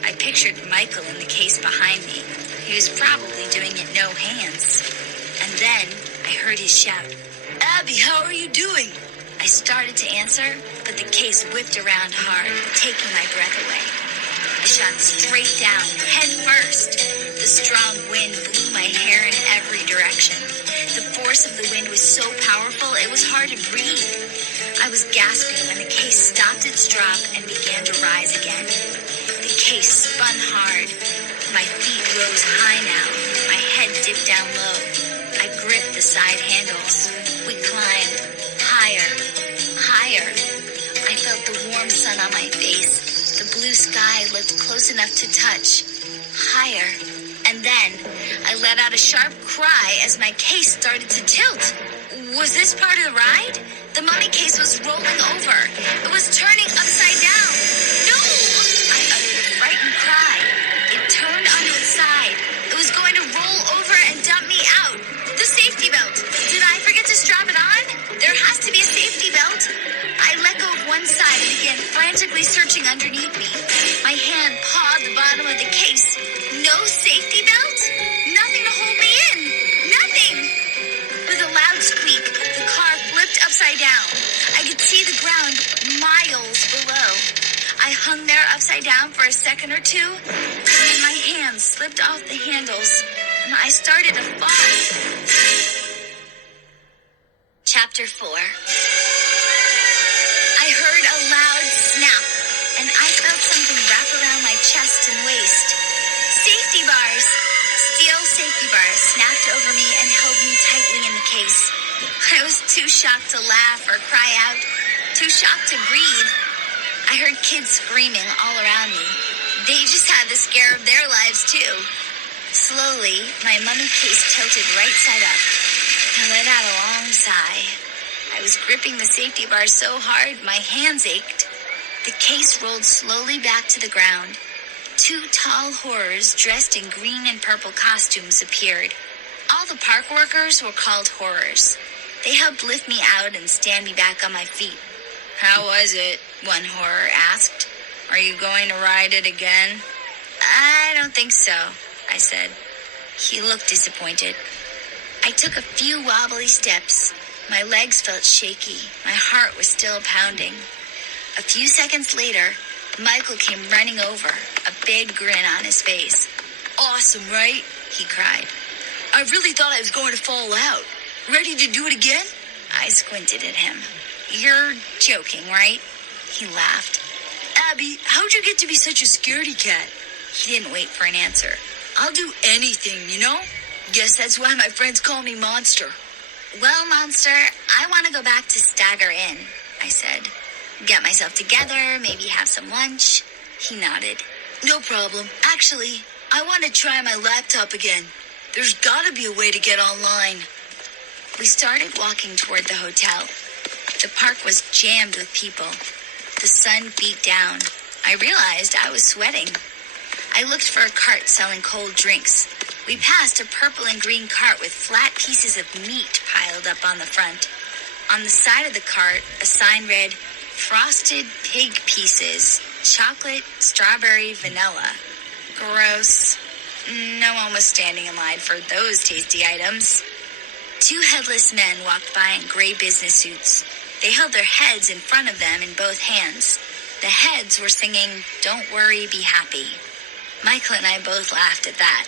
I pictured Michael in the case behind me. He was probably doing it no hands. And then I heard his shout, Abby, how are you doing? I started to answer, but the case whipped around hard, taking my breath away. I shot straight down, head first. The strong wind blew my hair in every direction. The force of the wind was so powerful, it was hard to breathe. I was gasping when the case stopped its drop and began to rise again. The case spun hard. My feet rose high now. My head dipped down low. I gripped the side handles. We climbed higher, higher. I felt the warm sun on my face. The blue sky looked close enough to touch. Higher. And then I let out a sharp cry as my case started to tilt. Was this part of the ride? The mummy case was rolling over. It was turning upside down. No! I uttered a frightened cry. It turned onto its side. It was going to roll over and dump me out. The safety belt. Did I forget to strap it on? There has to be a safety belt. I let go of one side and began frantically searching underneath me. My hand pawed the bottom of the case. No safety belt? Nothing to hold me in. Nothing. With a loud squeak, the car flipped upside down. I could see the ground miles below. I hung there upside down for a second or two, and then my hands slipped off the handles, and I started to fall. Chapter 4. I heard a loud snap, and I felt something wrap around my chest and waist. Safety bars! Steel safety bars snapped over me and held me tightly in the case. I was too shocked to laugh or cry out, too shocked to breathe. I heard kids screaming all around me. They just had the scare of their lives too. Slowly, my mummy case tilted right side up. I let out a long sigh. I was gripping the safety bar so hard my hands ached. The case rolled slowly back to the ground. 2 tall horrors dressed in green and purple costumes appeared. All the park workers were called horrors. They helped lift me out and stand me back on my feet. How was it? One horror asked. Are you going to ride it again? I don't think so, I said. He looked disappointed. I took a few wobbly steps. My legs felt shaky. My heart was still pounding. A few seconds later, Michael came running over, a big grin on his face. Awesome, right? He cried. I really thought I was going to fall out. Ready to do it again? I squinted at him. You're joking, right? He laughed. Abby, how'd you get to be such a scaredy cat? He didn't wait for an answer. I'll do anything, you know? Guess that's why my friends call me Monster. Well, Monster, I want to go back to Stagger Inn, I said. Get myself together, maybe have some lunch. He nodded. No problem. Actually, I want to try my laptop again. There's gotta be a way to get online. We started walking toward the hotel. The park was jammed with people. The sun beat down. I realized I was sweating. I looked for a cart selling cold drinks. We passed a purple and green cart with flat pieces of meat piled up on the front. On the side of the cart, a sign read, "Frosted pig pieces, chocolate, strawberry, vanilla." Gross. No one was standing in line for those tasty items. Two headless men walked by in gray business suits. They held their heads in front of them in both hands. The heads were singing, "Don't worry, be happy." Michael and I both laughed at that.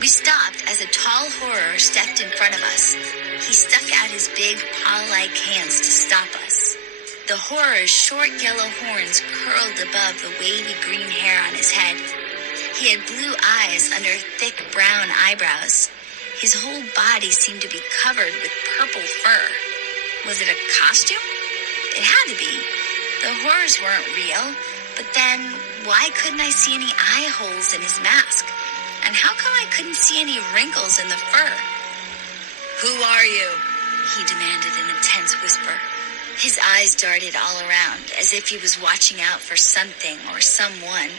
We stopped as a tall horror stepped in front of us. He stuck out his big paw-like hands to stop us. The horror's short yellow horns curled above the wavy green hair on his head. He had blue eyes under thick brown eyebrows. His whole body seemed to be covered with purple fur. Was it a costume? It had to be. The horrors weren't real, but then why couldn't I see any eye holes in his mask? And how come I couldn't see any wrinkles in the fur? "Who are you?" he demanded in a tense whisper. His eyes darted all around, as if he was watching out for something or someone.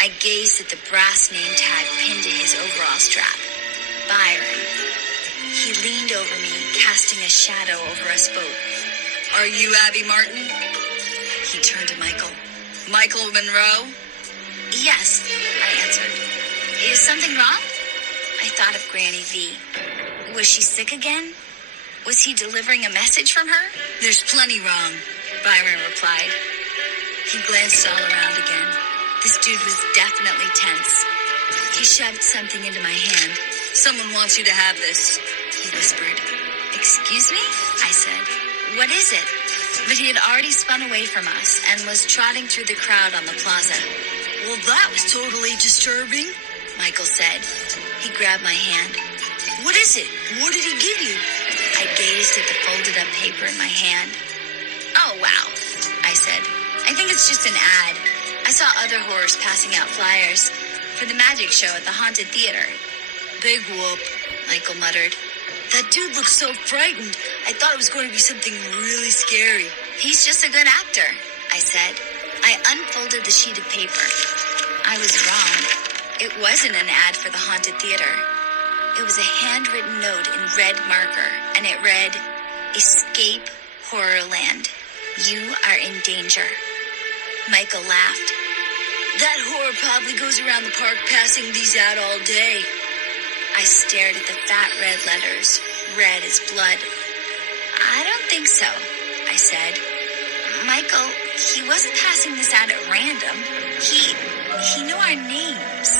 I gazed at the brass name tag pinned to his overall strap. Byron. He leaned over me, casting a shadow over us both. "Are you Abby Martin?" He turned to Michael. "Michael Monroe?" "Yes," I answered. "Is something wrong?" I thought of Granny V. Was she sick again? Was he delivering a message from her? "There's plenty wrong," Byron replied. He glanced all around again. This dude was definitely tense. He shoved something into my hand. "Someone wants you to have this," he whispered. "Excuse me?" I said. "What is it?" But he had already spun away from us and was trotting through the crowd on the plaza. "Well, that was totally disturbing," Michael said. He grabbed my hand. "What is it? What did he give you?" I gazed at the folded up paper in my hand. "Oh, wow," I said. "I think it's just an ad. I saw other horrors passing out flyers for the magic show at the Haunted Theater." "Big whoop," Michael muttered. "That dude looks so frightened. I thought it was going to be something really scary." "He's just a good actor," I said. I unfolded the sheet of paper. I was wrong. It wasn't an ad for the Haunted Theater. It was a handwritten note in red marker, and it read, "Escape Horrorland. You are in danger." Michael laughed. "That horror probably goes around the park passing these out all day." I stared at the fat red letters, red as blood. "I don't think so," I said. "Michael, he wasn't passing this out at random. He knew our names."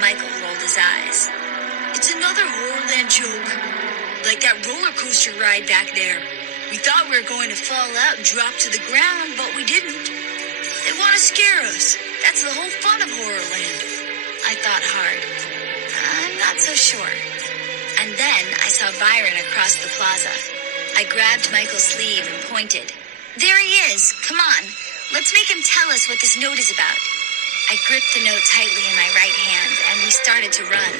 Michael rolled his eyes. "It's another Horrorland joke. Like that roller coaster ride back there. We thought we were going to fall out and drop to the ground, but we didn't. They want to scare us. That's the whole fun of Horrorland." I thought hard. I'm not so sure. And then I saw Byron across the plaza. I grabbed Michael's sleeve and pointed. "There he is. Come on. Let's make him tell us what this note is about." I gripped the note tightly in my right hand, and we started to run.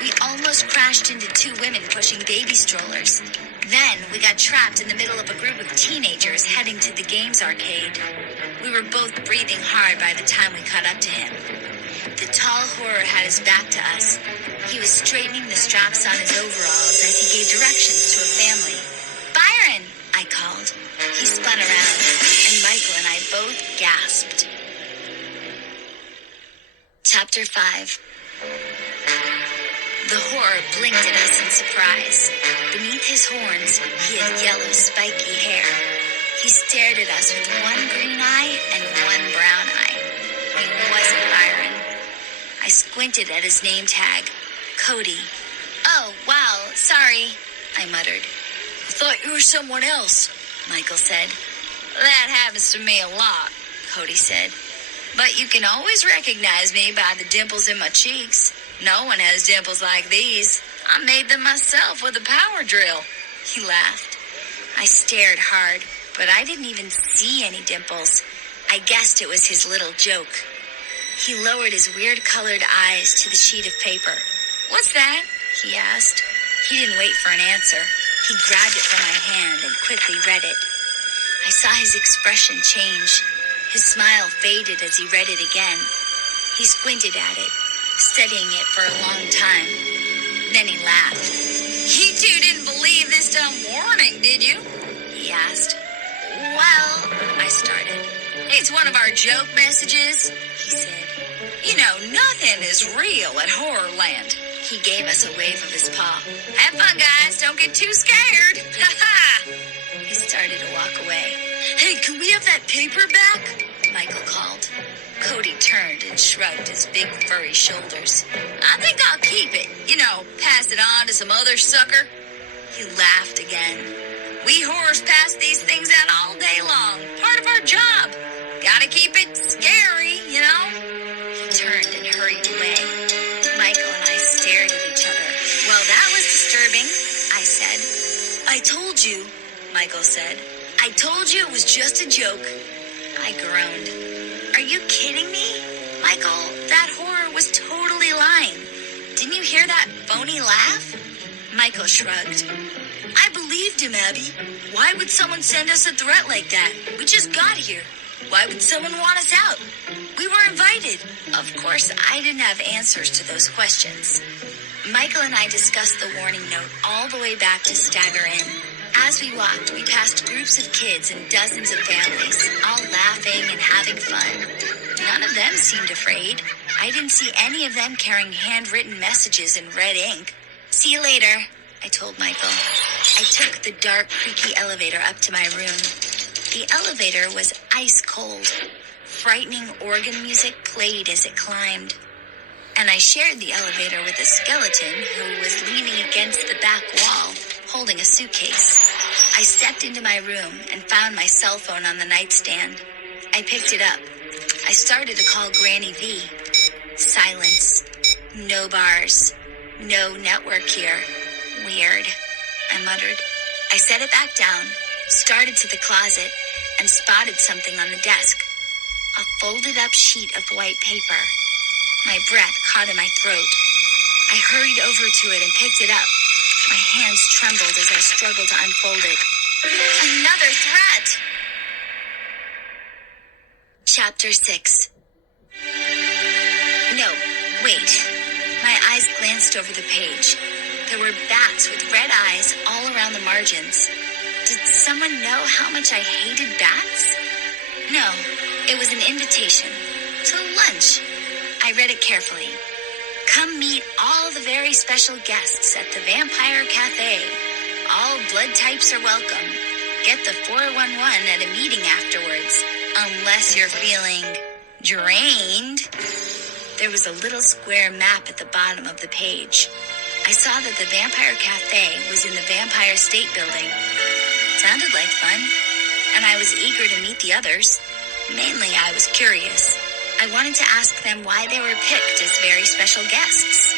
We almost crashed into two women pushing baby strollers. Then we got trapped in the middle of a group of teenagers heading to the games arcade. We were both breathing hard by the time we caught up to him. The tall horror had his back to us. He was straightening the straps on his overalls as he gave directions to a family. "Byron!" I called. He spun around, and Michael and I both gasped. Chapter 5. The horror blinked at us in surprise. Beneath his horns, he had yellow, spiky hair. He stared at us with one green eye and one brown eye. He wasn't Byron. I squinted at his name tag, Cody. "Oh, wow, sorry," I muttered. "I thought you were someone else," Michael said. "That happens to me a lot," Cody said. "But you can always recognize me by the dimples in my cheeks. No one has dimples like these. I made them myself with a power drill." He laughed. I stared hard, but I didn't even see any dimples. I guessed it was his little joke. He lowered his weird-colored eyes to the sheet of paper. "What's that?" he asked. He didn't wait for an answer. He grabbed it from my hand and quickly read it. I saw his expression change. His smile faded as he read it again. He squinted at it, studying it for a long time. Then he laughed. You two didn't believe this dumb warning, did you? He asked. Well, I started. It's one of our joke messages, he said. You know, nothing is real at Horrorland. He gave us a wave of his paw. Have fun, guys. Don't get too scared. Ha ha! He started to walk away. Hey, can we have that paper back? Michael called. Cody turned and shrugged his big furry shoulders. I think I'll keep it. You know, pass it on to some other sucker. He laughed again. We horrors pass these things out all day long. Part of our job. Gotta keep it scary, you know? He turned and hurried away. Michael and I stared at each other. Well, that was disturbing, I said. I told you, Michael said. I told you it was just a joke. I groaned. Are you kidding me? Michael, that horror was totally lying. Didn't you hear that phony laugh? Michael shrugged. I believed him, Abby. Why would someone send us a threat like that? We just got here. Why would someone want us out? We were invited. Of course, I didn't have answers to those questions. Michael and I discussed the warning note all the way back to Stagger Inn. As we walked, we passed groups of kids and dozens of families, all laughing and having fun. None of them seemed afraid. I didn't see any of them carrying handwritten messages in red ink. See you later, I told Michael. I took the dark, creaky elevator up to my room. The elevator was ice cold. Frightening organ music played as it climbed. And I shared the elevator with a skeleton who was leaning against the back wall, holding a suitcase. I stepped into my room and found my cell phone on the nightstand. I picked it up. I started to call Granny V. Silence. No bars. No network here. Weird, I muttered. I set it back down, started to the closet, and spotted something on the desk. A folded up sheet of white paper. My breath caught in my throat. I hurried over to it and picked it up. My hands trembled as I struggled to unfold it. Another threat! Chapter 6. No, wait. My eyes glanced over the page. There were bats with red eyes all around the margins. Did someone know how much I hated bats? No, it was an invitation. To lunch. I read it carefully. Come meet all the very special guests at the Vampire Cafe. All blood types are welcome. Get the 411 at a meeting afterwards, unless you're feeling drained. There was a little square map at the bottom of the page. I saw that the Vampire Cafe was in the Vampire State Building. Sounded like fun, and I was eager to meet the others. Mainly, I was curious. I wanted to ask them why they were picked as very special guests.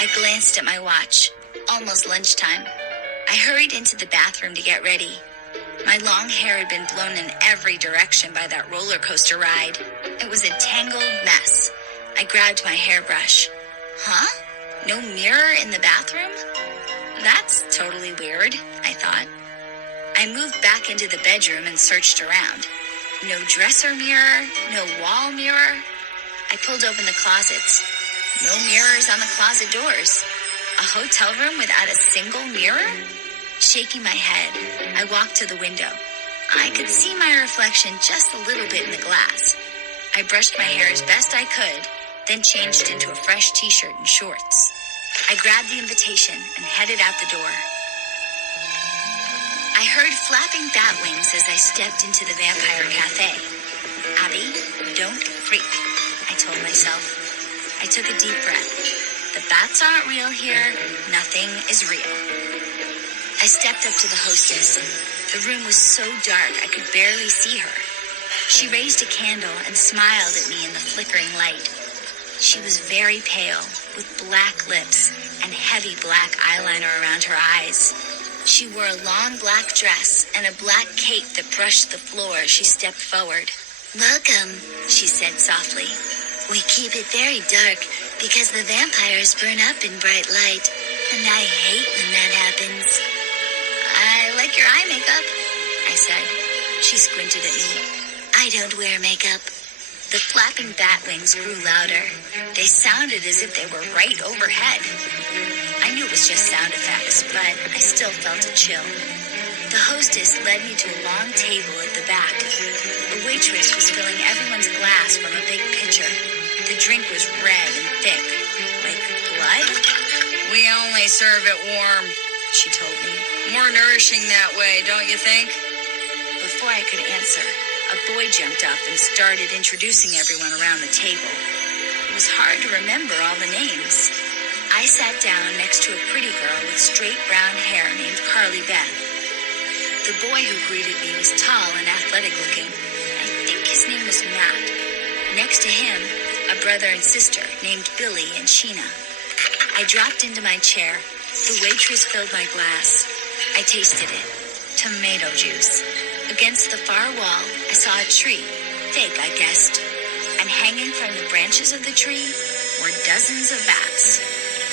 I glanced at my watch. Almost lunchtime. I hurried into the bathroom to get ready. My long hair had been blown in every direction by that roller coaster ride. It was a tangled mess. I grabbed my hairbrush. Huh? No mirror in the bathroom? That's totally weird, I thought. I moved back into the bedroom and searched around. No dresser mirror, no wall mirror. I pulled open the closets. No mirrors on the closet doors. A hotel room without a single mirror? Shaking my head, I walked to the window. I could see my reflection just a little bit in the glass. I brushed my hair as best I could, then changed into a fresh t-shirt and shorts. I grabbed the invitation and headed out the door. I heard flapping bat wings as I stepped into the Vampire Cafe. Abby, don't freak, I told myself. I took a deep breath. The bats aren't real here. Nothing is real. I stepped up to the hostess. The room was so dark I could barely see her. She raised a candle and smiled at me in the flickering light. She was very pale, with black lips and heavy black eyeliner around her eyes. She wore a long black dress and a black cape that brushed the floor as she stepped forward. Welcome, she said softly. we keep it very dark because the vampires burn up in bright light, and I hate when that happens. I like your eye makeup, I said. She squinted at me. I don't wear makeup. The flapping bat wings grew louder. They sounded as if they were right overhead. I knew it was just sound effects, but I still felt a chill. The hostess led me to a long table at the back. A waitress was filling everyone's glass from a big pitcher. The drink was red and thick, like blood. We only serve it warm, she told me. More nourishing that way, don't you think? Before I could answer, a boy jumped up and started introducing everyone around the table. It was hard to remember all the names. I sat down next to a pretty girl with straight brown hair named Carly Beth. The boy who greeted me was tall and athletic looking. I think his name was Matt. Next to him, a brother and sister named Billy and Sheena. I dropped into my chair. The waitress filled my glass. I tasted it. Tomato juice. Against the far wall, I saw a tree. Fake, I guessed. And hanging from the branches of the tree were dozens of bats.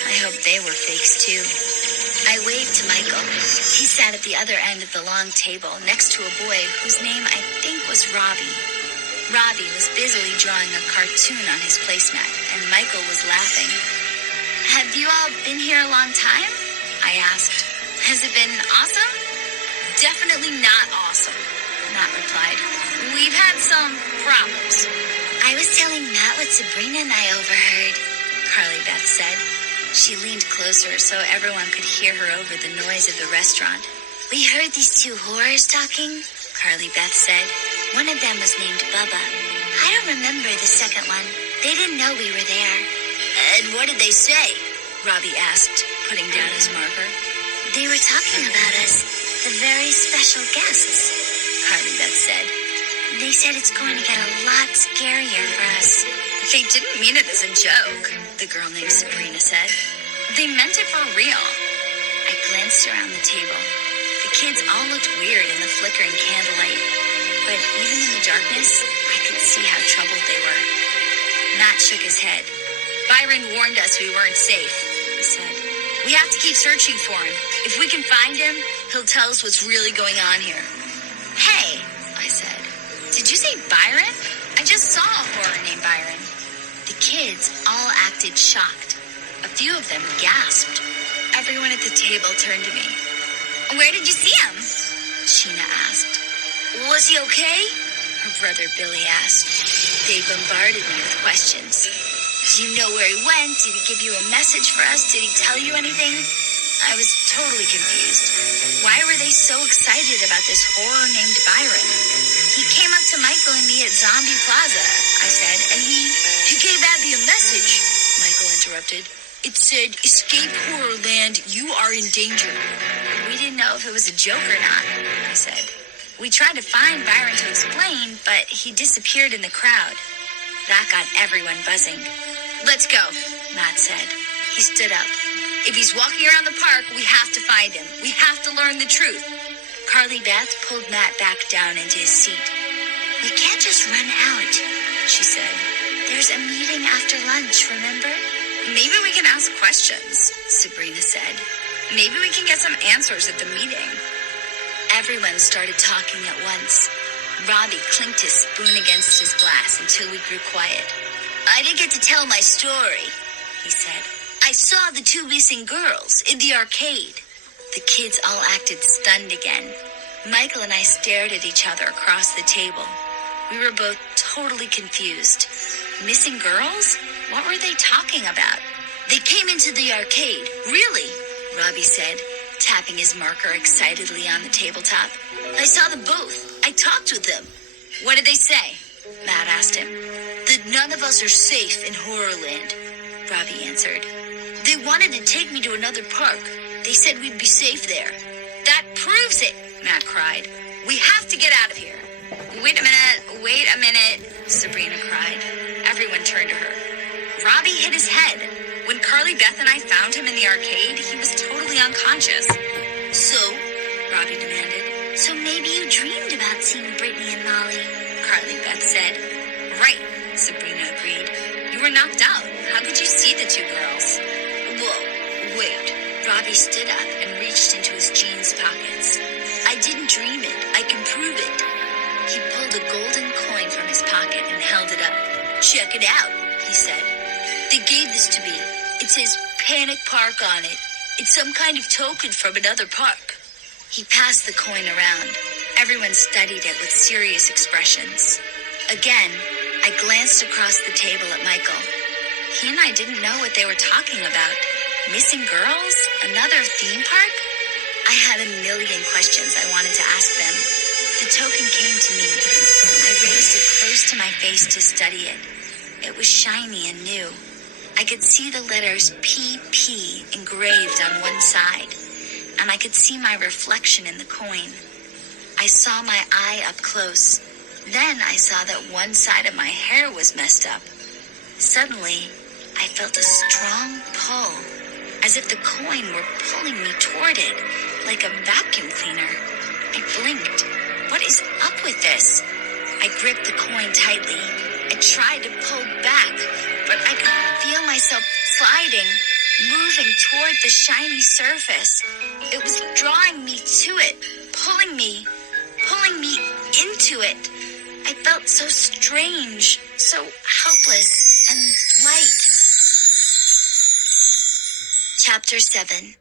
I hope they were fakes too. I waved to Michael. He sat at the other end of the long table next to a boy whose name I think was Robbie. Robbie was busily drawing a cartoon on his placemat, and Michael was laughing. Have you all been here a long time? I asked. Has it been awesome? Definitely not awesome, Matt replied. We've had some problems. I was telling Matt what Sabrina and I overheard, Carly Beth said. She leaned closer so everyone could hear her over the noise of the restaurant. We heard these two whores talking, Carly Beth said. One of them was named Bubba. I don't remember the second one. They didn't know we were there. And what did they say? Robbie asked, putting down his marker. They were talking about us, the very special guests, Carly Beth said. They said it's going to get a lot scarier for us. They didn't mean it as a joke, the girl named Sabrina said. They meant it for real. I glanced around the table. The kids all looked weird in the flickering candlelight, but even in the darkness, I could see how troubled they were. Matt shook his head. Byron warned us we weren't safe, he said. We have to keep searching for him. If we can find him, he'll tell us what's really going on here. Hey, I said. Did you say Byron? I just saw a horror named Byron. The kids all acted shocked. A few of them gasped. Everyone at the table turned to me. Where did you see him? Sheena asked. Was he okay? Her brother Billy asked. They bombarded me with questions. Do you know where he went? Did he give you a message for us? Did he tell you anything? I was totally confused. Why were they so excited about this horror named Byron? He came up to Michael and me at Zombie Plaza, I said, and he gave Abby a message, Michael interrupted. It said, escape Horrorland, you are in danger. We didn't know if it was a joke or not, I said. We tried to find Byron to explain, but he disappeared in the crowd. That got everyone buzzing. Let's go, Matt said. He stood up. If he's walking around the park, we have to find him. We have to learn the truth. Carly Beth pulled Matt back down into his seat. We can't just run out, she said. There's a meeting after lunch, remember? Maybe we can ask questions, Sabrina said. Maybe we can get some answers at the meeting. Everyone started talking at once. Robbie clinked his spoon against his glass until we grew quiet. I didn't get to tell my story, he said. I saw the two missing girls in the arcade. The kids all acted stunned again. Michael and I stared at each other across the table. We were both totally confused. Missing girls? What were they talking about? They came into the arcade. Really? Robbie said, tapping his marker excitedly on the tabletop. I saw them both. I talked with them. What did they say? Matt asked him. That none of us are safe in Horrorland, Robbie answered. They wanted to take me to another park. They said we'd be safe there. That proves it, Matt cried. We have to get out of here. Wait a minute, Sabrina cried. Everyone turned to her. Robbie hit his head. When Carly Beth and I found him in the arcade, he was totally unconscious. So? Robbie demanded. So maybe you dreamed about seeing Brittany and Molly, Carly Beth said. Right, Sabrina agreed. You were knocked out. How could you see the two girls? Whoa, wait. Robbie stood up and reached into his jeans pockets. I didn't dream it. I can prove it. He pulled a golden coin from his pocket and held it up. "Check it out," he said. "They gave this to me. It says Panic Park on it. It's some kind of token from another park." He passed the coin around. Everyone studied it with serious expressions. Again, I glanced across the table at Michael. He and I didn't know what they were talking about. Missing girls? Another theme park? I had a million questions I wanted to ask them. The token came to me. I raised it close to my face to study it. It was shiny and new. I could see the letters PP engraved on one side, and I could see my reflection in the coin. I saw my eye up close. Then I saw that one side of my hair was messed up. Suddenly, I felt a strong pull, as if the coin were pulling me toward it, like a vacuum cleaner. I blinked. What is up with this? I gripped the coin tightly. I tried to pull back, but I could feel myself sliding, moving toward the shiny surface. It was drawing me to it, pulling me into it. I felt so strange, so helpless and light. Chapter 7.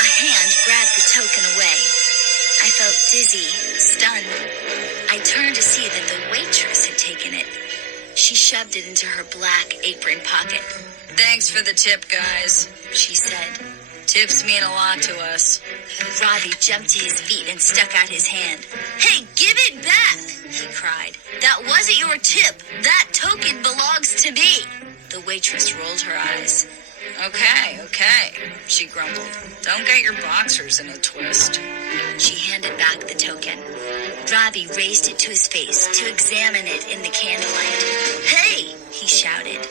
A hand grabbed the token away. I felt dizzy, stunned. I turned to see that the waitress had taken it. She shoved it into her black apron pocket. "Thanks for the tip, guys," she said. "Tips mean a lot to us." Robbie jumped to his feet and stuck out his hand. "Hey, give it back!" he cried. "That wasn't your tip. That token belongs to me." The waitress rolled her eyes. Okay, she grumbled. "Don't get your boxers in a twist." She handed back the token. Robbie raised it to his face to examine it in the candlelight. "Hey," he shouted.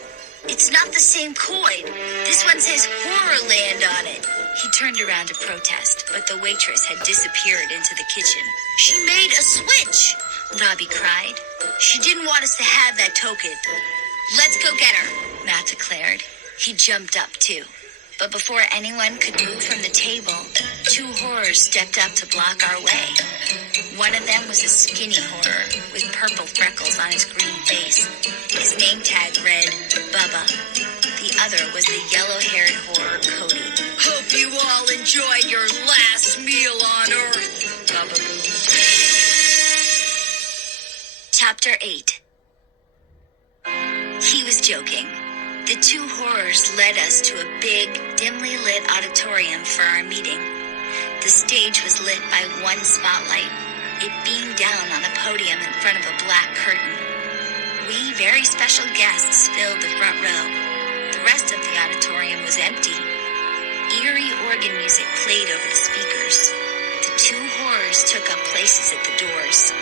"It's not the same coin. This one says Horrorland on it." He turned around to protest, but the waitress had disappeared into the kitchen. "She made a switch," Robbie cried. "She didn't want us to have that token." "Let's go get her," Matt declared. He jumped up, too. But before anyone could move from the table, two horrors stepped up to block our way. One of them was a skinny horror with purple freckles on his green face. His name tag read Bubba. The other was the yellow-haired horror, Cody. "Hope you all enjoyed your last meal on Earth," Bubba boomed. Chapter 8. He was joking. The two horrors led us to a big, dimly lit auditorium for our meeting. The stage was lit by one spotlight. It beamed down on a podium in front of a black curtain. We very special guests filled the front row. The rest of the auditorium was empty. Eerie organ music played over the speakers. The two horrors took up places at the doors.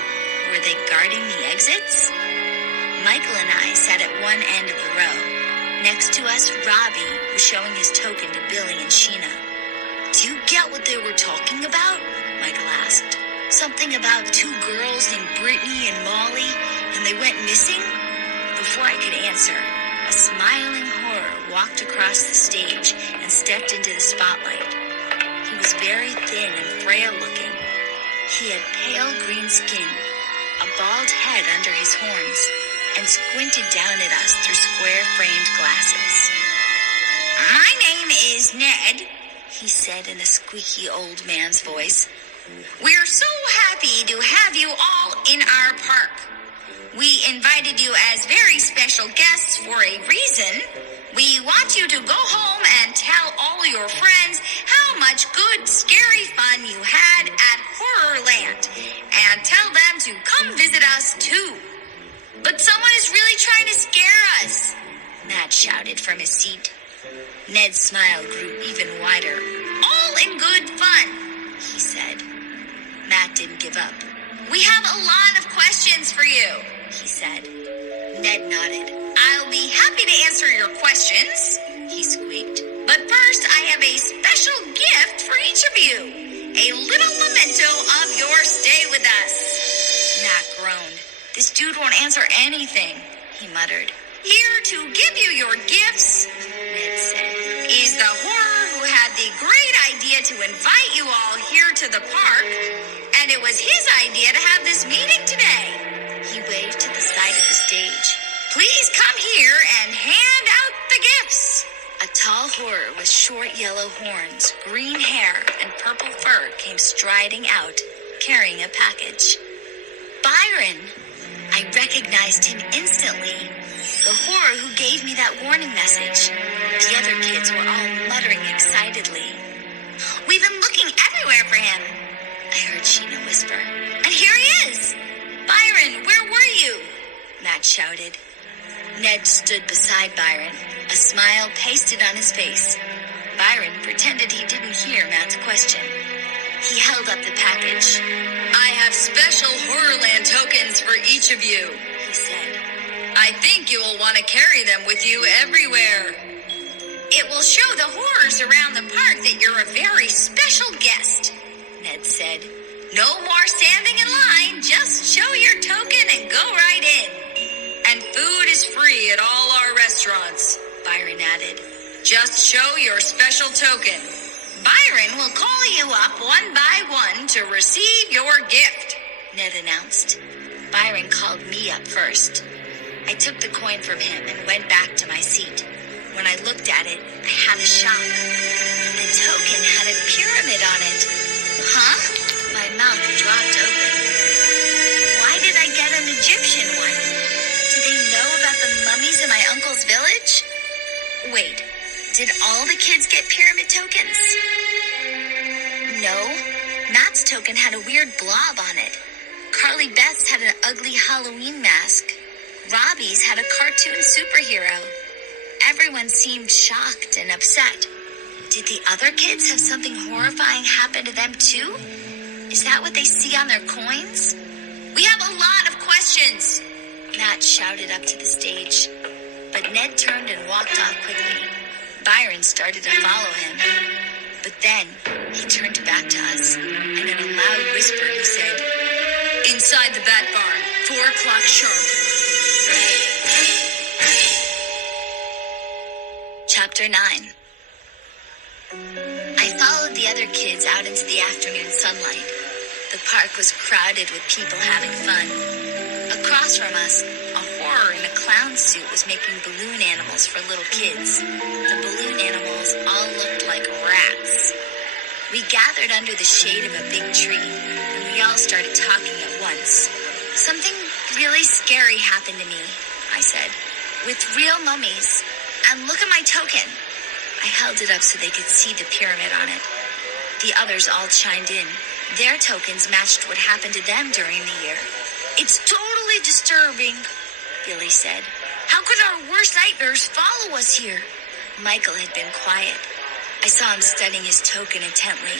Were they guarding the exits? Michael and I sat at one end of the row. Next to us, Robbie was showing his token to Billy and Sheena. "Do you get what they were talking about?" Michael asked. "Something about two girls named Brittany and Molly, and they went missing?" Before I could answer, a smiling horror walked across the stage and stepped into the spotlight. He was very thin and frail looking. He had pale green skin, a bald head under his horns, and squinted down at us through square-framed glasses. "My name is Ned," he said in a squeaky old man's voice. "We're so happy to have you all in our park. We invited you as very special guests for a reason. We want you to go home and tell all your friends how much good, scary fun you had at Horrorland, and tell them to come visit us too." "But someone is really trying to scare us," Matt shouted from his seat. Ned's smile grew even wider. "All in good fun," he said. Matt didn't give up. "We have a lot of questions for you," he said. Ned nodded. "I'll be happy to answer your questions," he squeaked. "But first, I have a special gift for each of you. A little memento of your stay with us." Matt groaned. "This dude won't answer anything," he muttered. "Here to give you your gifts," Ned said, "is the horror who had the great idea to invite you all here to the park. said it was his idea to have this meeting today. He waved to the side of the stage. Please come here and hand out the gifts. A tall horror with short yellow horns, green hair, and purple fur came striding out, carrying a package. Byron! I recognized him instantly. The horror who gave me that warning message. The other kids were all muttering excitedly. We've been looking everywhere for him. I heard Sheena whisper. And here he is. Byron, where were you? Matt shouted. Ned stood beside Byron, a smile pasted on his face. Byron pretended he didn't hear Matt's question. He held up the package. I have special Horrorland tokens for each of you, he said. I think you will want to carry them with you everywhere. It will show the horrors around the park that you're a very special guest, Ned said. No more standing in line, just show your token and go right in. And food is free at all our restaurants, Byron added. Just show your special token. Byron will call you up one by one to receive your gift, Ned announced. Byron called me up first. I took the coin from him and went back to my seat. When I looked at it, I had a shock. The token had a pyramid on it. Huh? My mouth dropped open. Why did I get an Egyptian one? Did they know about the mummies in my uncle's village? Wait, did all the kids get pyramid tokens? No, Matt's token had a weird blob on it. Carly Beth's had an ugly Halloween mask. Robbie's had a cartoon superhero. Everyone seemed shocked and upset. Did the other kids have something horrifying happen to them too? Is that what they see on their coins? We have a lot of questions, Matt shouted up to the stage. But Ned turned and walked off quickly. Byron started to follow him. But then he turned back to us, and in a loud whisper he said, Inside the Bat Barn, 4 o'clock sharp. Chapter 9. I followed the other kids out into the afternoon sunlight. The park was crowded with people having fun. Across from us, a horror in a clown suit was making balloon animals for little kids. The balloon animals all looked like rats. We gathered under the shade of a big tree, and we all started talking at once. Something really scary happened to me, I said, with real mummies. And look at my token. I held it up so they could see the pyramid on it. The others all chimed in. Their tokens matched what happened to them during the year. It's totally disturbing, Billy said. How could our worst nightmares follow us here? Michael had been quiet. I saw him studying his token intently.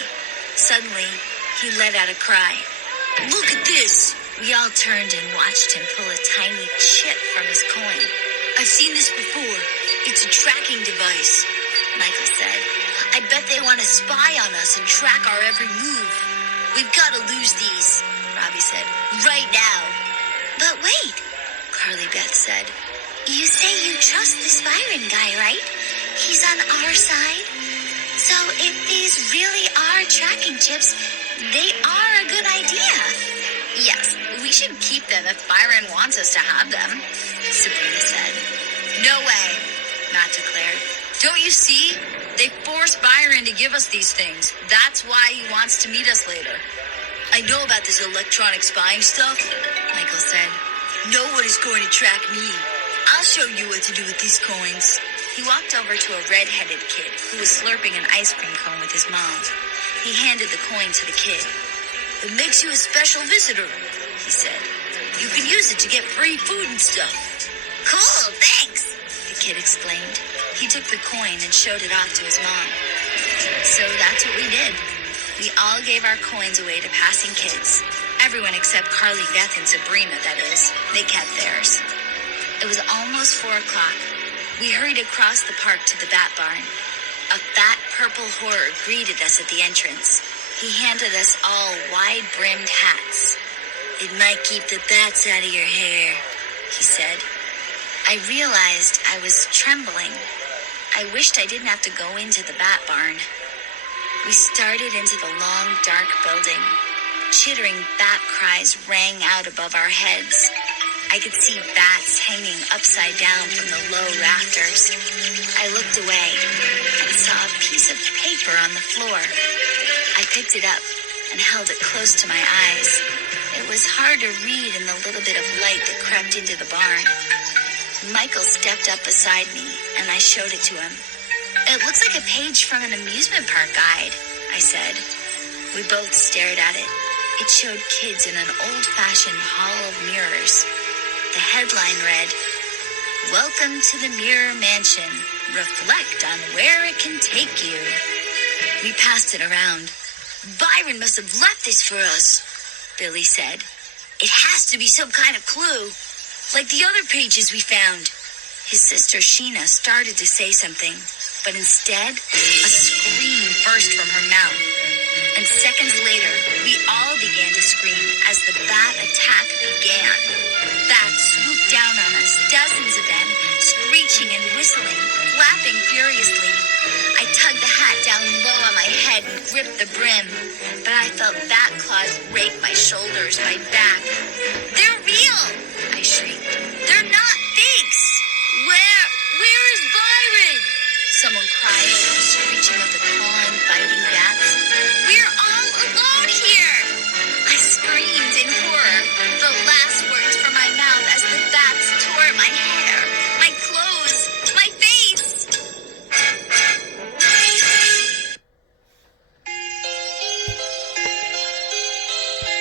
Suddenly, he let out a cry. Look at this! We all turned and watched him pull a tiny chip from his coin. I've seen this before. It's a tracking device, Michael said. I bet they want to spy on us and track our every move. We've got to lose these, Robbie said. Right now. But wait, Carly Beth said. You say you trust this Byron guy, right? He's on our side? So if these really are tracking chips, they are a good idea. Yes, we should keep them if Byron wants us to have them, Sabrina said. No way, Matt declared. Don't you see? They forced Byron to give us these things. That's why he wants to meet us later. I know about this electronic spying stuff, Michael said. No one is going to track me. I'll show you what to do with these coins. He walked over to a red-headed kid who was slurping an ice cream cone with his mom. He handed the coin to the kid. It makes you a special visitor, he said. You can use it to get free food and stuff. Cool, thanks, the kid exclaimed. He took the coin and showed it off to his mom. So that's what we did. We all gave our coins away to passing kids. Everyone except Carly Beth and Sabrina, that is. They kept theirs. It was almost 4 o'clock. We hurried across the park to the Bat Barn. A fat purple horror greeted us at the entrance. He handed us all wide-brimmed hats. It might keep the bats out of your hair, he said. I realized I was trembling. I wished I didn't have to go into the Bat Barn. We started into the long, dark building. Chittering bat cries rang out above our heads. I could see bats hanging upside down from the low rafters. I looked away and saw a piece of paper on the floor. I picked it up and held it close to my eyes. It was hard to read in the little bit of light that crept into the barn. Michael stepped up beside me, and I showed it to him. "It looks like a page from an amusement park guide," I said. We both stared at it. It showed kids in an old-fashioned hall of mirrors. The headline read, "Welcome to the Mirror Mansion. Reflect on where it can take you." We passed it around. "Byron must have left this for us," Billy said. "It has to be some kind of clue, like the other pages we found." His sister Sheena started to say something, but instead, a scream burst from her mouth. And seconds later, we all began to scream as the bat attack began. Bats swooped down on us, dozens of them, screeching and whistling, flapping furiously. I tugged the hat down low on my head and gripped the brim, but I felt bat claws rake my shoulders, my back. "They're real!" I shrieked. "They're not fakes!" Where is Byron?" someone cried over the screeching of the call.